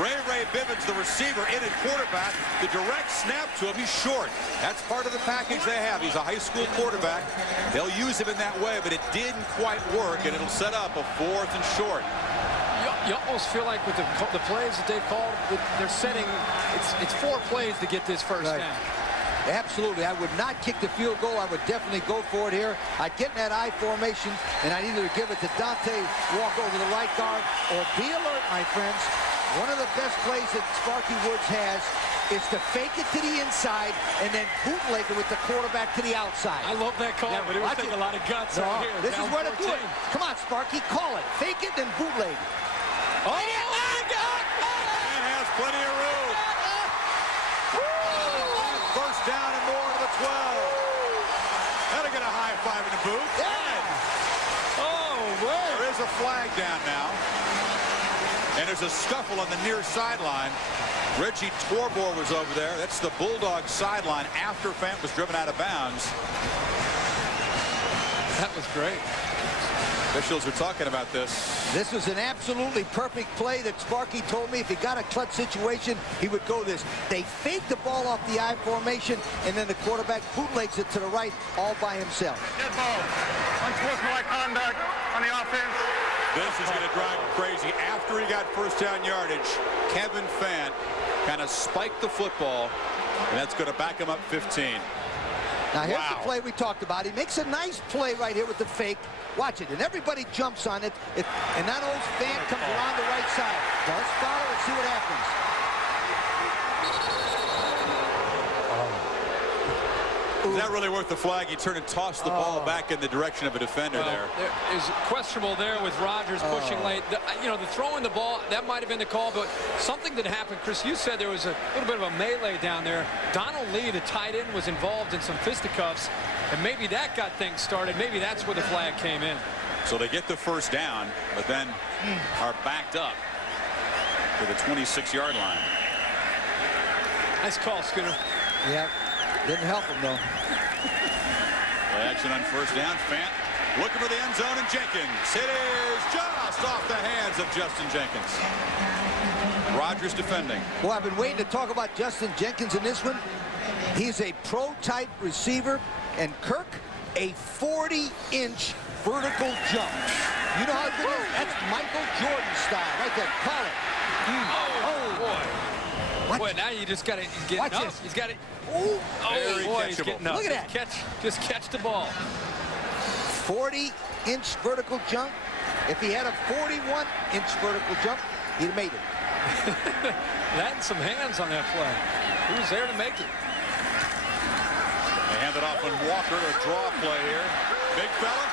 Ray Bivens, the receiver, in at quarterback. The direct snap to him, he's short. That's part of the package they have. He's a high school quarterback. They'll use him in that way, but it didn't quite work, and it'll set up a 4th and short. You almost feel like with the plays that they've called, they're setting, it's 4 plays to get this first down. Absolutely. I would not kick the field goal. I would definitely go for it here. I'd get in that I formation, and I'd either give it to Dante, walk over the right guard, or be alert, my friends. One of the best plays that Sparky Woods has is to fake it to the inside and then bootleg it with the quarterback to the outside. I love that call, but it would take a lot of guts right here. This is where to do it. Come on, Sparky, call it. Fake it, then bootleg. Oh, and has plenty of room. First down and more to the 12. That'll get a high five in the booth. Yeah. Oh, wait. There is a flag down now. And there's a scuffle on the near sideline. Reggie Torbor was over there. That's the Bulldogs sideline after Fant was driven out of bounds. That was great. Officials are talking about this. This was an absolutely perfect play that Sparky told me if he got a clutch situation, he would go this. They fake the ball off the I formation, and then the quarterback bootlegs it to the right all by himself. Good ball. Unsportsmanlike conduct on the offense. This is going to drive him crazy. After he got first down yardage, Kevin Fant kind of spiked the football, and that's going to back him up 15. Now here's the play we talked about. He makes a nice play right here with the fake. Watch it, and everybody jumps on it. And that old Fant comes around the right side. Now let's follow and see what happens. Is that really worth the flag? He turned and tossed the ball back in the direction of a defender there. It was questionable there with Rodgers pushing late. The throwing the ball, that might have been the call, but something that happened, Chris, you said there was a little bit of a melee down there. Donald Lee, the tight end, was involved in some fisticuffs, and maybe that got things started. Maybe that's where the flag came in. So they get the first down, but then are backed up to the 26-yard line. Nice call, Scooter. Yeah. Didn't help him, though. Play action on first down. Fant looking for the end zone, and Jenkins. It is just off the hands of Justin Jenkins. Rodgers defending. Well, I've been waiting to talk about Justin Jenkins in this one. He's a pro-type receiver, and Kirk, a 40-inch vertical jump. You know how good it is? That's Michael Jordan style. Right there. Call it. Oh, boy. Boy, now you just got to get up. He's got it. Oh, boy, he's getting up. Look at that. Just catch the ball. 40-inch vertical jump. If he had a 41-inch vertical jump, he'd have made it. That and some hands on that play. He was there to make it. They hand it off on Walker to a draw play here. Big fella.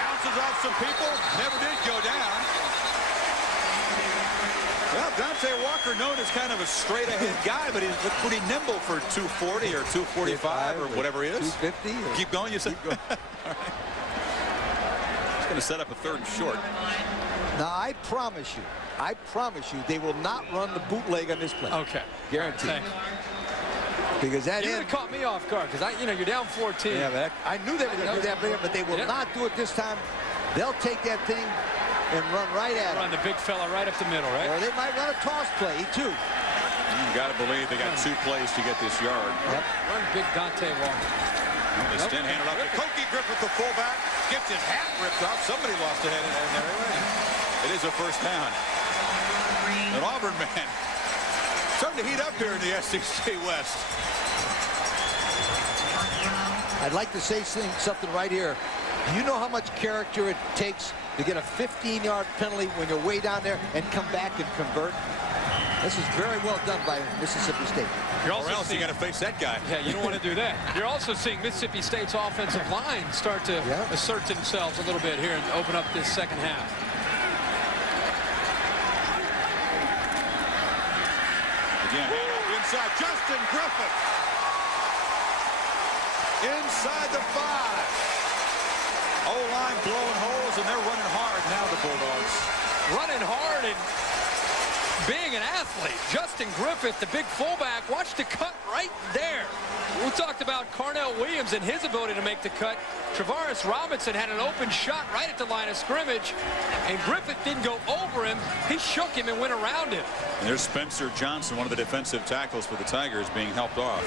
Bounces off some people. Never did go down. Well, Dante Walker, known as kind of a straight-ahead guy, but he's pretty nimble for 240 or 245 or whatever he is. 250. Keep going, you said? All right. He's going to set up a 3rd and short. Now, I promise you, they will not run the bootleg on this play. Okay. Guaranteed. Because that would have caught me off guard, because you're down 14. Yeah, but I knew they were going to do that, but they will not do it this time. They'll take that thing and run right at him. Run the big fella right up the middle, right? Or they might run a toss play, too. You got to believe they got 2 plays to get this yard. Yep. Run big Dante Walker. They stand handed up to Koki Griffith, the fullback. Gets his hat ripped off. Somebody lost a head in there. It is a first down. An Auburn man Starting to heat up here in the SEC West. I'd like to say something right here. You know how much character it takes to get a 15-yard penalty when you're way down there and come back and convert? This is very well done by Mississippi State. Or else you got to face that guy. Yeah, you don't want to do that. You're also seeing Mississippi State's offensive line start to assert themselves a little bit here and open up this second half. Again, handoff inside. Justin Griffith. Inside the 5. O-line blowing holes, and they're running hard now, the Bulldogs. Running hard and being an athlete. Justin Griffith, the big fullback, watched the cut right there. We talked about Carnell Williams and his ability to make the cut. Travaris Robinson had an open shot right at the line of scrimmage, and Griffith didn't go over him. He shook him and went around him. And there's Spencer Johnson, one of the defensive tackles for the Tigers, being helped off.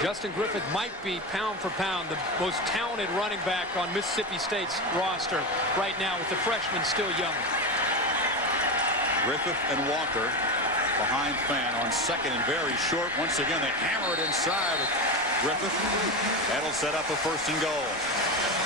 Justin Griffith might be pound for pound the most talented running back on Mississippi State's roster right now, with the freshman still young. Griffith and Walker behind Fan on second and very short. Once again, they hammer it inside with Griffith. That'll set up a 1st and goal.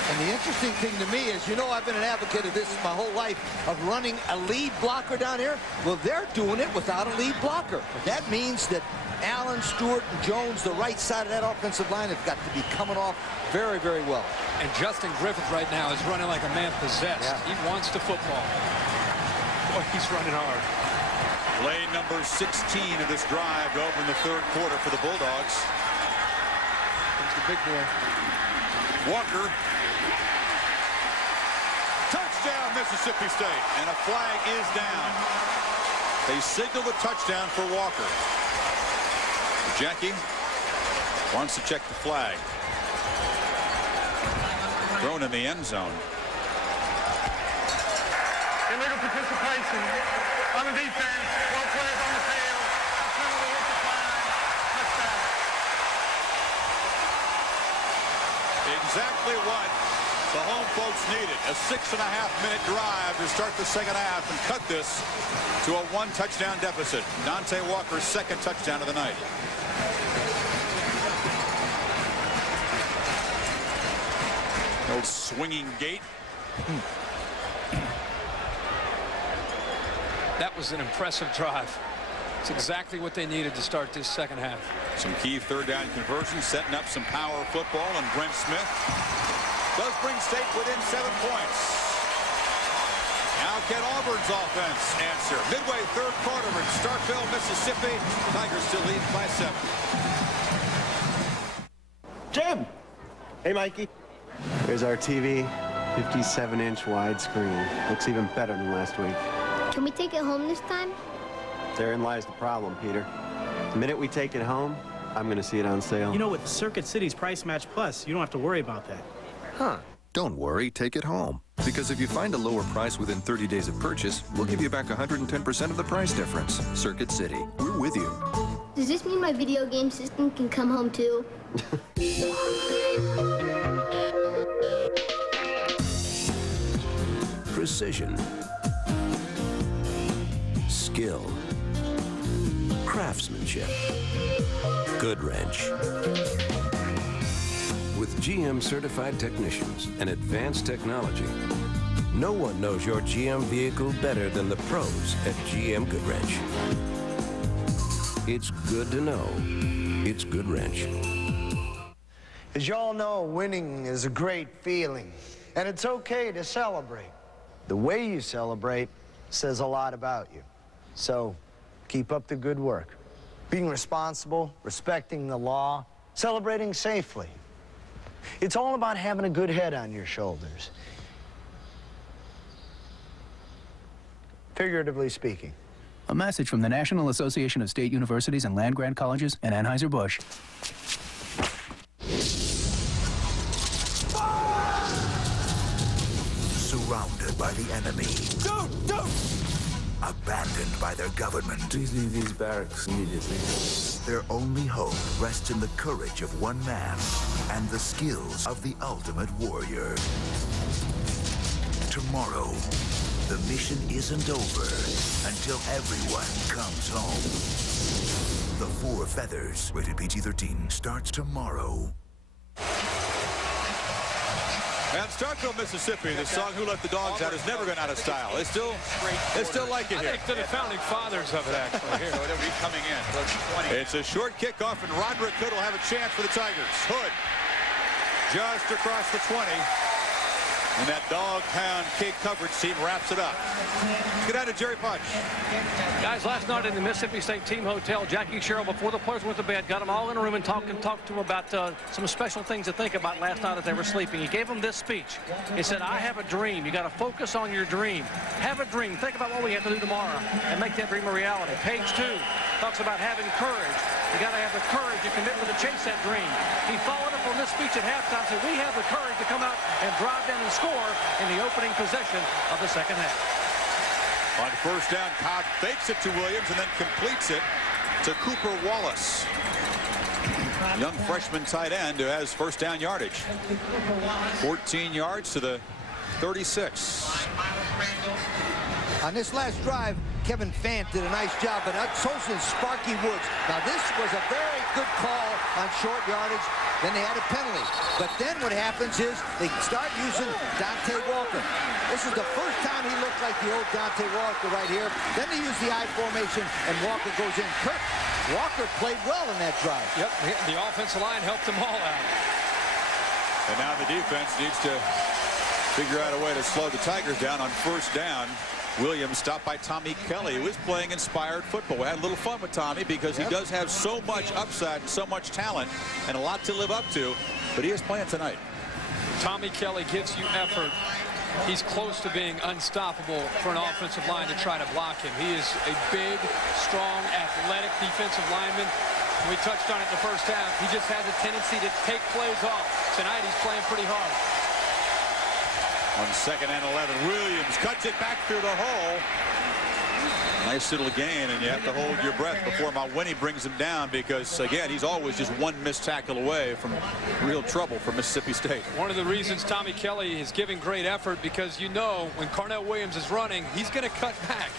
And the interesting thing to me is, you know, I've been an advocate of this my whole life, of running a lead blocker down here. Well, they're doing it without a lead blocker. That means that Allen, Stewart, and Jones, the right side of that offensive line, have got to be coming off very, very well. And Justin Griffith right now is running like a man possessed. Yeah. He wants the football. Boy, he's running hard. Play number 16 of this drive to open the 3rd quarter for the Bulldogs. Here's the big boy. Walker. Touchdown, Mississippi State. And a flag is down. They signal the touchdown for Walker. Jackie wants to check the flag. Thrown in the end zone. Illegal participation on the defense. 12 players on the field. Penalty hit the flag. Touchdown. Exactly what the home folks needed. A 6.5-minute drive to start the second half and cut this to a 1-touchdown deficit. Dante Walker's 2nd touchdown of the night. Old swinging gate. That was an impressive drive. It's exactly what they needed to start this second half. Some key 3rd down conversions, setting up some power football, and Brent Smith does bring State within 7 points. Now can Auburn's offense answer? Midway 3rd quarter in Starkville, Mississippi. Tigers still lead by 7. Jim! Hey, Mikey. There's our TV, 57-inch widescreen. Looks even better than last week. Can we take it home this time? Therein lies the problem, Peter. The minute we take it home, I'm going to see it on sale. You know, with Circuit City's Price Match Plus, you don't have to worry about that. Huh. Don't worry, take it home. Because if you find a lower price within 30 days of purchase, we'll give you back 110% of the price difference. Circuit City, we're with you. Does this mean my video game system can come home too? Precision. Skill. Craftsmanship. Goodwrench. With GM certified technicians and advanced technology, no one knows your GM vehicle better than the pros at GM Goodwrench. It's good to know it's Goodwrench. As y'all know, winning is a great feeling, and it's okay to celebrate. The way you celebrate says a lot about you. So, keep up the good work. Being responsible, respecting the law, celebrating safely. It's all about having a good head on your shoulders. Figuratively speaking. A message from the National Association of State Universities and Land-Grant Colleges and Anheuser-Busch. Surrounded by the enemy. Don't! Abandoned by their government. Please leave these barracks immediately. Their only hope rests in the courage of one man and the skills of the ultimate warrior. Tomorrow, The mission isn't over until everyone comes home. The Four Feathers, rated PG-13, starts tomorrow. And Starkville, Mississippi, the song "Who Let the Dogs Out" has never gone out of style. They still like it here. I think they're the founding fathers of it, actually. Here. So it'll be coming in. It's a short kickoff, and Roderick Hood will have a chance for the Tigers. Hood just across the 20. And that dog-pound kid coverage team wraps it up. Good night to Jerry Punch. Guys, last night in the Mississippi State Team Hotel, Jackie Sherrill, before the players went to bed, got them all in a room and talked to them about some special things to think about last night as they were sleeping. He gave them this speech. He said, I have a dream. You got to focus on your dream. Have a dream. Think about what we have to do tomorrow and make that dream a reality. Page 2 talks about having courage. You got to have the courage and commitment to chase that dream. He followed up on this speech at halftime, said, we have the courage to come out and drive down and score in the opening possession of the second half. On first down, Cobb fakes it to Williams and then completes it to Cooper Wallace. Young freshman tight end who has first down yardage. 14 yards to the 36. On this last drive, Kevin Fant did a nice job, but so did Sparky Woods. Now, this was a very good call on short yardage. Then they had a penalty. But then what happens is they start using Dante Walker. This is the first time he looked like the old Dante Walker right here. Then they use the I formation, and Walker goes in. Walker played well in that drive. Yep, the offensive line helped them all out. And now the defense needs to figure out a way to slow the Tigers down on first down. Williams stopped by Tommy Kelly, who is playing inspired football. We had a little fun with Tommy because he does have so much upside and so much talent and a lot to live up to, but he is playing tonight. Tommy Kelly gives you effort. He's close to being unstoppable for an offensive line to try to block him. He is a big, strong, athletic defensive lineman. We touched on it in the first half. He just has a tendency to take plays off. Tonight he's playing pretty hard. On second and 11, Williams cuts it back through the hole. Nice little gain, and you have to hold your breath before Mawini brings him down because, again, he's always just one missed tackle away from real trouble for Mississippi State. One of the reasons Tommy Kelly is giving great effort because you know when Carnell Williams is running, he's going to cut back.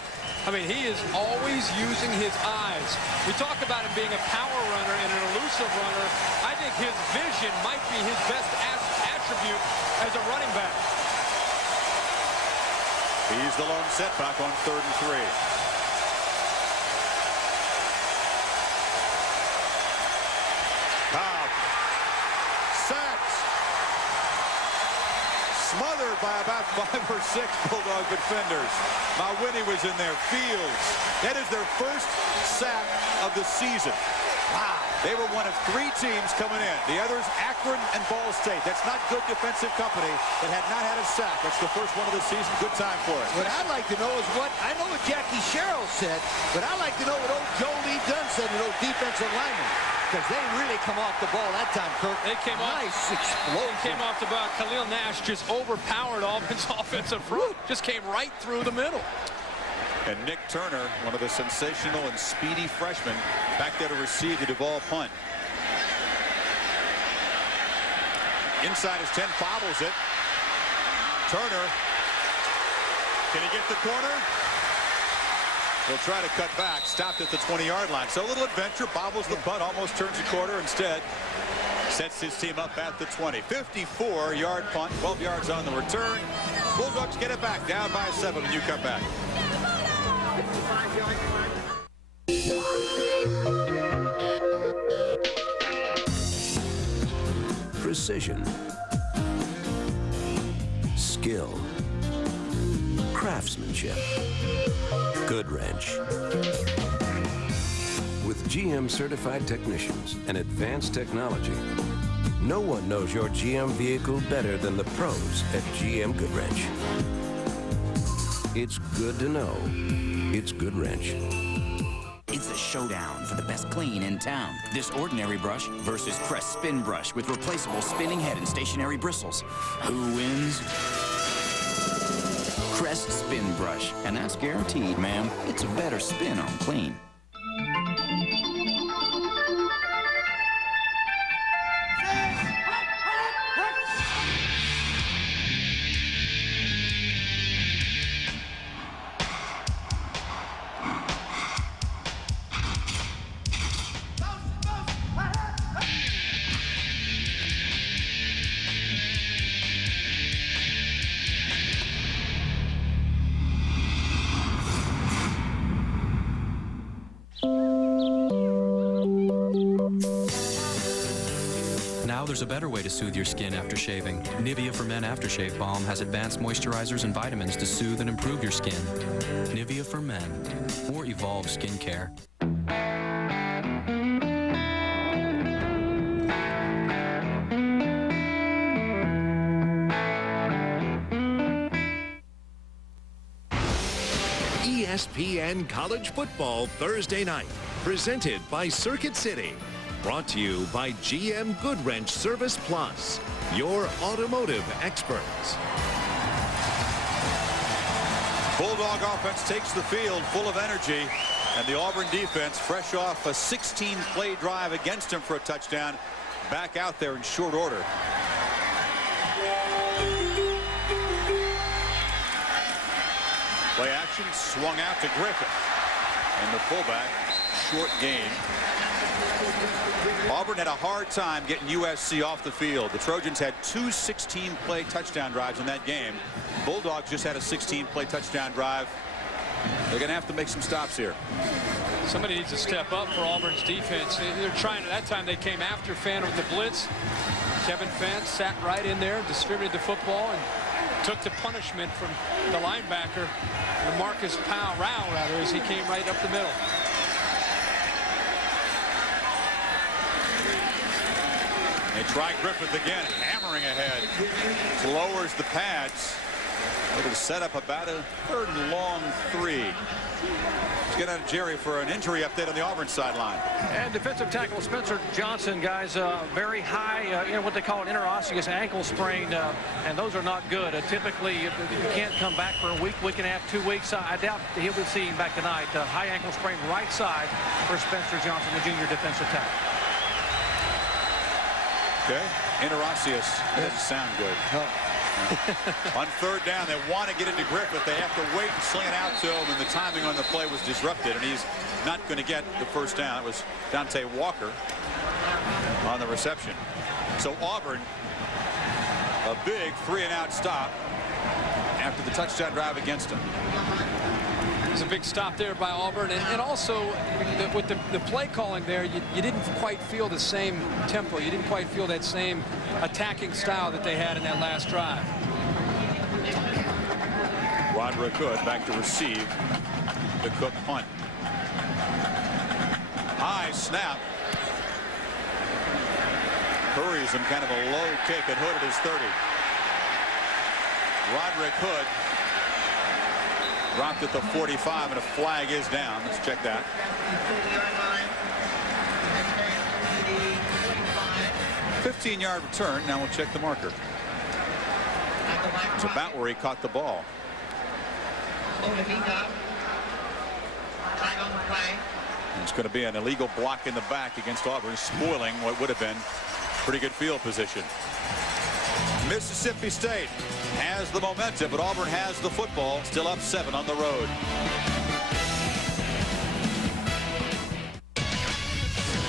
I mean, he is always using his eyes. We talk about him being a power runner and an elusive runner. I think his vision might be his best attribute as a running back. He's the lone setback on 3rd and 3. Cobb. Sacked. Smothered by about 5 or 6 Bulldog defenders. Mawini was in there. Fields. That is their first sack of the season. Wow. They were one of 3 teams coming in. The others, Akron and Ball State. That's not good defensive company that had not had a sack. That's the first one of the season. Good time for it. What I'd like to know is I know what Jackie Sherrill said, but I'd like to know what old Joe Lee Dunn said to those defensive linemen. Because they really come off the ball that time, Kirk. They came off. Nice explosion. Came off the ball. Khalil Nash just overpowered Auburn's offensive front. Just came right through the middle. And Nick Turner, one of the sensational and speedy freshmen, back there to receive the Duvall punt. Inside his 10, bobbles it. Turner, can he get the corner? He'll try to cut back, stopped at the 20-yard line. So a little adventure, bobbles the punt, almost turns a corner. Instead, sets his team up at the 20. 54-yard punt, 12 yards on the return. Bulldogs get it back, down by 7 when you come back. Precision, skill, craftsmanship, Goodwrench. With GM certified technicians and advanced technology, no one knows your GM vehicle better than the pros at GM Goodwrench. It's good to know. It's Goodwrench. It's a showdown for the best clean in town. This ordinary brush versus Crest Spin Brush with replaceable spinning head and stationary bristles. Who wins? Crest Spin Brush, and that's guaranteed, ma'am. It's a better spin on clean. there's a better way to soothe your skin after shaving. Nivea for Men Aftershave Balm has advanced moisturizers and vitamins to soothe and improve your skin. Nivea for Men, or Evolve Skincare. ESPN College Football Thursday night, presented by Circuit City. Brought to you by GM Goodwrench Service Plus, your automotive experts. Bulldog offense takes the field full of energy, and the Auburn defense, fresh off a 16-play drive against him for a touchdown, back out there in short order. Play action, swung out to Griffith, and the fullback, short gain. Auburn had a hard time getting USC off the field. The Trojans had 2 16-play touchdown drives in that game. Bulldogs just had a 16-play touchdown drive. They're going to have to make some stops here. Somebody needs to step up for Auburn's defense. They're trying. At that time, they came after Fant with the blitz. Kevin Fant sat right in there, distributed the football, and took the punishment from the linebacker, Marcus Rao, rather, as he came right up the middle. They try Griffith again, hammering ahead. Lowers the pads. It'll set up about a 3rd and long 3. Let's get out of Jerry for an injury update on the Auburn sideline. And defensive tackle Spencer Johnson, guys, very high, what they call an interosseous ankle sprain, and those are not good. Typically, you can't come back for a week, week and a half, 2 weeks. I doubt he'll be seeing back tonight. High ankle sprain right side for Spencer Johnson, the junior defensive tackle. Okay, interosseous. That doesn't sound good. On 3rd down, they want to get into Griffith. They have to wait and sling it out to him, and the timing on the play was disrupted, and he's not going to get the first down. It was Dante Walker on the reception. So Auburn, a big 3-and-out stop after the touchdown drive against them. It's a big stop there by Auburn, and also with the play calling there, you didn't quite feel the same tempo. You didn't quite feel that same attacking style that they had in that last drive. Roderick Hood back to receive the Cook punt. High snap. Hurries him, kind of a low kick, and Hood at his 30. Roderick Hood dropped at the 45, and a flag is down. Let's check that. 15-yard return. Now we'll check the marker. It's about where he caught the ball. It's going to be an illegal block in the back against Auburn, spoiling what would have been pretty good field position. Mississippi State has the momentum, but Auburn has the football, still up 7 on the road.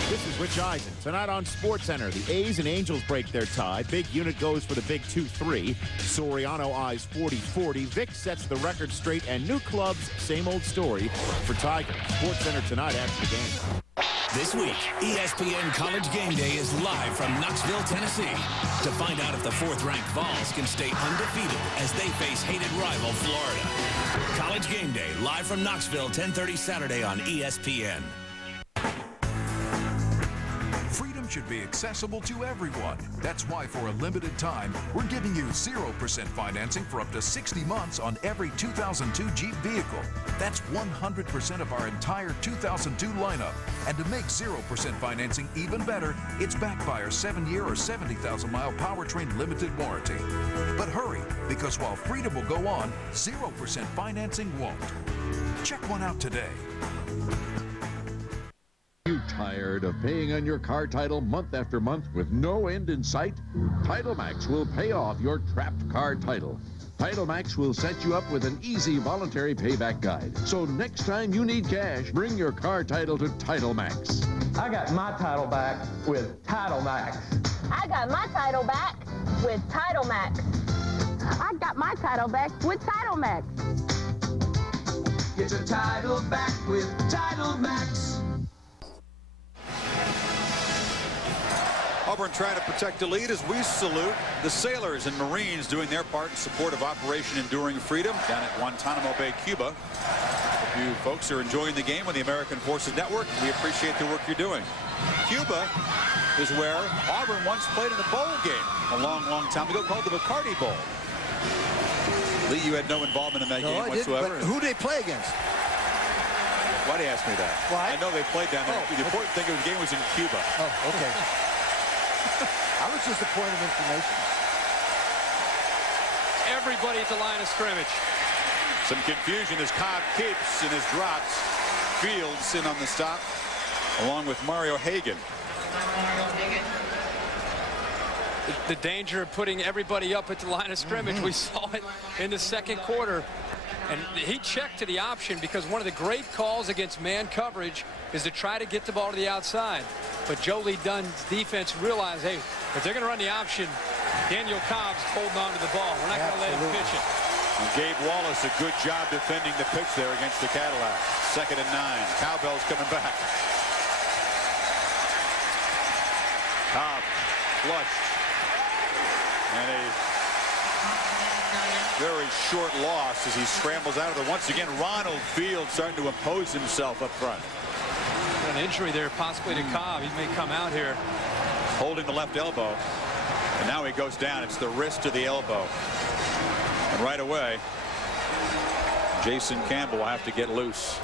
This is Rich Eisen. Tonight on SportsCenter, the A's and Angels break their tie. Big Unit goes for the big 2-3. Soriano eyes 40-40. Vic sets the record straight, and new clubs, same old story for Tiger. SportsCenter tonight after the game. This week, ESPN College Game Day is live from Knoxville, Tennessee. To find out if the 4th-ranked Vols can stay undefeated as they face hated rival Florida. College Game Day, live from Knoxville, 10:30 Saturday on ESPN. Freedom should be accessible to everyone. That's why for a limited time, we're giving you 0% financing for up to 60 months on every 2002 Jeep vehicle. That's 100% of our entire 2002 lineup. And to make 0% financing even better, it's backed by our 7-year or 70,000-mile powertrain limited warranty. But hurry, because while freedom will go on, 0% financing won't. Check one out today. You tired of paying on your car title month after month with no end in sight? TitleMax will pay off your trapped car title. TitleMax will set you up with an easy voluntary payback guide. So next time you need cash, bring your car title to TitleMax. I got my title back with TitleMax. I got my title back with TitleMax. I got my title back with TitleMax. Get your title back with TitleMax. Auburn trying to protect the lead as we salute the sailors and Marines doing their part in support of Operation Enduring Freedom down at Guantanamo Bay, Cuba. If you folks are enjoying the game on the American Forces Network, we appreciate the work you're doing. Cuba is where Auburn once played in a bowl game a long, long time ago called the Bacardi Bowl. Lee, you had no involvement in that game whatsoever. But who did they play against? Why do you ask me that? Well, I know they played down there. The important thing of the game was in Cuba. Oh, okay. I was just a point of information. Everybody at the line of scrimmage. Some confusion as Cobb keeps and his drops. Fields in on the stop, along with Mario Hagan. The danger of putting everybody up at the line of scrimmage. We saw it in the second quarter. And he checked to the option because one of the great calls against man coverage is to try to get the ball to the outside. But Joe Lee Dunn's defense realized, hey, if they're going to run the option, Daniel Cobb's holding on to the ball. We're not going to let him pitch it. And Gabe Wallace, a good job defending the pitch there against the Cadillac. 2nd and 9. Cowbell's coming back. Cobb flushed. And a very short loss as he scrambles out of there. Once again, Ronald Fields starting to impose himself up front. An injury there possibly to Cobb. He may come out here. Holding the left elbow. And now he goes down. It's the wrist to the elbow. And right away, Jason Campbell will have to get loose.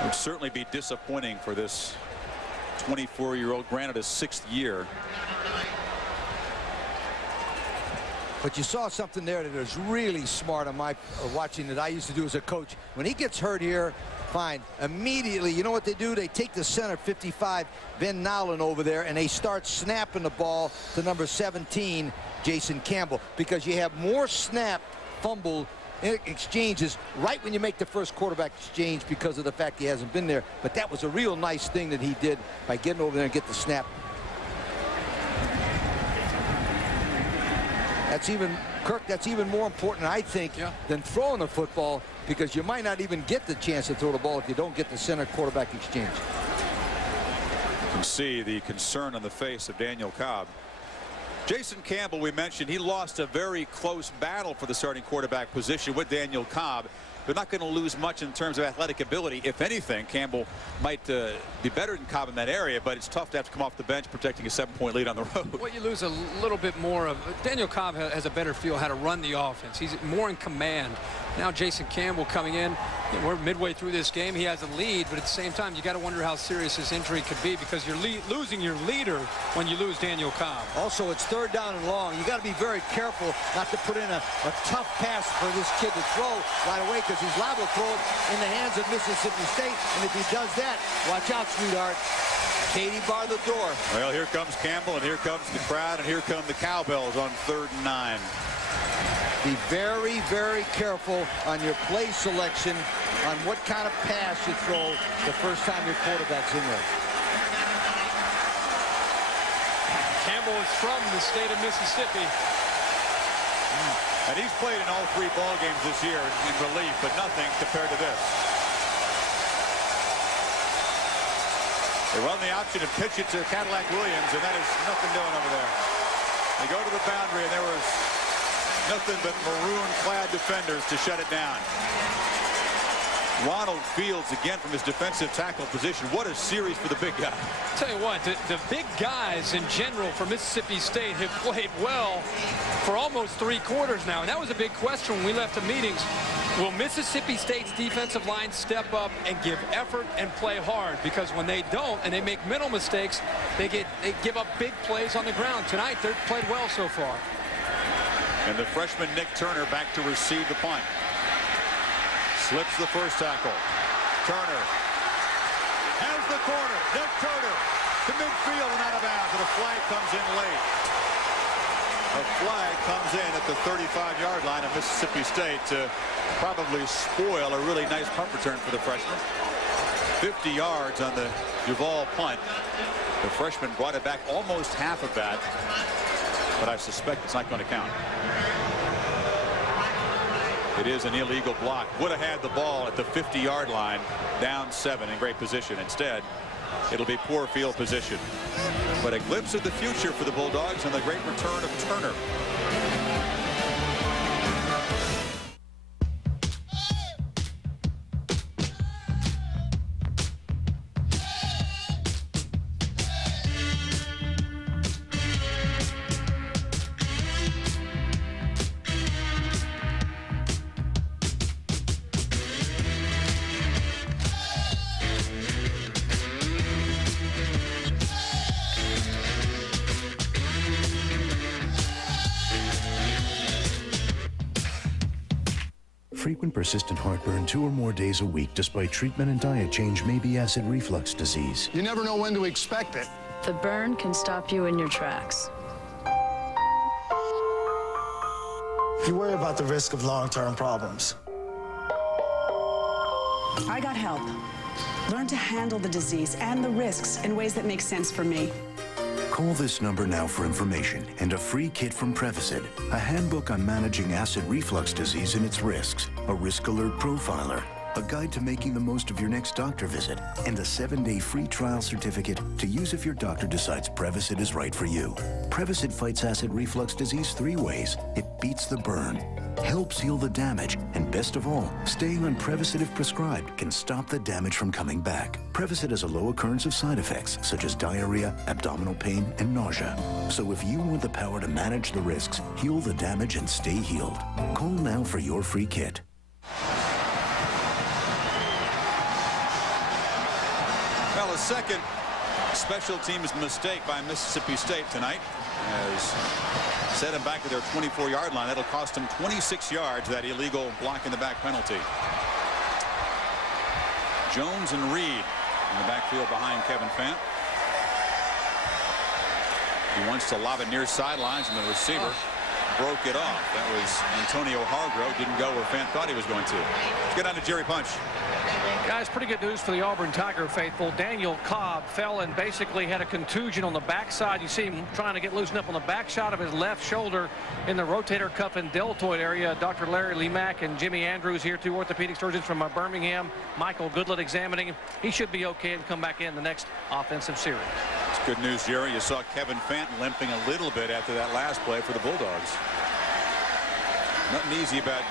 It would certainly be disappointing for this 24-year-old, granted his 6th year. But you saw something there that is really smart on my watching that I used to do as a coach. When he gets hurt here, fine. Immediately, you know what they do? They take the center 55, Ben Nowlin over there, and they start snapping the ball to number 17, Jason Campbell, because you have more snap, fumble exchanges right when you make the first quarterback exchange because of the fact he hasn't been there. But that was a real nice thing that he did by getting over there and get the snap. That's even, Kirk, that's even more important, I think, than throwing the football, because you might not even get the chance to throw the ball if you don't get the center quarterback exchange. You can see the concern on the face of Daniel Cobb. Jason Campbell, we mentioned, he lost a very close battle for the starting quarterback position with Daniel Cobb. They're not going to lose much in terms of athletic ability. If anything, Campbell might be better than Cobb in that area, but it's tough to have to come off the bench protecting a 7-point lead on the road. Well, you lose a little bit more of Daniel Cobb has a better feel how to run the offense. He's more in command. Now Jason Campbell coming in. We're midway through this game. He has a lead, but at the same time, you got to wonder how serious this injury could be, because you're losing your leader when you lose Daniel Cobb. Also, it's 3rd down and long. You got to be very careful not to put in a tough pass for this kid to throw right away, because he's liable to throw it in the hands of Mississippi State. And if he does that, watch out, sweetheart. Katie bar the door. Well, here comes Campbell, and here comes the crowd, and here come the Cowbells on 3rd and 9. Be very, very careful on your play selection on what kind of pass you throw the first time your quarterback's in there. Campbell is from the state of Mississippi. And he's played in all 3 ball games this year in relief, but nothing compared to this. They run the option and pitch it to Cadillac Williams, and that is nothing doing over there. They go to the boundary, and there was nothing but maroon-clad defenders to shut it down. Ronald Fields again from his defensive tackle position. What a series for the big guy. Tell you what, the big guys in general for Mississippi State have played well for almost 3 quarters now. And that was a big question when we left the meetings. Will Mississippi State's defensive line step up and give effort and play hard? Because when they don't and they make mental mistakes, they give up big plays on the ground. Tonight, they've played well so far. And the freshman Nick Turner back to receive the punt. Slips the first tackle. Turner has the corner. Nick Turner to midfield and out of bounds. And a flag comes in late. A flag comes in at the 35-yard line of Mississippi State to probably spoil a really nice punt return for the freshman. 50 yards on the Duval punt. The freshman brought it back almost half of that, but I suspect it's not going to count. It is an illegal block. Would have had the ball at the 50-yard line, down 7 in great position. Instead, it'll be poor field position. But a glimpse of the future for the Bulldogs and the great return of Turner. Frequent persistent heartburn 2 or more days a week despite treatment and diet change may be acid reflux disease. You never know when to expect it. The burn can stop you in your tracks. You worry about the risk of long-term problems. I got help. Learn to handle the disease and the risks in ways that make sense for me. Call this number now for information and a free kit from Prevacid, a handbook on managing acid reflux disease and its risks, a risk alert profiler, a guide to making the most of your next doctor visit, and a 7-day free trial certificate to use if your doctor decides Prevacid is right for you. Prevacid fights acid reflux disease 3 ways. It beats the burn, helps heal the damage, and best of all, staying on Prevacid if prescribed can stop the damage from coming back. Prevacid has a low occurrence of side effects such as diarrhea, abdominal pain, and nausea. So if you want the power to manage the risks, heal the damage, and stay healed, call now for your free kit. Well, a second special teams mistake by Mississippi State tonight has set them back to their 24-yard line. That'll cost them 26 yards, that illegal block in the back penalty. Jones and Reed in the backfield behind Kevin Fant. He wants to lob it near sidelines, and the receiver broke it off. That was Antonio Hargrove. Didn't go where Fant thought he was going to. Let's get on to Jerry Punch. Guys, pretty good news for the Auburn Tiger faithful. Daniel Cobb fell and basically had a contusion on the backside. You see him trying to get loosened up on the back shot of his left shoulder in the rotator cuff and deltoid area. Dr. Larry Lemack and Jimmy Andrews here, 2 orthopedic surgeons from Birmingham. Michael Goodlett examining him. He should be okay and come back in the next offensive series. It's good news, Jerry. You saw Kevin Fant limping a little bit after that last play for the Bulldogs. Nothing easy about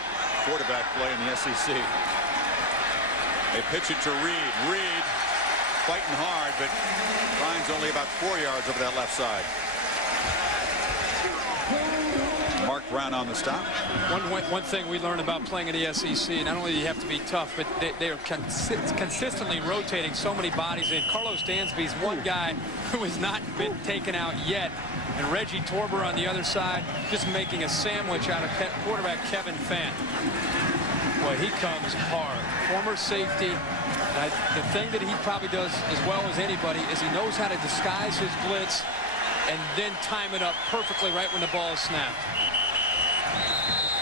quarterback play in the SEC. They pitch it to Reed. Reed fighting hard, but finds only about 4 yards over that left side. Mark Brown on the stop. One thing we learned about playing in the SEC, not only do you have to be tough, but they are consistently rotating so many bodies in. Carlos Dansby's one guy who has not been taken out yet. And Reggie Torber on the other side just making a sandwich out of quarterback Kevin Fant. Boy, he comes hard. Former safety. The thing that he probably does as well as anybody is he knows how to disguise his blitz and then time it up perfectly right when the ball is snapped.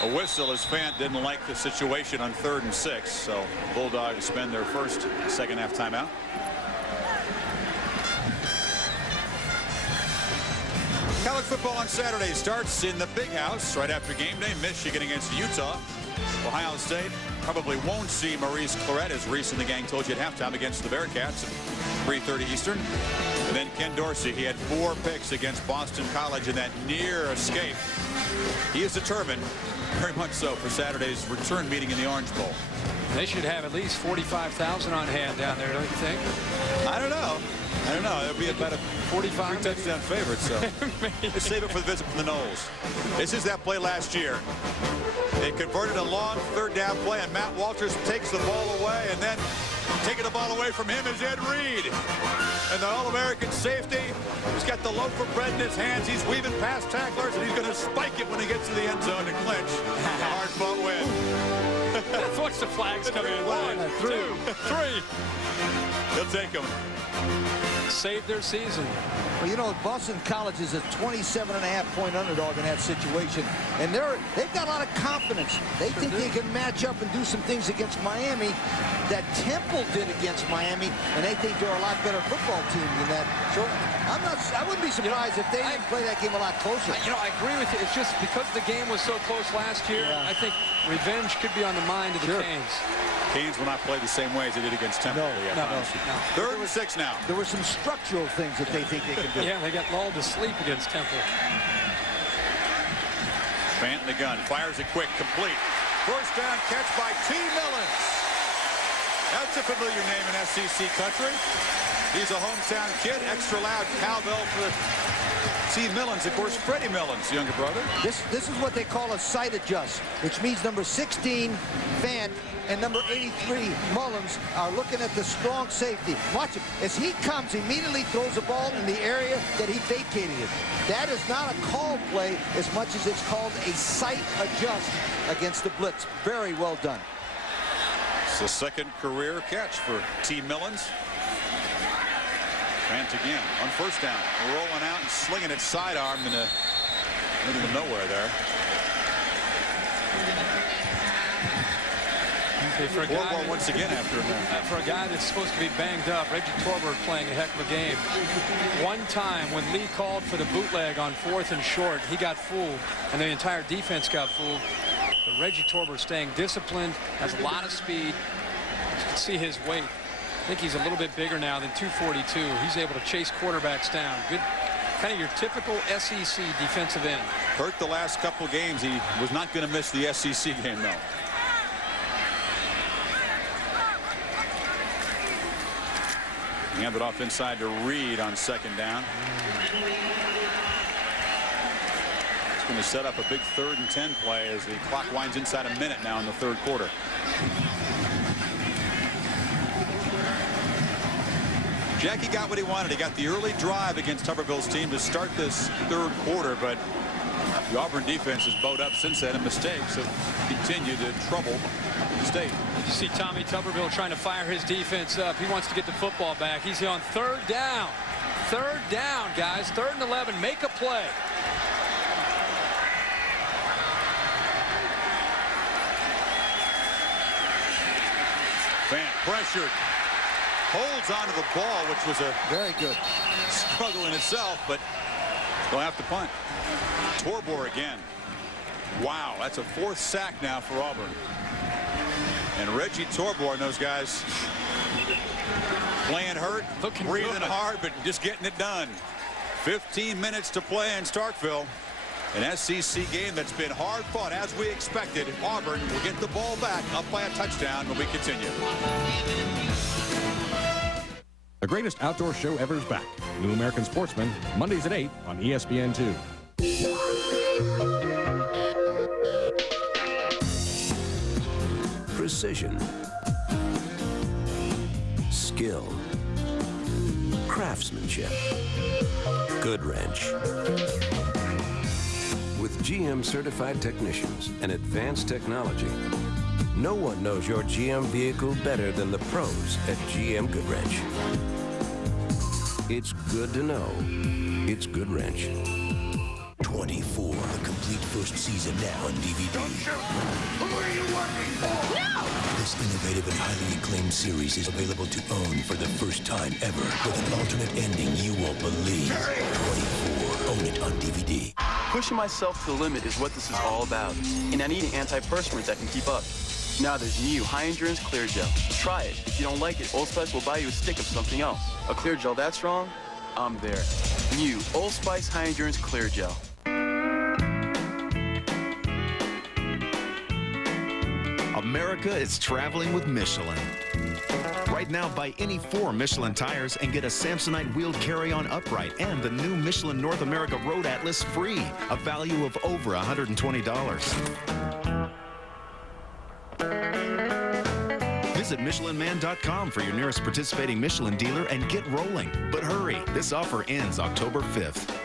A whistle as Fant didn't like the situation on 3rd and 6. So Bulldogs spend their first second-half timeout. College football on Saturday starts in the Big House right after game day. Michigan against Utah. Ohio State probably won't see Maurice Clarett, as Reese and the gang told you at halftime, against the Bearcats at 3:30 Eastern. And then Ken Dorsey, he had 4 picks against Boston College in that near escape. He is determined, very much so, for Saturday's return meeting in the Orange Bowl. They should have at least 45,000 on hand down there, don't you think? I don't know. I don't know. It'll be about a 45 touchdown favorite. So let's save it for the visit from the Knowles. This is that play last year. They converted a long 3rd down play, and Matt Walters takes the ball away, and then taking the ball away from him is Ed Reed. And the All-American safety, he's got the loaf of bread in his hands. He's weaving past tacklers, and he's going to spike it when he gets to the end zone to clinch. Hard-fought win. Let's watch the flags come in. 1, 2, 3. He'll take them. Saved their season. Well, you know, Boston College is a 27.5-point underdog in that situation, and they've got a lot of confidence. They think they can match up and do some things against Miami that Temple did against Miami, and they think they're a lot better football team than that. So I wouldn't be surprised if they didn't play that game a lot closer. You know, I agree with you. It's just because the game was so close last year, I think revenge could be on the mind of the Canes. Canes will not play the same way as they did against Temple. No. 3rd and 6 now. There were some structural things that they think they can do. Yeah, they got lulled to sleep against Temple. Fant in the gun, fires it quick, complete. First down catch by T. Millens. That's a familiar name in SEC country. He's a hometown kid, extra loud cowbell for T. Millens. Of course, Freddie Millens, younger brother. This is what they call a sight adjust, which means number 16, Fant, and number 83, Mullins, are looking at the strong safety. Watch him. As he comes, immediately throws the ball in the area that he vacated it. That is not a call play as much as it's called a sight adjust against the blitz. Very well done. It's the 2nd career catch for T. Millens. Fant again on first down, rolling out and slinging it sidearm in the middle of nowhere there. For a guy once again after a minute. For a guy that's supposed to be banged up, Reggie Torbert playing a heck of a game. One time when Lee called for the bootleg on 4th and short, he got fooled, and the entire defense got fooled. But Reggie Torbert staying disciplined, has a lot of speed. You can see his weight. I think he's a little bit bigger now than 242. He's able to chase quarterbacks down. Good, kind of your typical SEC defensive end. Hurt the last couple games. He was not going to miss the SEC game, though. Hand it off inside to Reed on 2nd down. It's going to set up a big 3rd and 10 play as the clock winds inside a minute now in the 3rd quarter. Jackie got what he wanted. He got the early drive against Tuberville's team to start this 3rd quarter, but the Auburn defense has bowed up since then, and mistakes have continued to trouble the state. You see Tommy Tuberville trying to fire his defense up. He wants to get the football back. He's on 3rd down. 3rd down, guys. 3rd and 11. Make a play. Fant pressured. Holds onto the ball, which was a very good struggle in itself, but they'll have to punt. Torbor again. Wow, that's a 4th sack now for Auburn. And Reggie Torbor and those guys playing hurt, breathing hard, but just getting it done. 15 minutes to play in Starkville. An SEC game that's been hard fought as we expected. Auburn will get the ball back up by a touchdown when we continue. The greatest outdoor show ever is back. New American Sportsman, Mondays at 8 on ESPN2. Precision, skill, craftsmanship, Goodwrench. With GM certified technicians and advanced technology, no one knows your GM vehicle better than the pros at GM Goodwrench. It's good to know. It's Goodwrench. 24, the complete first season now on DVD. Don't shoot! Who are you working for? No! This innovative and highly acclaimed series is available to own for the first time ever with an alternate ending you won't believe. 24, own it on DVD. Pushing myself to the limit is what this is all about, and I need an antiperspirant that can keep up. Now there's new high-endurance clear gel. Try it. If you don't like it, Old Spice will buy you a stick of something else. A clear gel that strong? I'm there. New Old Spice high-endurance clear gel. America is traveling with Michelin. Right now, buy any 4 Michelin tires and get a Samsonite wheeled carry-on upright and the new Michelin North America Road Atlas free, a value of over $120. Visit MichelinMan.com for your nearest participating Michelin dealer and get rolling. But hurry, this offer ends October 5th.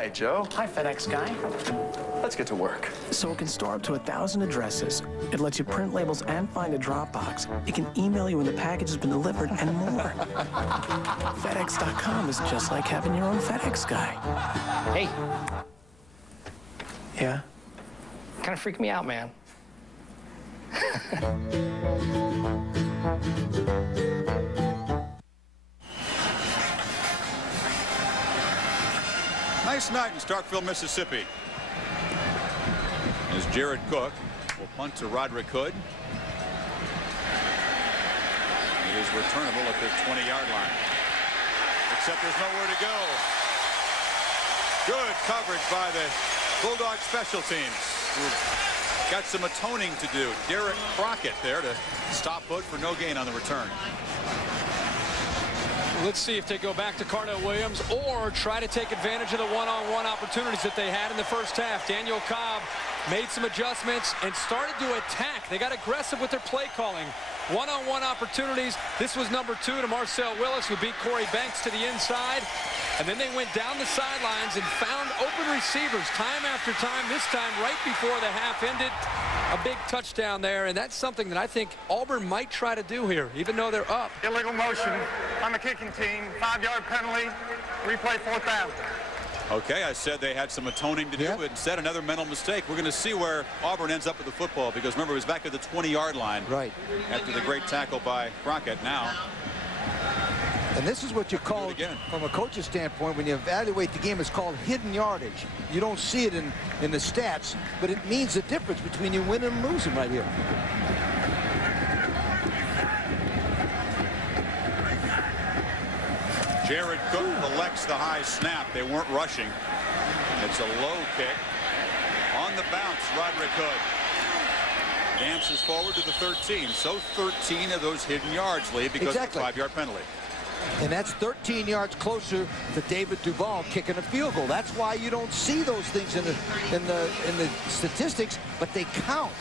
Hi, Joe. Hi, FedEx guy. Let's get to work. So it can store up to 1,000 addresses. It lets you print labels and find a drop box. It can email you when the package has been delivered and more. FedEx.com is just like having your own FedEx guy. Hey. Yeah? Kind of freaked me out, man. Nice night in Starkville, Mississippi. As Jared Cook will punt to Roderick Hood. It is returnable at the 20-yard line. Except there's nowhere to go. Good coverage by the Bulldog special teams, who've got some atoning to do. Derek Crockett there to stop Hood for no gain on the return. Let's see if they go back to Carnell Williams or try to take advantage of the one-on-one opportunities that they had in the first half. Daniel Cobb made some adjustments and started to attack. They got aggressive with their play calling. One-on-one opportunities. This was number 2 to Marcel Willis, who beat Corey Banks to the inside. And then they went down the sidelines and found open receivers time after time, this time right before the half ended. A big touchdown there, and that's something that I think Auburn might try to do here, even though they're up. Illegal motion on the kicking team, 5-yard penalty, replay 4th down. Okay, I said they had some atoning to do, but instead another mental mistake. We're going to see where Auburn ends up with the football, because remember, it was back at the 20-yard line. Right. After the great tackle by Crockett. Now. And this is what you call, from a coach's standpoint, when you evaluate the game, it's called hidden yardage. You don't see it in the stats, but it means the difference between you winning and losing right here. Jared Cook elects the high snap. They weren't rushing. It's a low kick. On the bounce, Roderick Hood dances forward to the 13. So 13 of those hidden yards, Lee, because of the 5-yard penalty. And that's 13 yards closer to David Duval kicking a field goal. That's why you don't see those things in the statistics, but they count.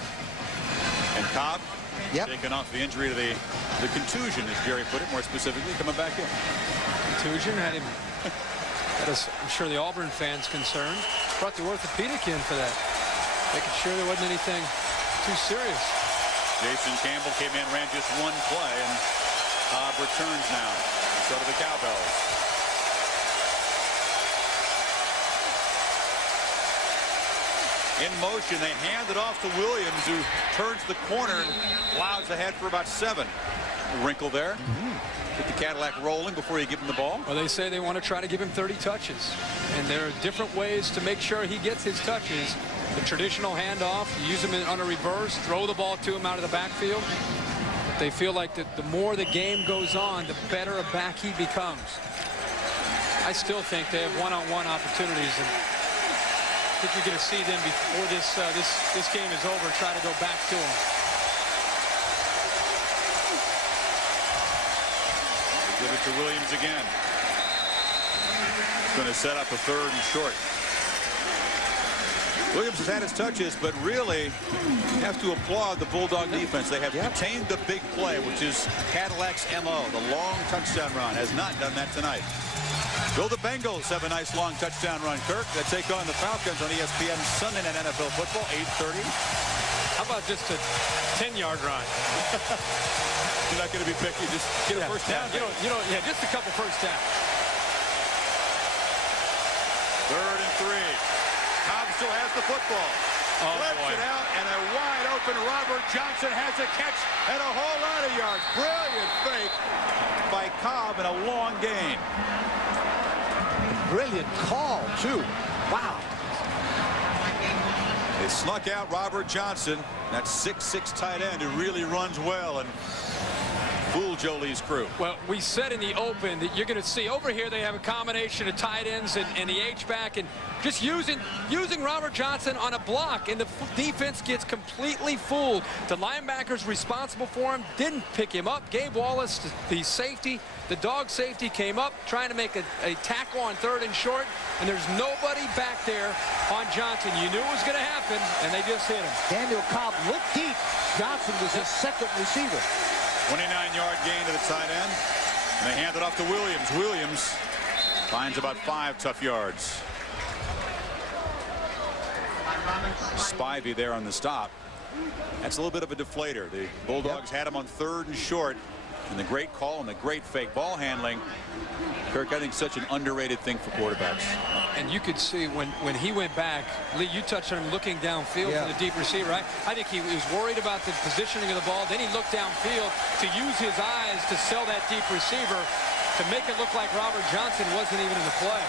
And Cobb taking off the injury to the contusion, as Jerry put it, more specifically, coming back in. Contusion had him. I'm sure the Auburn fans concerned. Brought the orthopedic in for that, making sure there wasn't anything too serious. Jason Campbell came in, ran just one play, and Cobb returns now. So do the Cowbells. In motion, they hand it off to Williams, who turns the corner and plows ahead for about 7. A wrinkle there. Get the Cadillac rolling before you give him the ball. Well, they say they want to try to give him 30 touches. And there are different ways to make sure he gets his touches. The traditional handoff, you use him on a reverse, throw the ball to him out of the backfield. They feel like that the more the game goes on, the better a back he becomes. I still think they have one-on-one opportunities, and I think you're going to see them before this game is over try to go back to him. Give it to Williams again. It's going to set up a 3rd and short. Williams has had his touches, but really you have to applaud the Bulldog defense. They have contained the big play, which is Cadillac's MO. The long touchdown run has not done that tonight. Will the Bengals have a nice long touchdown run, Kirk? They take on the Falcons on ESPN Sunday Night NFL Football, 8:30. How about just a 10-yard run? You're not going to be picky. Just get a first down. Yeah, just a couple first downs. 3rd and 3. Cobb still has the football. Flips it out, and a wide open Robert Johnson has a catch and a whole lot of yards. Brilliant fake by Cobb and a long gain. Brilliant call, too. Wow. They snuck out Robert Johnson, that 6'6" tight end who really runs well and fooled Joe Lee's crew. Well, we said in the open that you're going to see over here they have a combination of tight ends and the H-back, and just using Robert Johnson on a block, and the defense gets completely fooled. The linebackers responsible for him didn't pick him up. Gabe Wallace, the safety, the dog safety, came up trying to make a tackle on 3rd and short, and there's nobody back there on Johnson. You knew it was going to happen, and they just hit him. Daniel Cobb looked deep. Johnson was his 2nd receiver. 29-yard gain to the tight end. And they hand it off to Williams. Williams finds about 5 tough yards. Spivey there on the stop. That's a little bit of a deflator. The Bulldogs had him on 3rd and short, and the great call and the great fake ball handling. Kirk, I think such an underrated thing for quarterbacks. And you could see when he went back, Lee, you touched on him looking downfield for the deep receiver, right? I think he was worried about the positioning of the ball. Then he looked downfield to use his eyes to sell that deep receiver to make it look like Robert Johnson wasn't even in the play.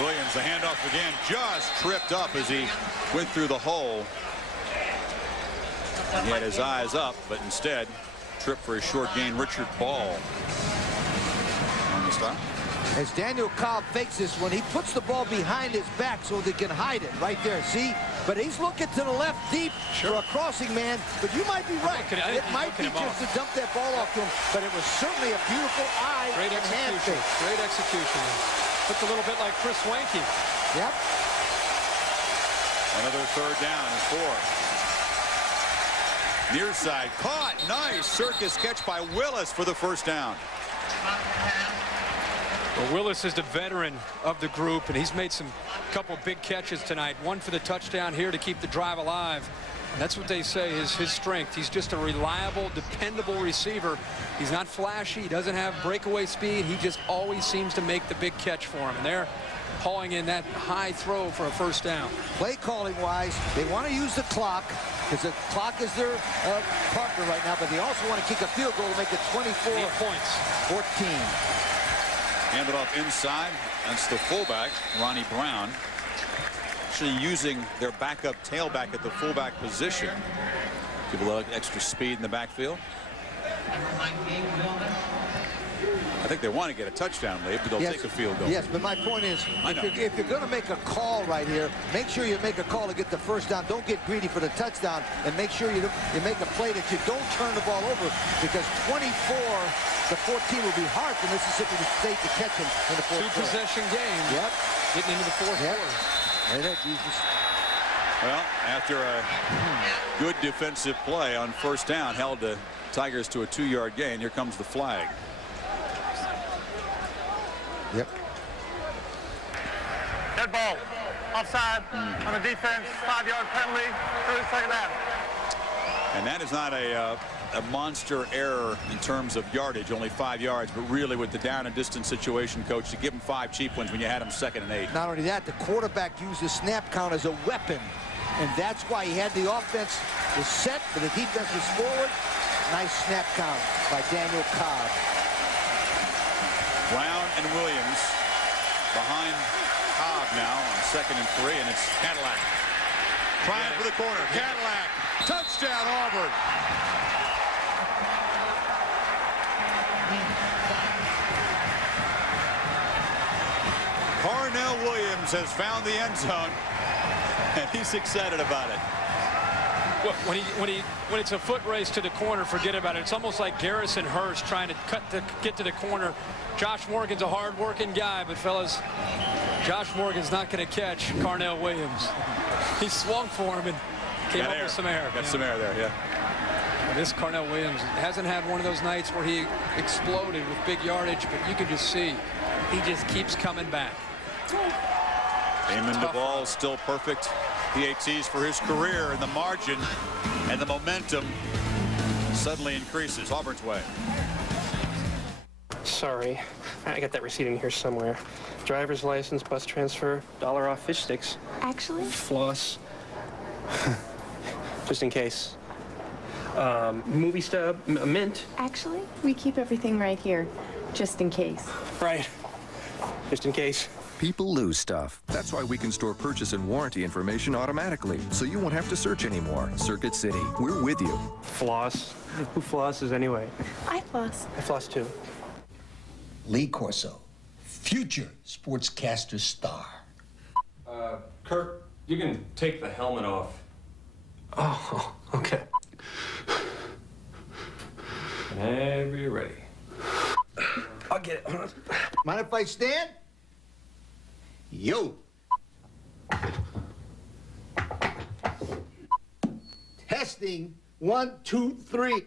Williams, the handoff again, just tripped up as he went through the hole. He had his eyes up, but instead tripped for a short gain. Richard Ball on the stop. As Daniel Cobb fakes this one, he puts the ball behind his back so they can hide it right there. See? But he's looking to the left deep for a crossing man. But you might be right. It might be just to dump that ball off to him. But it was certainly a beautiful eye and hand fake. Great execution. Looked a little bit like Chris Wanke. Yep. Another 3rd down and 4. Near side caught. Nice circus catch by Willis for the 1st down. Well, Willis is the veteran of the group, and he's made some couple big catches tonight. One for the touchdown here to keep the drive alive. And that's what they say is his strength. He's just a reliable, dependable receiver. He's not flashy. He doesn't have breakaway speed. He just always seems to make the big catch for him. And they're hauling in that high throw for a 1st down. Play calling wise, they want to use the clock because the clock is their partner right now, but they also want to kick a field goal to make it 24-14. Hand it off inside. That's the fullback, Ronnie Brown. Actually using their backup tailback at the fullback position. Give a little extra speed in the backfield. I think they want to get a touchdown lead, but they'll take a field goal. Yes, but my point is, if you're going to make a call right here, make sure you make a call to get the 1st down. Don't get greedy for the touchdown, and make sure you make a play that you don't turn the ball over, because 24-14 will be hard for Mississippi State to catch him in the 4th quarter. 2-possession game. Yep. Getting into the 4th quarter. Right there, Jesus. Well, after a good defensive play on 1st down, held the Tigers to a 2-yard gain. Here comes the flag. Yep. Dead ball. Offside on the defense. 5-yard penalty. 32nd down. And that is not a monster error in terms of yardage, only 5 yards, but really with the down and distance situation, coach, to give him 5 cheap ones when you had him 2nd and 8. Not only that, the quarterback used the snap count as a weapon, and that's why he had the offense was set, but the defense was forward. Nice snap count by Daniel Cobb. Brown and Williams behind Cobb now on 2nd and 3, and it's Cadillac trying for the corner. Cadillac, touchdown Auburn. Carnell Williams has found the end zone, and he's excited about it. When it's a foot race to the corner, forget about it. It's almost like Garrison Hurst trying to get to the corner. Josh Morgan's a hard-working guy, but fellas, Josh Morgan's not going to catch Carnell Williams. He swung for him and came up with some air. Got some air there, yeah. And this Carnell Williams hasn't had one of those nights where he exploded with big yardage, but you can just see he just keeps coming back. Damon Duvall still perfect PATs for his career, and the margin and the momentum suddenly increases Auburn's way. Sorry, I got that receipt in here somewhere. Driver's license, bus transfer, $1 off fish sticks. Actually? Floss. Just in case. Movie stub, a mint. Actually, we keep everything right here, just in case. Right. Just in case. People lose stuff. That's why we can store purchase and warranty information automatically, so you won't have to search anymore. Circuit City, we're with you. Floss? Who flosses anyway? I floss. I floss too. Lee Corso, future sportscaster star. Kurt, you can take the helmet off. Oh, okay. Whenever you're ready. I'll get it. Hold on. Mind if I stand? Yo. Testing. 1, 2, 3.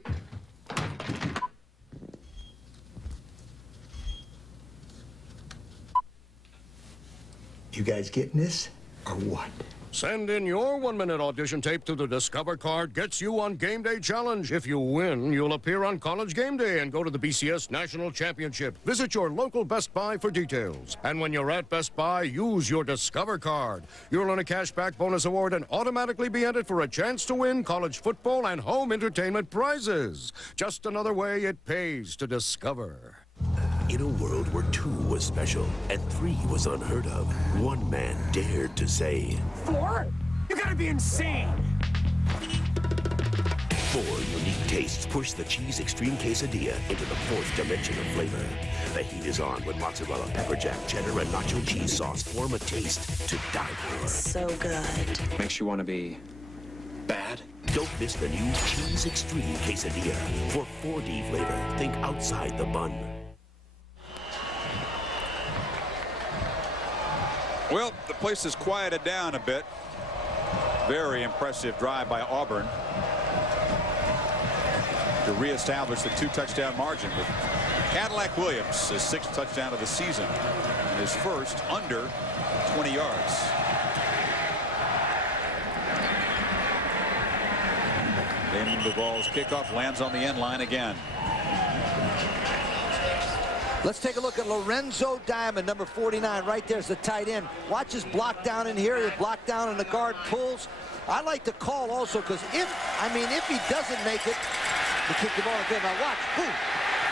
You guys getting this? or what? Send in your 1-minute audition tape to the Discover Card Gets You on Game Day Challenge. If you win, you'll appear on College Game Day and go to the BCS National Championship. Visit your local Best Buy for details. And when you're at Best Buy, use your Discover Card. You'll earn a cashback bonus award and automatically be entered for a chance to win college football and home entertainment prizes. Just another way it pays to discover. In a world where 2 was special and 3 was unheard of, one man dared to say, 4? You gotta be insane! 4 unique tastes push the Cheese Extreme Quesadilla into the 4th dimension of flavor. The heat is on when mozzarella, pepper jack, cheddar, and nacho cheese sauce form a taste to die for. So good. Makes you want to be bad? Don't miss the new Cheese Extreme Quesadilla. For 4D flavor, think outside the bun. Well, the place has quieted down a bit. Very impressive drive by Auburn to reestablish the 2-touchdown margin with Cadillac Williams, his 6th touchdown of the season, and his first under 20 yards. And the ball's kickoff lands on the end line again. Let's take a look at Lorenzo Diamond, number 49. Right there's the tight end. Watch his block down in here. His block down and the guard pulls. I like to call also because if he doesn't make it, to kick the ball again. Now watch. Boom.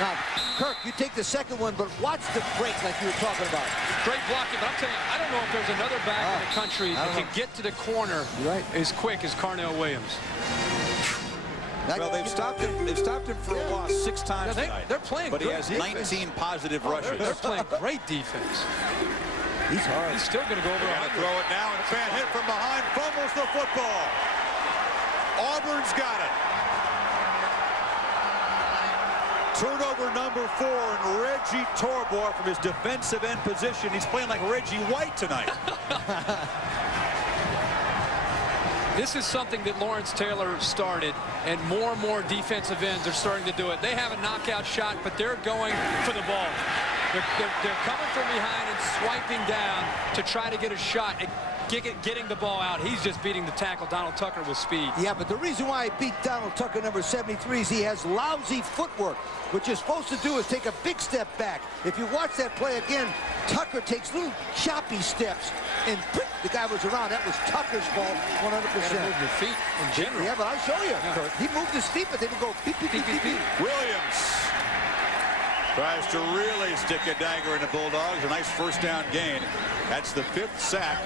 Now, Kirk, you take the second one, but watch the break like you were talking about. Great blocking, but I'm telling you, I don't know if there's another back in the country that can get to the corner as quick as Carnell Williams. Well, they've stopped him for a loss 6 times tonight. They're playing but good he has defense. 19 positive rushes. They're playing great defense. He's hard. He's still going to go over. Throw it now, and Fan hit from behind, fumbles the football. Auburn's got it. Turnover number 4, and Reggie Torbor from his defensive end position. He's playing like Reggie White tonight. This is something that Lawrence Taylor started, and more defensive ends are starting to do it. They have a knockout shot, but they're going for the ball. They're coming from behind and swiping down to try to get a shot at getting the ball out. He's just beating the tackle, Donald Tucker, with speed. Yeah, but the reason why I beat Donald Tucker, number 73, is he has lousy footwork. What you're supposed to do is take a big step back. If you watch that play again, Tucker takes little choppy steps, and the guy was around. That was Tucker's fault, 100%. Move your feet in general. Yeah, but I'll show you. Yeah. He moved his feet, but they would go beep, beep, beep, beep, beep. Williams tries to really stick a dagger in the Bulldogs. A nice first down gain. That's the 5th sack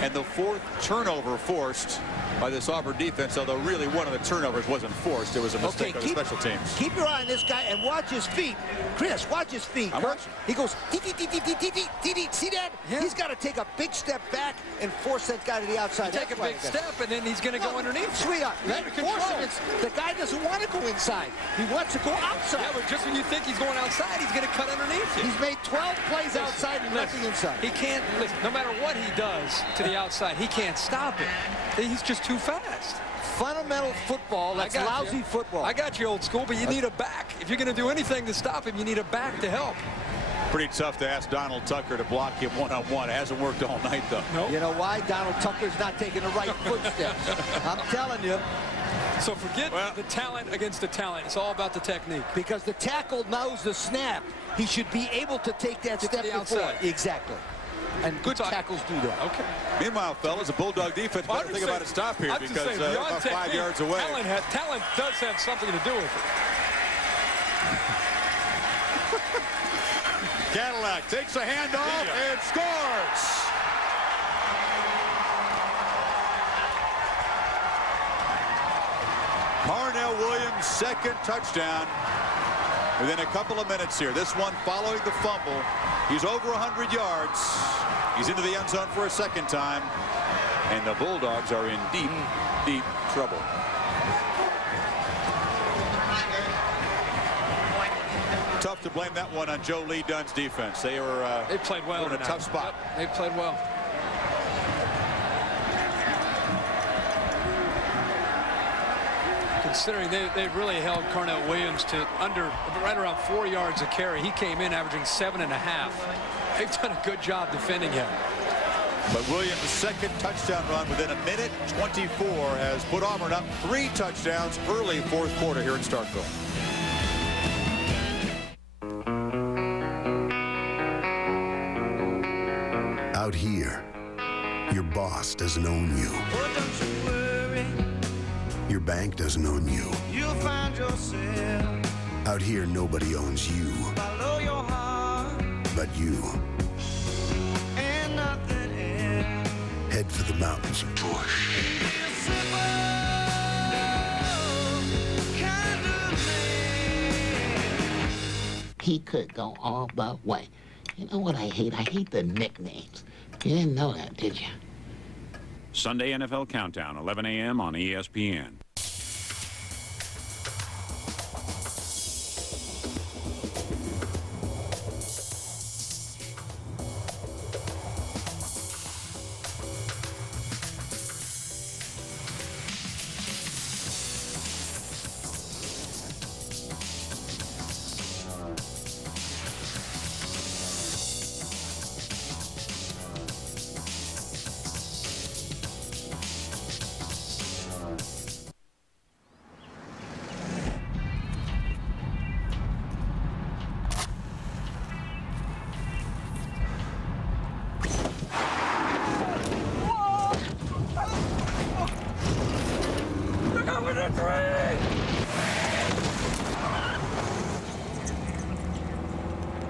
and the 4th turnover forced by this Auburn defense, although really one of the turnovers wasn't forced. It was a mistake on the special teams. Keep your eye on this guy and watch his feet. Chris, watch his feet. He goes, see that? Yeah. He's got to take a big step back and force that guy to the outside. Take a big step, and then he's going to go underneath. Sweetheart, let him force him. The guy doesn't want to go inside. He wants to go outside. Yeah, but just when you think he's going outside, he's going to cut underneath you. He's made 12 plays outside and nothing inside. He can't, listen, no matter what he does to the outside, he can't stop it. He's just too fast. Fundamental football, that's lousy football. I got you, old school, but you need a back. If you're going to do anything to stop him, you need a back to help. Pretty tough to ask Donald Tucker to block him one-on-one. It hasn't worked all night, though. Nope. You know why? Donald Tucker's not taking the right footsteps. I'm telling you. So forget the talent against the talent. It's all about the technique. Because the tackle knows the snap. He should be able to take that step before. Exactly. And good tackles do that. Okay. Meanwhile, fellas, the Bulldog defense better think about a stop here because they're about 5 yards away. Talent does have something to do with it. Cadillac takes a handoff and scores. Carnell Williams' 2nd touchdown within a couple of minutes here. This one following the fumble. He's over 100 yards. He's into the end zone for a 2nd time. And the Bulldogs are in deep trouble. Tough to blame that one on Joe Lee Dunn's defense. They played well in a tough spot. Yep, they played well. Considering they really held Carnell Williams to right around 4 yards a carry. He came in averaging 7.5. They've done a good job defending him. But Williams' second touchdown run within a minute 24 has put Auburn up 3 touchdowns early fourth quarter here in Starkville. Out here, your boss doesn't own you. Your bank doesn't own you. You'll find yourself. Out here, nobody owns you. Follow your heart. But you. And nothing else. Head for the mountains of Bush. He could go all the way. You know what I hate? I hate the nicknames. You didn't know that, did you? Sunday NFL Countdown, 11 a.m. on ESPN.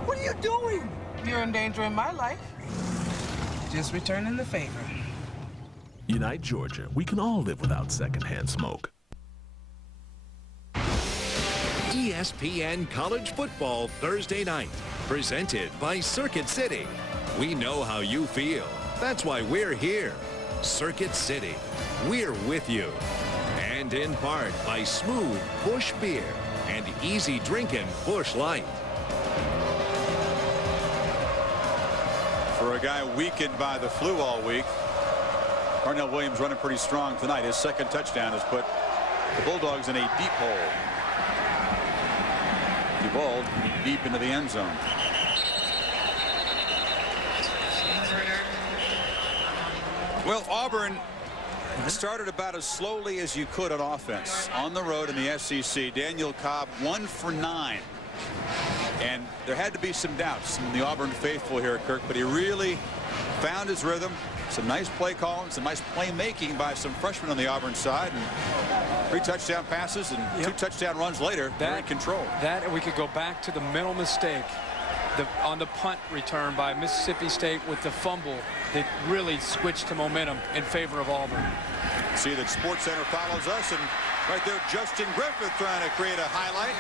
What are you doing? You're endangering my life. Just returning the favor. Unite Georgia. We can all live without secondhand smoke. ESPN College Football Thursday night. Presented by Circuit City. We know how you feel. That's why we're here. Circuit City. We're with you. And in part by smooth Busch beer and easy drinking Busch Light. For a guy weakened by the flu all week, Darnell Williams running pretty strong tonight. His second touchdown has put the Bulldogs in a deep hole. The ball deep into the end zone. Well, Auburn started about as slowly as you could on offense on the road in the SEC. Daniel Cobb 1 for 9. And there had to be some doubts from the Auburn faithful here, Kirk, but he really found his rhythm. Some nice play calling, some nice playmaking by some freshmen on the Auburn side, and 3 touchdown passes and 2 touchdown runs later. They're in control. That, and we could go back to the mental mistake on the punt return by Mississippi State with the fumble that really switched the momentum in favor of Auburn. See that SportsCenter follows us, and right there Justin Griffith trying to create a highlight.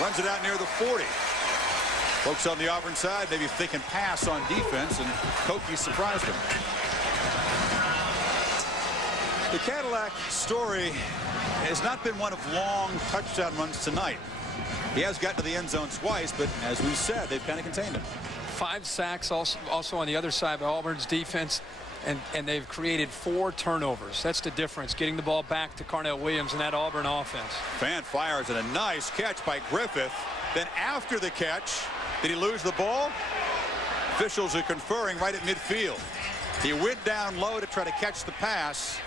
Runs it out near the 40. Folks on the Auburn side maybe thinking pass on defense, and Koki surprised him. The Cadillac story has not been one of long touchdown runs tonight. He has gotten to the end zone twice, but as we said, they've kind of contained him. 5 sacks also on the other side by Auburn's defense, and they've created 4 turnovers. That's the difference, getting the ball back to Darnell Williams and that Auburn offense. Fan fires, and a nice catch by Griffith. Then after the catch, did he lose the ball? Officials are conferring right at midfield. He went down low to try to catch the pass.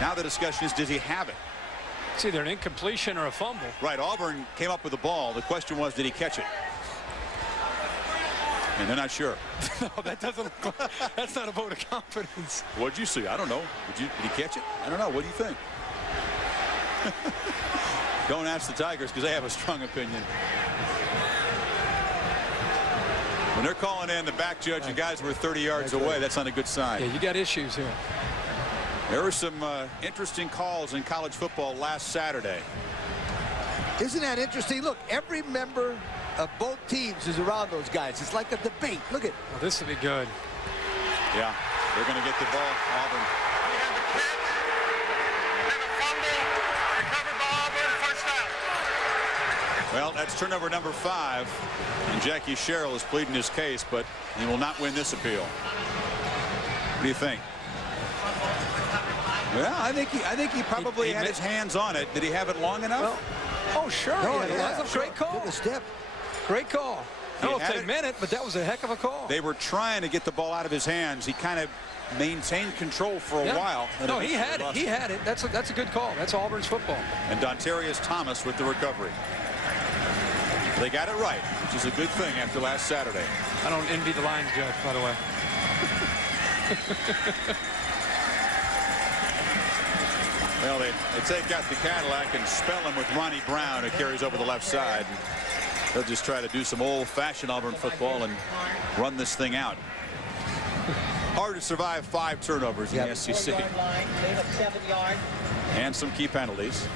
Now the discussion is, does he have it? It's either an incompletion or a fumble. Right, Auburn came up with the ball. The question was, did he catch it? And they're not sure. No, that doesn't look like, that's not a vote of confidence. What'd you see? I don't know. Did he catch it? I don't know. What do you think? Don't ask the Tigers, because they have a strong opinion. When they're calling in the back judge and guys were 30 yards away, that's not a good sign. Yeah, you got issues here. There were some interesting calls in college football last Saturday. Isn't that interesting? Look, every member of both teams is around those guys. It's like a debate. Look at. Oh, this will be good. Yeah, they're going to get the ball, Auburn. Well, that's turnover number 5, and Jackie Sherrill is pleading his case, but he will not win this appeal. What do you think? Well, I think he probably had his hands on it. Did he have it long enough? Well, oh, sure. Oh, yeah, yeah, that's a great call. Took a step. Great call. I don't know if they meant it, but that was a heck of a call. They were trying to get the ball out of his hands. He kind of maintained control for a while. No, he had it. He had it. That's a good call. That's Auburn's football. And Dontarius Thomas with the recovery. They got it right, which is a good thing after last Saturday. I don't envy the Lions judge, by the way. Well, they take out the Cadillac and spell him with Ronnie Brown, who carries over the left side. They'll just try to do some old-fashioned Auburn football and run this thing out. Hard to survive 5 turnovers in the SEC. And some key penalties.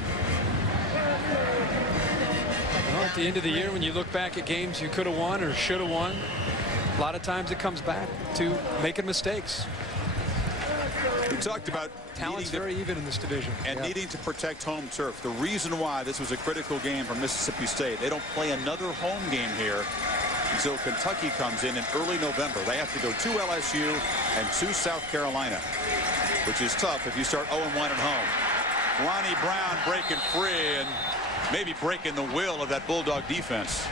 Well, at the end of the year, when you look back at games you could have won or should have won, a lot of times it comes back to making mistakes. We talked about talent's very even in this division and needing to protect home turf. The reason why this was a critical game for Mississippi State, they don't play another home game here until Kentucky comes in early November. They have to go to LSU and to South Carolina, which is tough if you start 0-1 at home. Ronnie Brown breaking free and maybe breaking the will of that Bulldog defense.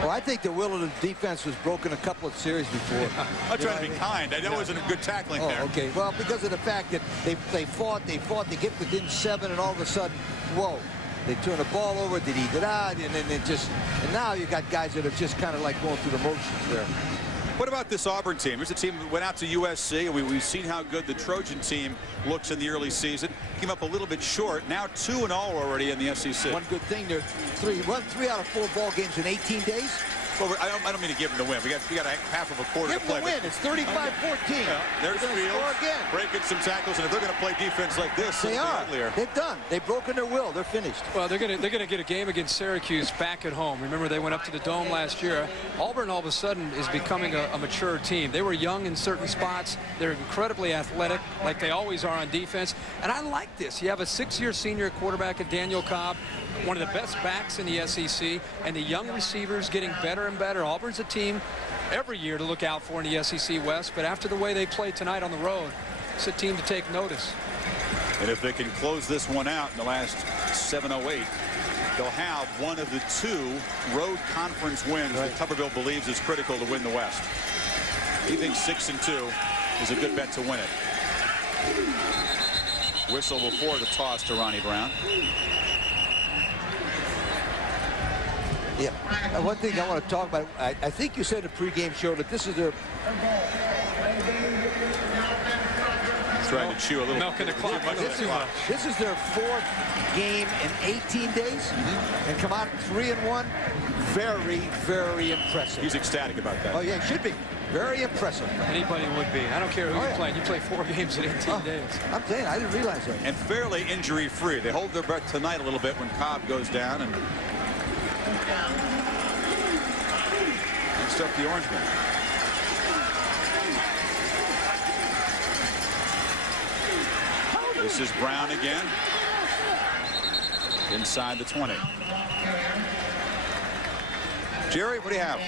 Well, I think the will of the defense was broken a couple of series before. I'm trying to be kind. That wasn't a good tackling there. Okay. Well, because of the fact that they fought, they get within 7, and all of a sudden, whoa, they turn the ball over, and then it just, and now you got guys that are just kind of like going through the motions there. What about this Auburn team? Here's a team that went out to USC, and we've seen how good the Trojan team looks in the early season. Came up a little bit short. Now 2-0 already in the SEC. One good thing, they're 3 out of 4 ball games in 18 days. Well, I don't mean to give them the win. We got a half of a quarter to play. Give them the win. It's 35-14. Yeah, there's Fields again, breaking some tackles, and if they're going to play defense like this, they are. They've done. They've broken their will. They're finished. Well, they're going to get a game against Syracuse back at home. Remember, they went up to the Dome last year. Auburn all of a sudden is becoming a mature team. They were young in certain spots. They're incredibly athletic, like they always are on defense. And I like this. You have a 6-year senior quarterback at Daniel Cobb, one of the best backs in the SEC, and the young receivers getting better and better. Auburn's a team every year to look out for in the SEC West, but after the way they played tonight on the road, it's a team to take notice. And if they can close this one out in the last 7-08, they'll have one of the 2 road conference wins that Tuberville believes is critical to win the West. He thinks 6-2 is a good bet to win it. Whistle before the toss to Ronnie Brown. Yeah. One thing I want to talk about, I think you said in the pregame show that this is their... Trying to chew a little. Milking the clock. This is their 4th game in 18 days, and come out 3-1. Very, very impressive. He's ecstatic about that. Oh, yeah, he should be. Very impressive. Anybody would be. I don't care who you're playing. You play 4 games in 18 days. I'm saying, I didn't realize that. And fairly injury-free. They hold their breath tonight a little bit when Cobb goes down and next up the Orangemen. This is Brown again. Inside the 20. Jerry, what do you have?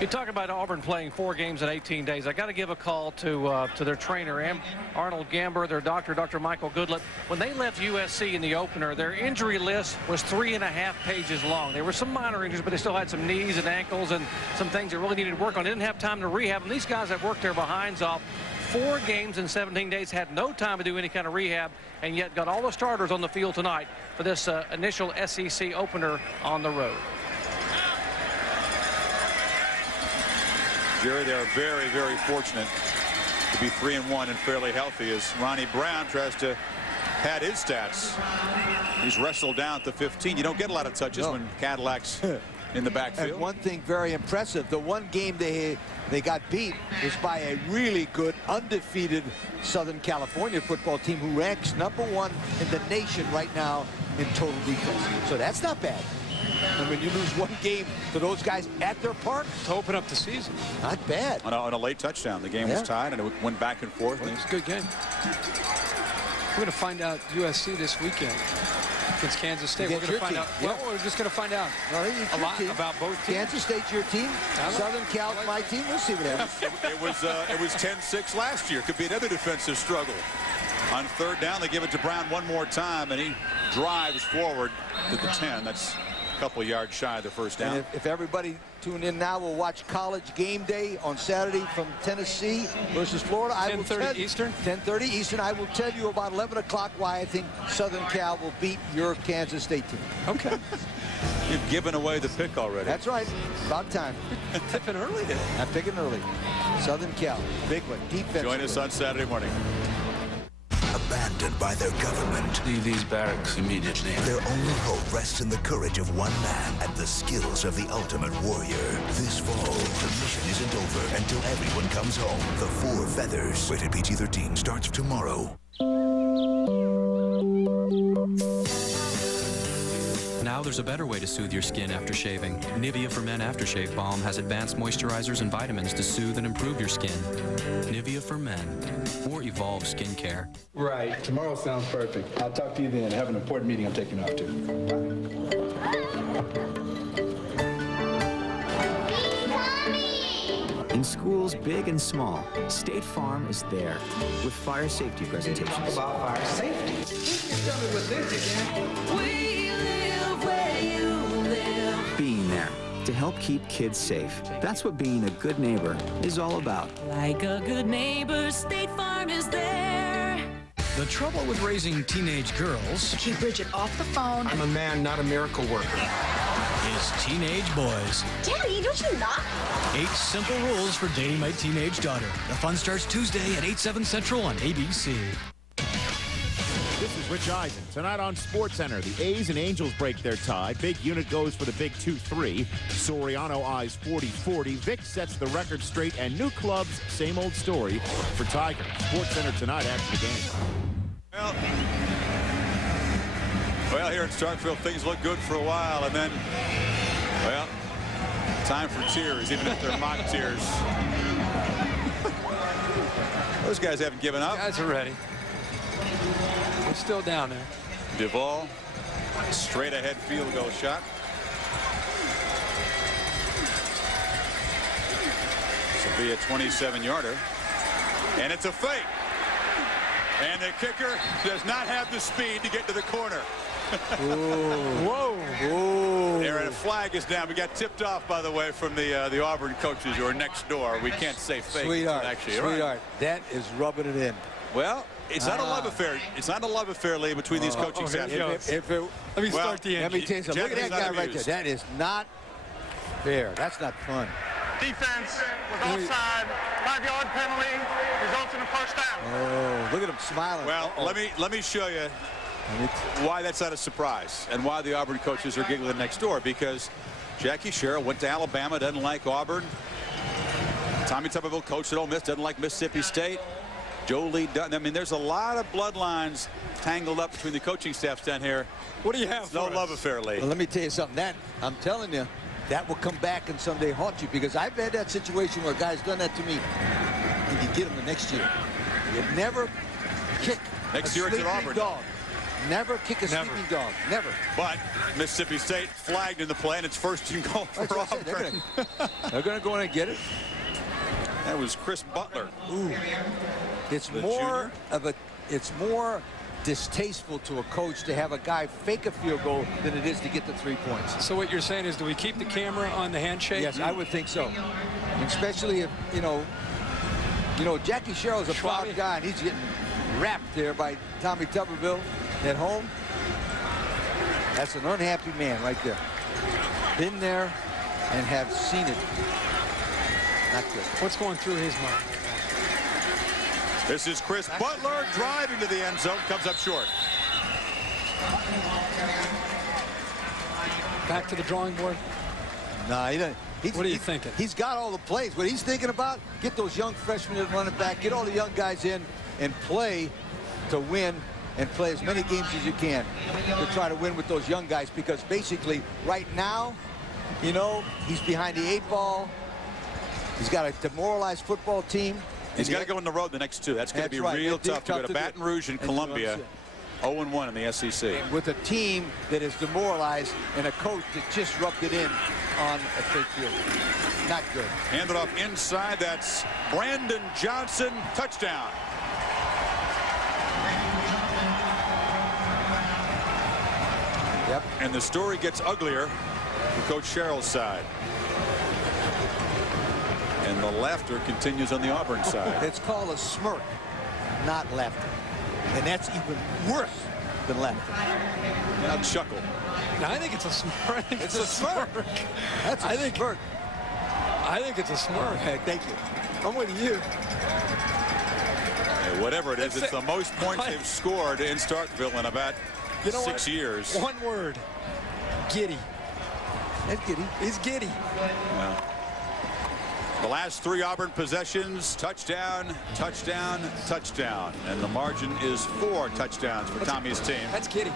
You talk about Auburn playing 4 games in 18 days. I got to give a call to their trainer, Arnold Gamber, their doctor, Dr. Michael Goodlett. When they left USC in the opener, their injury list was 3.5 pages long. There were some minor injuries, but they still had some knees and ankles and some things that really needed work on. They didn't have time to rehab. And these guys have worked their behinds off. 4 games in 17 days, had no time to do any kind of rehab, and yet got all the starters on the field tonight for this initial SEC opener on the road. Jerry, they are very, very fortunate to be 3-1 and fairly healthy as Ronnie Brown tries to pad his stats. He's wrestled down at the 15. You don't get a lot of touches when Cadillac's in the backfield. And one thing very impressive, the one game they got beat was by a really good undefeated Southern California football team who ranks #1 in the nation right now in total defense. So that's not bad. And when you lose 1 game to those guys at their park to open up the season, not bad. On a late touchdown, the game was tied and it went back and forth. Well, it was a good game. We're going to find out USC this weekend against Kansas State. We're going to find out. Well, we're just going to find out a lot about both teams. Kansas State's your team. Southern Cal's my team. We'll see what happens. It was 10-6 last year. Could be another defensive struggle. On 3rd down, they give it to Brown one more time, and he drives forward to the 10. That's couple yards shy of the first down. And if everybody tune in now, we'll watch College Game Day on Saturday from Tennessee versus Florida. 10:30 Eastern? 10:30 Eastern. I will tell you about 11 o'clock why I think Southern Cal will beat your Kansas State team. Okay. You've given away the pick already. That's right. About time. Tipping early today. I'm picking early. Southern Cal. Big one. Defense. Join us on Saturday morning. Abandoned by their government. Leave these barracks immediately. Their only hope rests in the courage of one man and the skills of the ultimate warrior. This fall, the mission isn't over until everyone comes home. The Four Feathers. Rated PG-13 starts tomorrow. Now there's a better way to soothe your skin after shaving. Nivea for Men Aftershave Balm has advanced moisturizers and vitamins to soothe and improve your skin. Nivea for Men, or Evolve Skincare. Right. Tomorrow sounds perfect. I'll talk to you then. I have an important meeting I'm taking off to. In schools big and small, State Farm is there with fire safety presentations. About fire safety. Tell me what this again. Being there to help keep kids safe. That's what being a good neighbor is all about. Like a good neighbor, State Farm is there. The trouble with raising teenage girls... Keep Bridget off the phone. I'm a man, not a miracle worker. ...is teenage boys. Daddy, don't you knock? 8 simple rules for dating my teenage daughter. The fun starts Tuesday at 8/7 Central on ABC. This is Rich Eisen. Tonight on SportsCenter, the A's and Angels break their tie. Big Unit goes for the big 2-3. Soriano eyes 40-40. Vic sets the record straight, and new clubs, same old story for Tiger. SportsCenter tonight after the game. Well, here in Starkville, things look good for a while, and then, well, time for tears, even if they're mock tears. Those guys haven't given up. Guys are ready. They're still down there. Duvall, straight ahead field goal shot. This will be a 27-yarder. And it's a fake. And the kicker does not have the speed to get to the corner. Whoa. There, and a flag is down. We got tipped off, by the way, from the Auburn coaches who are next door. We can't say fake. Sweetheart, actually, sweetheart, that is rubbing it in. Well, it's not a love affair. It's not a love affair, Lee, between these coaching staffs. Let me start the engine. Let me tell you something. Look at that guy right there. That is not fair. That's not fun. Defense was offside. 5-yard penalty results in a first down. Oh, look at him smiling. Well, let me show you why that's not a surprise and why the Auburn coaches are giggling next door, because Jackie Sherrill went to Alabama, doesn't like Auburn. Tommy Tuberville coached at Ole Miss, doesn't like Mississippi State. Joe Lee Dutton. I mean, there's a lot of bloodlines tangled up between the coaching staffs down here. What do you have? No love affair, Lee. Well, let me tell you something. That I'm telling you, that will come back and someday haunt you, because I've had that situation where a guy's done that to me. And you get him the next year. You never kick next a year it's at sleeping Auburn. dog. Never kick a sleeping dog. Never. But Mississippi State flagged in the play, and it's first and goal for Auburn. They're going to go in and get it. That was Chris Butler. Ooh. It's more of a. It's more distasteful to a coach to have a guy fake a field goal than it is to get the 3 points. So what you're saying is, do we keep the camera on the handshake? Yes, I would think so. Especially if you know, Jackie Sherrill's a proud guy, and he's getting wrapped there by Tommy Tuberville at home. That's an unhappy man right there. Been there and have seen it. Not good. What's going through his mind? This is Chris Butler driving to the end zone, comes up short. Back to the drawing board? Nah, he doesn't. What are you thinking? He's got all the plays. What he's thinking about, get those young freshmen at running back, get all the young guys in and play to win, and play as many games as you can to try to win with those young guys, because basically right now, he's behind the 8 ball. He's got a demoralized football team. He's got to go on the road the next 2. That's going to be real tough to go to Baton Rouge and Columbia. 0-1 in the SEC. With a team that is demoralized and a coach that just rubbed it in on a fake field. Not good. Handed off inside. That's Brandon Johnson. Touchdown. Yep. And the story gets uglier for Coach Sherrill's side. And the laughter continues on the Auburn side. It's called a smirk, not laughter. And that's even worse than laughter. Now chuckle. No, I think it's a smirk. It's a smirk. That's a smirk. I think it's a smirk. Hey, thank you. I'm with you. Hey, whatever it is, it's the most points they've scored in Starkville in about 6 years. One word. Giddy. That's giddy. He's giddy. Yeah. The last 3 Auburn possessions, touchdown, touchdown, touchdown. And the margin is 4 touchdowns for Tommy's team. That's giddy.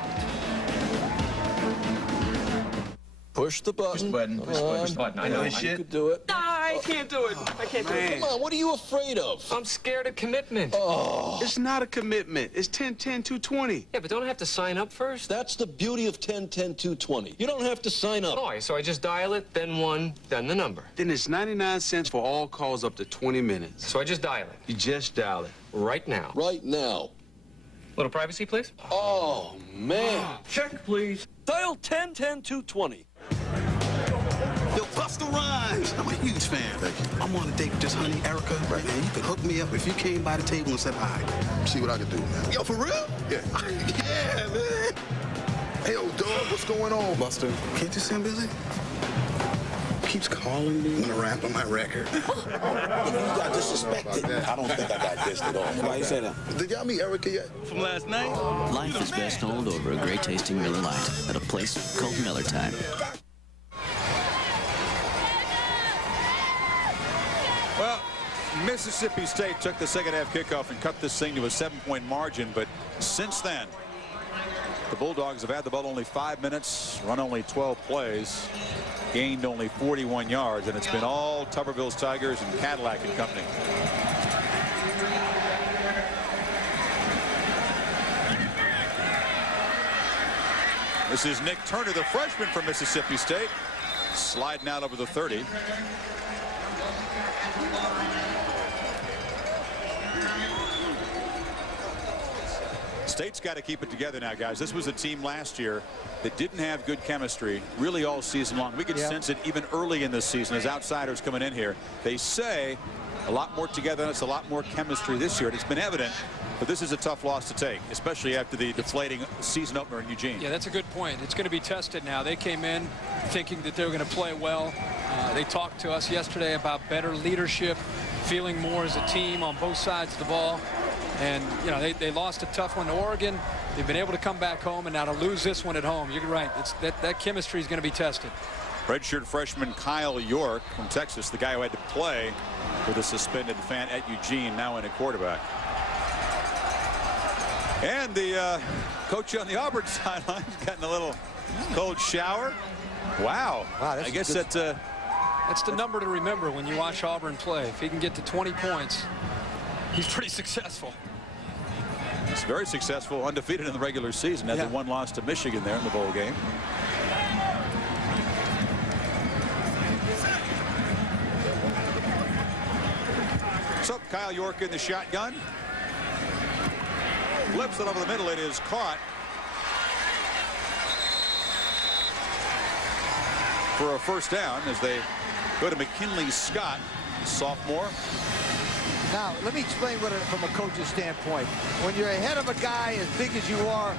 Push the button. Push the button. Push the button. Push the button. I know this shit. You could do it. No, I can't do it. I can't do it. Come on, what are you afraid of? I'm scared of commitment. Oh. It's not a commitment. It's 10-10-2-20. Yeah, but don't I have to sign up first? That's the beauty of 10-10-2-20. You don't have to sign up. Oh, so I just dial it, then 1, then the number. Then it's 99 cents for all calls up to 20 minutes. So I just dial it. You just dial it. Right now. Right now. Little privacy, please. Oh, man. Check, please. Dial 10-10-2-20. Yo, Busta Rhymes, I'm a huge fan. I'm on a date with this honey, Erica. Right. Man, you could hook me up if you came by the table and said hi. See what I could do, man. Yo, for real? Yeah. Yeah, man. Hey, yo, dog, what's going on? Busta, can't you see I'm busy? Keeps calling me. I'm gonna rap on my record. You got disrespected. I don't think I got dissed at all. Why you say that? Did y'all meet Erica yet? From last night? Life is best told over a great tasting Miller Lite at a place called Miller Time. Well, Mississippi State took the second half kickoff and cut this thing to a 7-point margin. But since then, the Bulldogs have had the ball only 5 minutes, run only 12 plays, gained only 41 yards, and it's been all Tuberville's Tigers and Cadillac and company. This is Nick Turner, the freshman from Mississippi State, sliding out over the 30. State's got to keep it together now, guys. This was a team last year that didn't have good chemistry really all season long. We could sense it even early in this season as outsiders coming in here. They say a lot more togetherness, a lot more chemistry this year. And it's been evident, but this is a tough loss to take, especially after the deflating season opener in Eugene. Yeah, that's a good point. It's going to be tested now. They came in thinking that they were going to play well. They talked to us yesterday about better leadership, feeling more as a team on both sides of the ball. And, you know, they lost a tough one to Oregon. They've been able to come back home, and now to lose this one at home, you're right. That chemistry is going to be tested. Redshirt freshman Kyle York from Texas, the guy who had to play with a suspended fan at Eugene, now in a quarterback. And the coach on the Auburn sideline has gotten a little cold shower. Wow. I guess that's the number to remember when you watch Auburn play. If he can get to 20 points, he's pretty successful. He's very successful, undefeated in the regular season. Had the one loss to Michigan there in the bowl game. So Kyle York in the shotgun. Flips it over the middle. It is caught for a first down as they go to McKinley Scott, sophomore. Now, let me explain what from a coach's standpoint. When you're ahead of a guy as big as you are,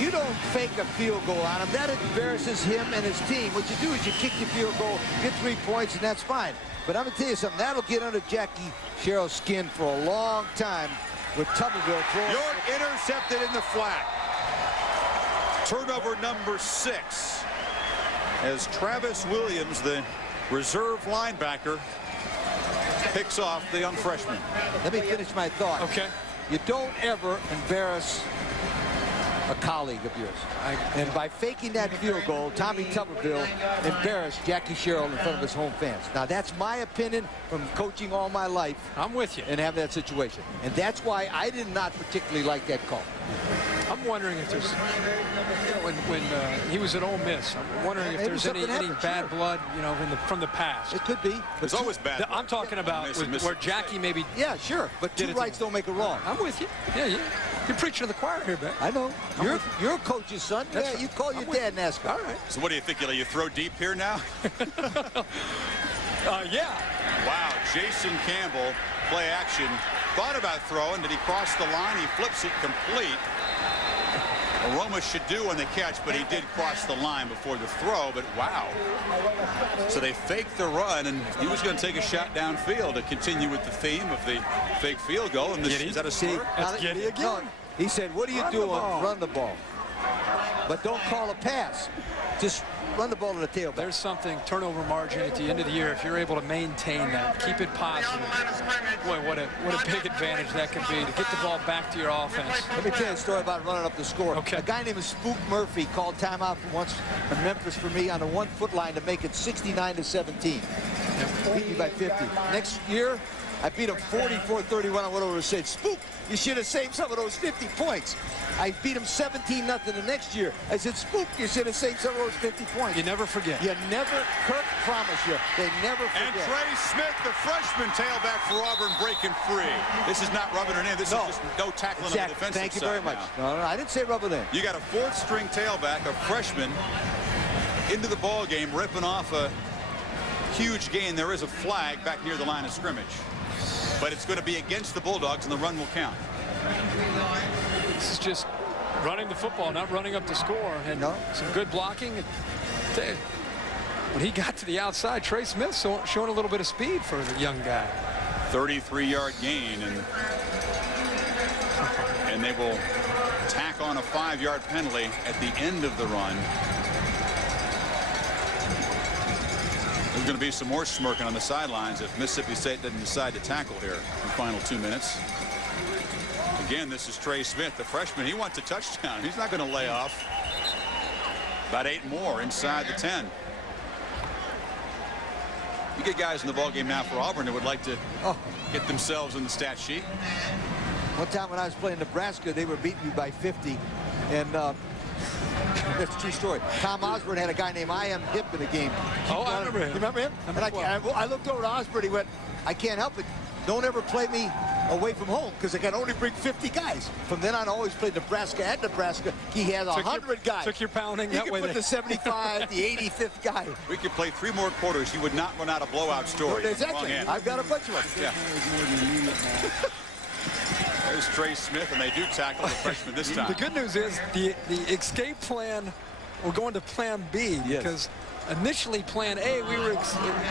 you don't fake a field goal on him. That embarrasses him and his team. What you do is you kick your field goal, get 3 points, and that's fine. But I'm going to tell you something. That'll get under Jackie Sherrill's skin for a long time with Tuberville throwing. York intercepted in the flat. Turnover number 6 as Travis Williams, the reserve linebacker, picks off the young freshman. Let me finish my thought. Okay. You don't ever embarrass a colleague of yours. And by faking that field goal, Tommy Tuberville embarrassed Jackie Sherrill in front of his home fans. Now, that's my opinion from coaching all my life. I'm with you. And have that situation. And that's why I did not particularly like that call. I'm wondering if there's, when he was at Ole Miss, I'm wondering if there's any bad blood, you know, from the past. It could be. There's always bad blood. I'm talking about where Jackie maybe. Yeah, sure. But two rights don't make a wrong. I'm with you. Yeah. You're preaching to the choir here, Ben. I know. You're a coach's son. That's Yeah, right. you call your dad and ask him. All right. So what do you think? You throw deep here now? Yeah. Wow, Jason Campbell, play action. Thought about throwing. Did he cross the line? He flips it complete. Aroma should do on the catch, but he did cross the line before the throw. But wow. So they faked the run, and he was going to take a shot downfield to continue with the theme of the fake field goal. And this, is that a score? That's Giddy again. No, he said, what are you doing? Run the ball. But don't call a pass. Just run the ball to the tailback. There's something, turnover margin at the end of the year. If you're able to maintain that, keep it positive. Boy, what a big advantage that can be to get the ball back to your offense. Let me tell you a story about running up the score. Okay. A guy named Spook Murphy called timeout once in Memphis for me on the 1-foot line to make it 69-17. Beat me by 50. Next year, I beat him 44-31. I went over and said, Spook, you should have saved some of those 50 points. I beat him 17-0 the next year. I said, Spook, you should have saved some of those 50 points. You never forget. You never, Kirk promised you, they never forget. And Trey Smith, the freshman tailback for Auburn, breaking free. This is not rubbing it in. This is just no tackling on the defensive Thank you side very much. now. No, I didn't say rub it in. You got a fourth-string tailback, a freshman, into the ball game, ripping off a huge gain. There is a flag back near the line of scrimmage. But it's going to be against the Bulldogs, and the run will count. This is just running the football, not running up the score. And some good blocking. When he got to the outside, Trey Smith showing a little bit of speed for the young guy. 33-yard gain, and they will tack on a 5-yard penalty at the end of the run. There's going to be some more smirking on the sidelines if Mississippi State doesn't decide to tackle here in the final 2 minutes. Again, this is Trey Smith, the freshman. He wants a touchdown. He's not going to lay off. About 8 more inside the 10. You get guys in the ballgame now for Auburn that would like to get themselves in the stat sheet. One time when I was playing Nebraska, they were beating me by 50. And that's a true story. Tom Osborne had a guy named I.M. Hip in the game. I remember him. You remember him? And I looked over to Osborne. He went, I can't help it. Don't ever play me away from home because I can only bring 50 guys. From then on, I always played Nebraska at Nebraska. He had 100 guys. Took your pounding he that could way. Put the 75, the 85th guy. We could play 3 more quarters. You would not run out of blowout stories. Exactly. I've got a bunch of them. Yeah. There's Trey Smith, and they do tackle the freshman this time. The good news is the escape plan, we're going to plan B because initially plan A, we were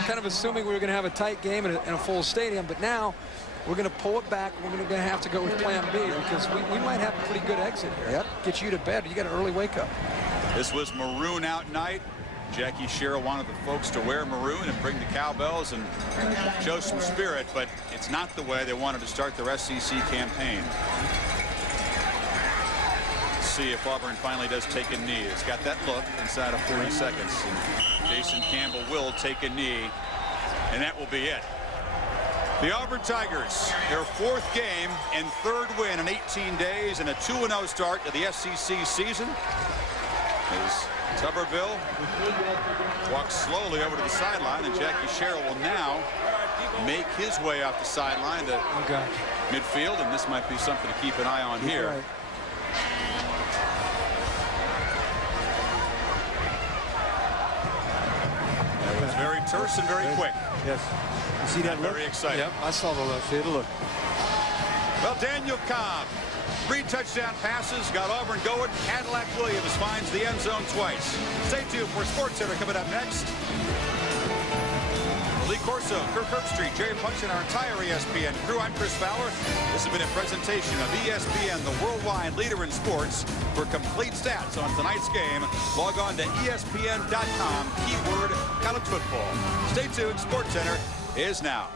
kind of assuming we were going to have a tight game and a full stadium, but now we're going to pull it back. We're going to have to go with plan B because we might have a pretty good exit here. Yep. Get you to bed. You got an early wake up. This was Maroon Out Night. Jackie Sherrill wanted the folks to wear maroon and bring the cowbells and show some spirit, but it's not the way they wanted to start their SEC campaign. Let's see if Auburn finally does take a knee. It's got that look inside of 40 seconds. And Jason Campbell will take a knee, and that will be it. The Auburn Tigers, their 4th game and 3rd win in 18 days and a 2-0 start to the SEC season. As Tuberville walks slowly over to the sideline, and Jackie Sherrill will now make his way off the sideline to midfield, and this might be something to keep an eye on here. Right. That was very terse and very quick. Yes. You see that look? Very exciting. Yep, I saw the look. See the look. Well, Daniel Cobb, 3 touchdown passes, got Auburn going. Cadillac Williams finds the end zone twice. Stay tuned for SportsCenter coming up next. Lee Corso, Kirk Herbstreit, Jerry Punch, and our entire ESPN crew. I'm Chris Fowler. This has been a presentation of ESPN, the worldwide leader in sports. For complete stats on tonight's game, log on to ESPN.com, keyword college football. Stay tuned. SportsCenter is now.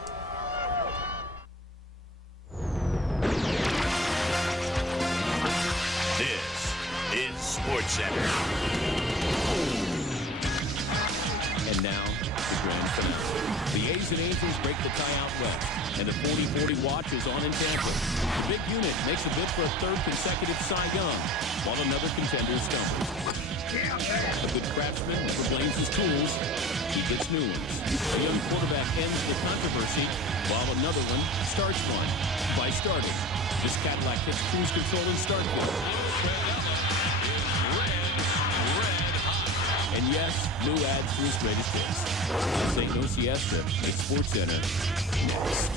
This is SportsCenter. And now, the grand finale. The A's and Angels break the tie out west, and the 40-40 watch is on in Tampa. The big unit makes a bid for a 3rd consecutive Cy Young, while another contender stumbles. A good craftsman never blames his tools. He gets new ones. The young quarterback ends the controversy, while another one starts one by starting This Cadillac hits cruise control and start gear. And yes, new ads for his greatest hits. This ain't no siesta. It's Sports Center. Next.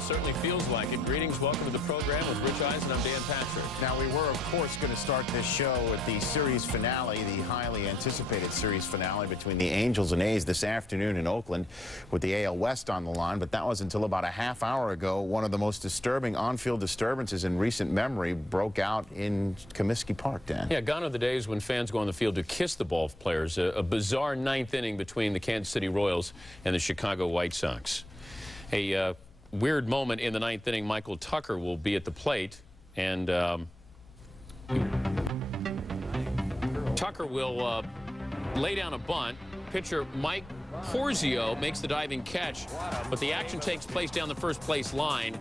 Certainly feels like it. Greetings, welcome to the program with Rich Eisen. I'm Dan Patrick. Now, we were, of course, going to start this show with the series finale, the highly anticipated series finale between the Angels and A's this afternoon in Oakland with the AL West on the line. But that was until about a half hour ago. One of the most disturbing on-field disturbances in recent memory broke out in Comiskey Park, Dan. Yeah, gone are the days when fans go on the field to kiss the ball players. A bizarre ninth inning between the Kansas City Royals and the Chicago White Sox. A weird moment in the ninth inning. Michael Tucker will be at the plate, and Tucker will lay down a bunt. Pitcher Mike Porzio makes the diving catch, but the action takes place down the first place line.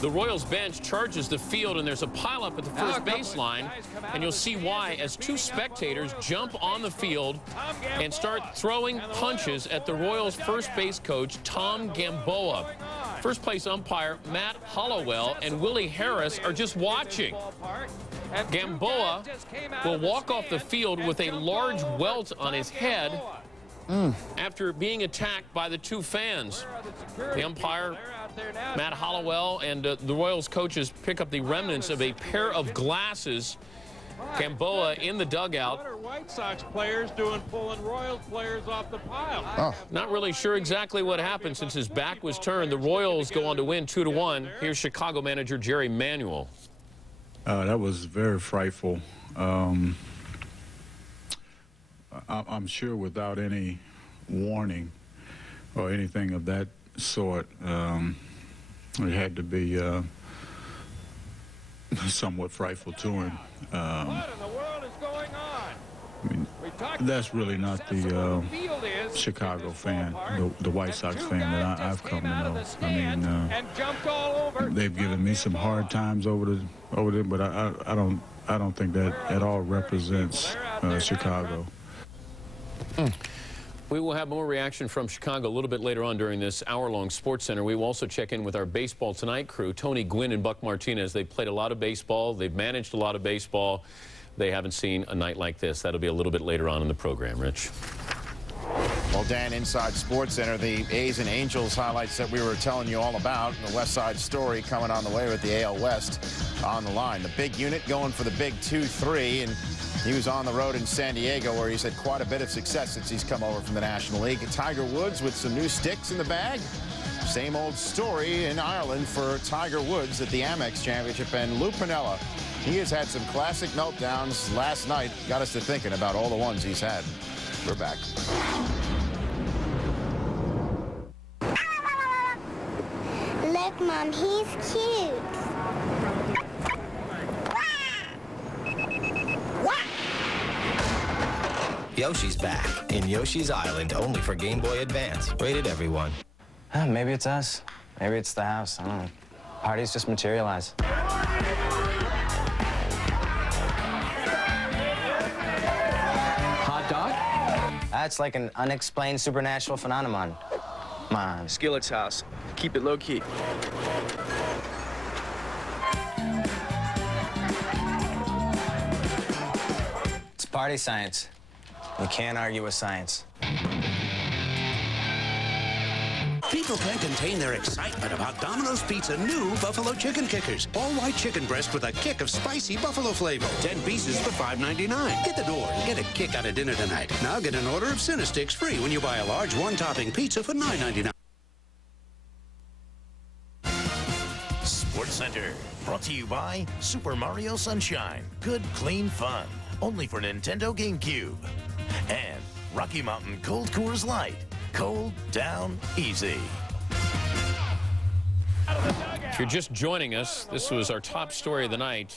The Royals bench charges the field, and there's a pileup at the first baseline, and you'll see why as two spectators jump on the field and start throwing punches at the Royals' first base coach, Tom Gamboa. First place umpire Matt Hollowell and Willie Harris are just watching. Gamboa will walk off the field with a large welt on his head after being attacked by the two fans. The umpire, Matt Hollowell, and the Royals coaches pick up the remnants of a pair of glasses. Gamboa in the dugout. What are White Sox players doing pulling Royals players off the pile? Not really sure exactly what happened since his back was turned. The Royals go on to win 2-1. Here's Chicago manager Jerry Manuel. That was very frightful. I'm sure without any warning or anything of that sort, it had to be somewhat frightful to him. What in the world is going on? I mean, that's really not the Chicago fan, the White Sox fan that I've come to know. I mean, they've given me some hard times over there, but I don't think that at all represents Chicago. We will have more reaction from Chicago a little bit later on during this hour-long Sports Center. We will also check in with our Baseball Tonight crew, Tony Gwynn and Buck Martinez. They've played a lot of baseball. They've managed a lot of baseball. They haven't seen a night like this. That'll be a little bit later on in the program, Rich. Well, Dan, inside Sports Center, the A's and Angels highlights that we were telling you all about. The West Side Story coming on the way with the AL West on the line. The big unit going for the big 2-3, and he was on the road in San Diego where he's had quite a bit of success since he's come over from the National League. Tiger Woods with some new sticks in the bag. Same old story in Ireland for Tiger Woods at the Amex Championship. And Lou Piniella, he has had some classic meltdowns last night. Got us to thinking about all the ones he's had. We're back. Look, Mom, he's cute. Yoshi's back in Yoshi's Island, only for Game Boy Advance. Rated everyone. Maybe it's us. Maybe it's the house. I don't know. Parties just materialize. Hot dog? That's like an unexplained supernatural phenomenon. Come on. Skillet's house. Keep it low-key. It's party science. You can't argue with science. People can't contain their excitement about Domino's Pizza new Buffalo Chicken Kickers. All-white chicken breast with a kick of spicy buffalo flavor. 10 pieces for $5.99. Hit the door and get a kick out of dinner tonight. Now get an order of Cinesticks free when you buy a large one-topping pizza for $9.99. Sports Center, brought to you by Super Mario Sunshine. Good, clean fun. Only for Nintendo GameCube. And Rocky Mountain Cold Coors Light. Cold, down, easy. If you're just joining us, this was our top story of the night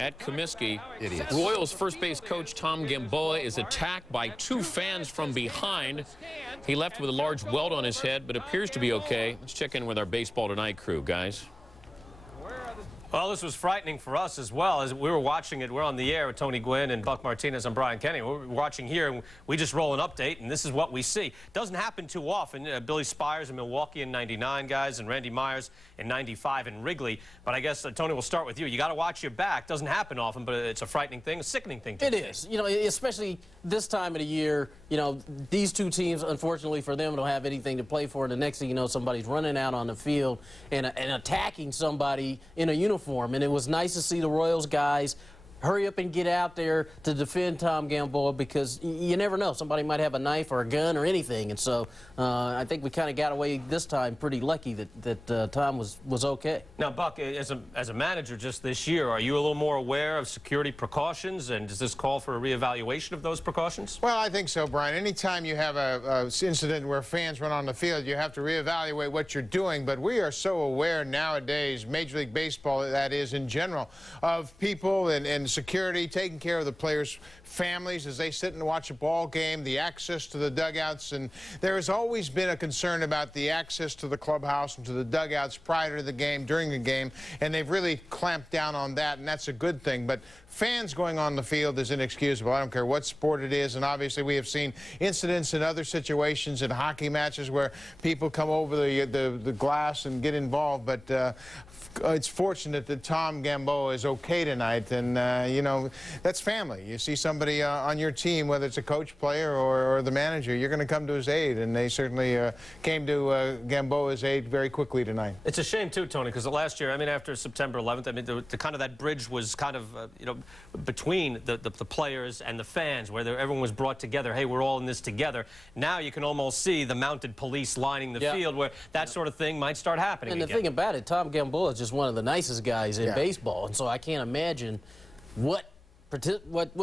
at Comiskey. Idiots. Royals first base coach Tom Gamboa is attacked by 2 fans from behind. He left with a large welt on his head, but appears to be okay. Let's check in with our Baseball Tonight crew, guys. Well, this was frightening for us as well. As we were watching it, we're on the air with Tony Gwynn and Buck Martinez and Brian Kenny. We're watching here, and we just roll an update, and this is what we see. Doesn't happen too often. Billy Spires in Milwaukee in '99, guys, and Randy Myers in '95 in Wrigley. But I guess, Tony, we'll start with you. You got to watch your back. Doesn't happen often, but it's a frightening thing, a sickening thing. It is. You know, especially this time of the year. You know, these two teams, unfortunately for them, don't have anything to play for. And the next thing you know, somebody's running out on the field and attacking somebody in a uniform. And it was nice to see the Royals guys hurry up and get out there to defend Tom Gamboa, because you never know. Somebody might have a knife or a gun or anything. And so I think we kind of got away this time pretty lucky that Tom was okay. Now, Buck, as a manager just this year, are you a little more aware of security precautions, and does this call for a reevaluation of those precautions? Well, I think so, Brian. Anytime you have an incident where fans run on the field, you have to reevaluate what you're doing. But we are so aware nowadays, Major League Baseball, that is in general, of people and security, taking care of the players' families as they sit and watch a ball game, the access to the dugouts. And there has always been a concern about the access to the clubhouse and to the dugouts prior to the game, during the game, and they've really clamped down on that, and that's a good thing. But fans going on the field is inexcusable. I don't care what sport it is, and obviously we have seen incidents in other situations in hockey matches where people come over the glass and get involved. But it's fortunate that Tom Gamboa is okay tonight, and you know, that's family. You see somebody on your team, whether it's a coach, player, or the manager, you're going to come to his aid, and they certainly came to Gamboa's aid very quickly tonight. It's a shame too, Tony, because last year, I mean, after September 11th, I mean, the kind of that bridge was kind of you know, between the players and the fans, where everyone was brought together. Hey, we're all in this together. Now you can almost see the mounted police lining the field, where that sort of thing might start happening And the again. thing about it, Tom Gamboa is just one of the nicest guys in baseball, and so I can't imagine what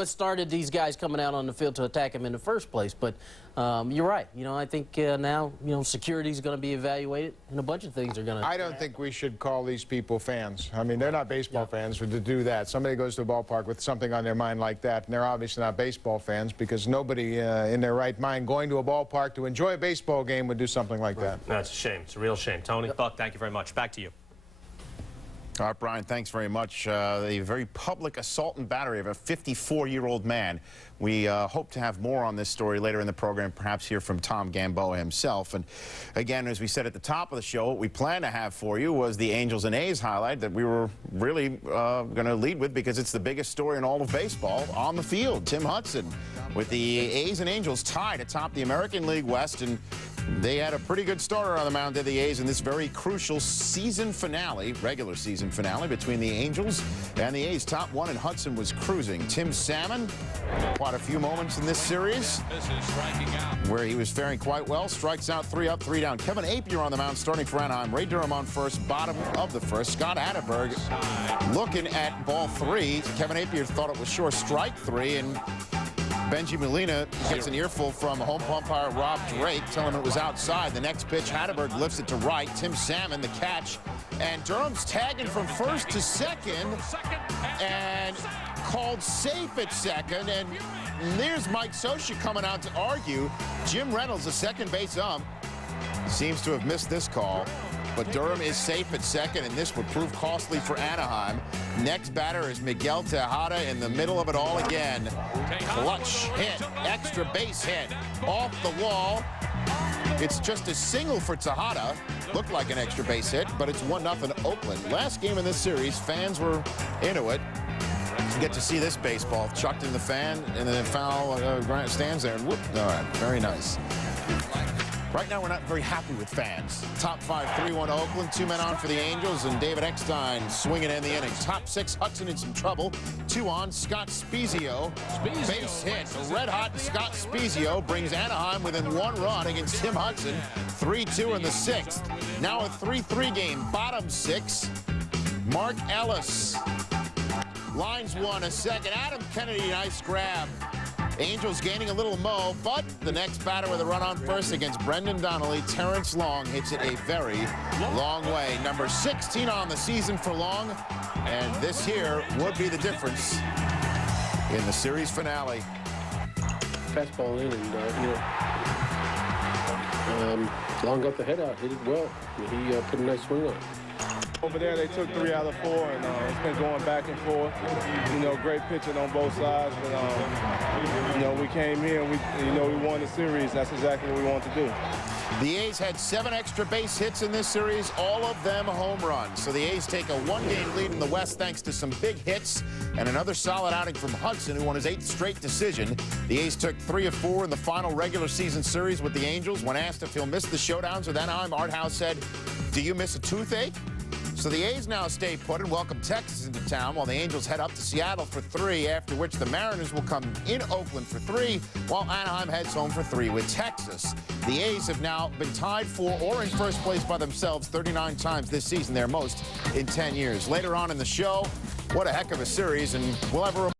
started these guys coming out on the field to attack him in the first place. But you're right. You know, I think now, you know, security is going to be evaluated, and a bunch of things are going to. I don't think we should call these people fans. I mean, they're not baseball fans to do that. Somebody goes to a ballpark with something on their mind like that, and they're obviously not baseball fans, because nobody in their right mind going to a ballpark to enjoy a baseball game would do something like that. That's a shame. It's a real shame. Tony, Buck, thank you very much. Back to you. All right, Brian, thanks very much. The very public assault and battery of a 54-year-old man. We hope to have more on this story later in the program, perhaps hear from Tom Gamboa himself. And again, as we said at the top of the show, what we planned to have for you was the Angels and A's highlight that we were really going to lead with, because it's the biggest story in all of baseball on the field. Tim Hudson with the A's and Angels tied atop the American League West, and they had a pretty good starter on the mound, did the A's, in this very crucial season finale, regular season finale, between the Angels and the A's. Top one, and Hudson was cruising. Tim Salmon, quite a few moments in this series where he was faring quite well. Strikes out, 3 up, 3 down. Kevin Apier on the mound, starting for Anaheim. Ray Durham on first, bottom of the first. Scott Hatterberg looking at ball 3. Kevin Apier thought it was sure strike 3, and Benji Molina gets an earful from home umpire Rob Drake, telling him it was outside. The next pitch, Hatterberg lifts it to right. Tim Salmon, the catch. And Durham's tagging from first to second and called safe at second. And there's Mike Scioscia coming out to argue. Jim Reynolds, the second base ump, seems to have missed this call. But Durham is safe at second, and this would prove costly for Anaheim. Next batter is Miguel Tejada in the middle of it all again. Clutch hit, extra base hit, off the wall. It's just a single for Tejada. Looked like an extra base hit, but it's 1-0 Oakland. Last game in this series, fans were into it. You get to see this baseball chucked in the fan, and then foul stands there, and whoop. All right, very nice. Right now, we're not very happy with fans. Top 5, 3-1 Oakland. 2 men on for the Angels, and David Eckstein swinging in the inning. Top 6, Hudson in some trouble. 2 on, Scott Spezio. Base hit. Red-hot Scott Spezio brings Anaheim within 1 run against Tim Hudson. 3-2 in the 6th. Now a 3-3 game. Bottom 6. Mark Ellis. Lines 1 a second. Adam Kennedy, nice grab. Angels gaining a little mo, but the next batter with a run on first against Brendan Donnelly, Terrence Long, hits it a very long way. Number 16 on the season for Long, And this here would be the difference in the series finale. Fastball in and, Long got the head out, hit it well. He put a nice swing on it. Over there, they took 3 out of 4, and it's been going back and forth. You know, great pitching on both sides, but you know, we came here and we won the series. That's exactly what we want to do. The A's had 7 extra base hits in this series, all of them home runs. So the A's take a 1-game lead in the West thanks to some big hits and another solid outing from Hudson, who won his 8th straight decision. The A's took 3 of 4 in the final regular season series with the Angels. When asked if he'll miss the showdowns with Anaheim, Art House said, "Do you miss a toothache?" So the A's now stay put and welcome Texas into town while the Angels head up to Seattle for 3, after which the Mariners will come in Oakland for 3, while Anaheim heads home for 3 with Texas. The A's have now been tied for or in first place by themselves 39 times this season, their most in 10 years. Later on in the show, what a heck of a series, and we'll have a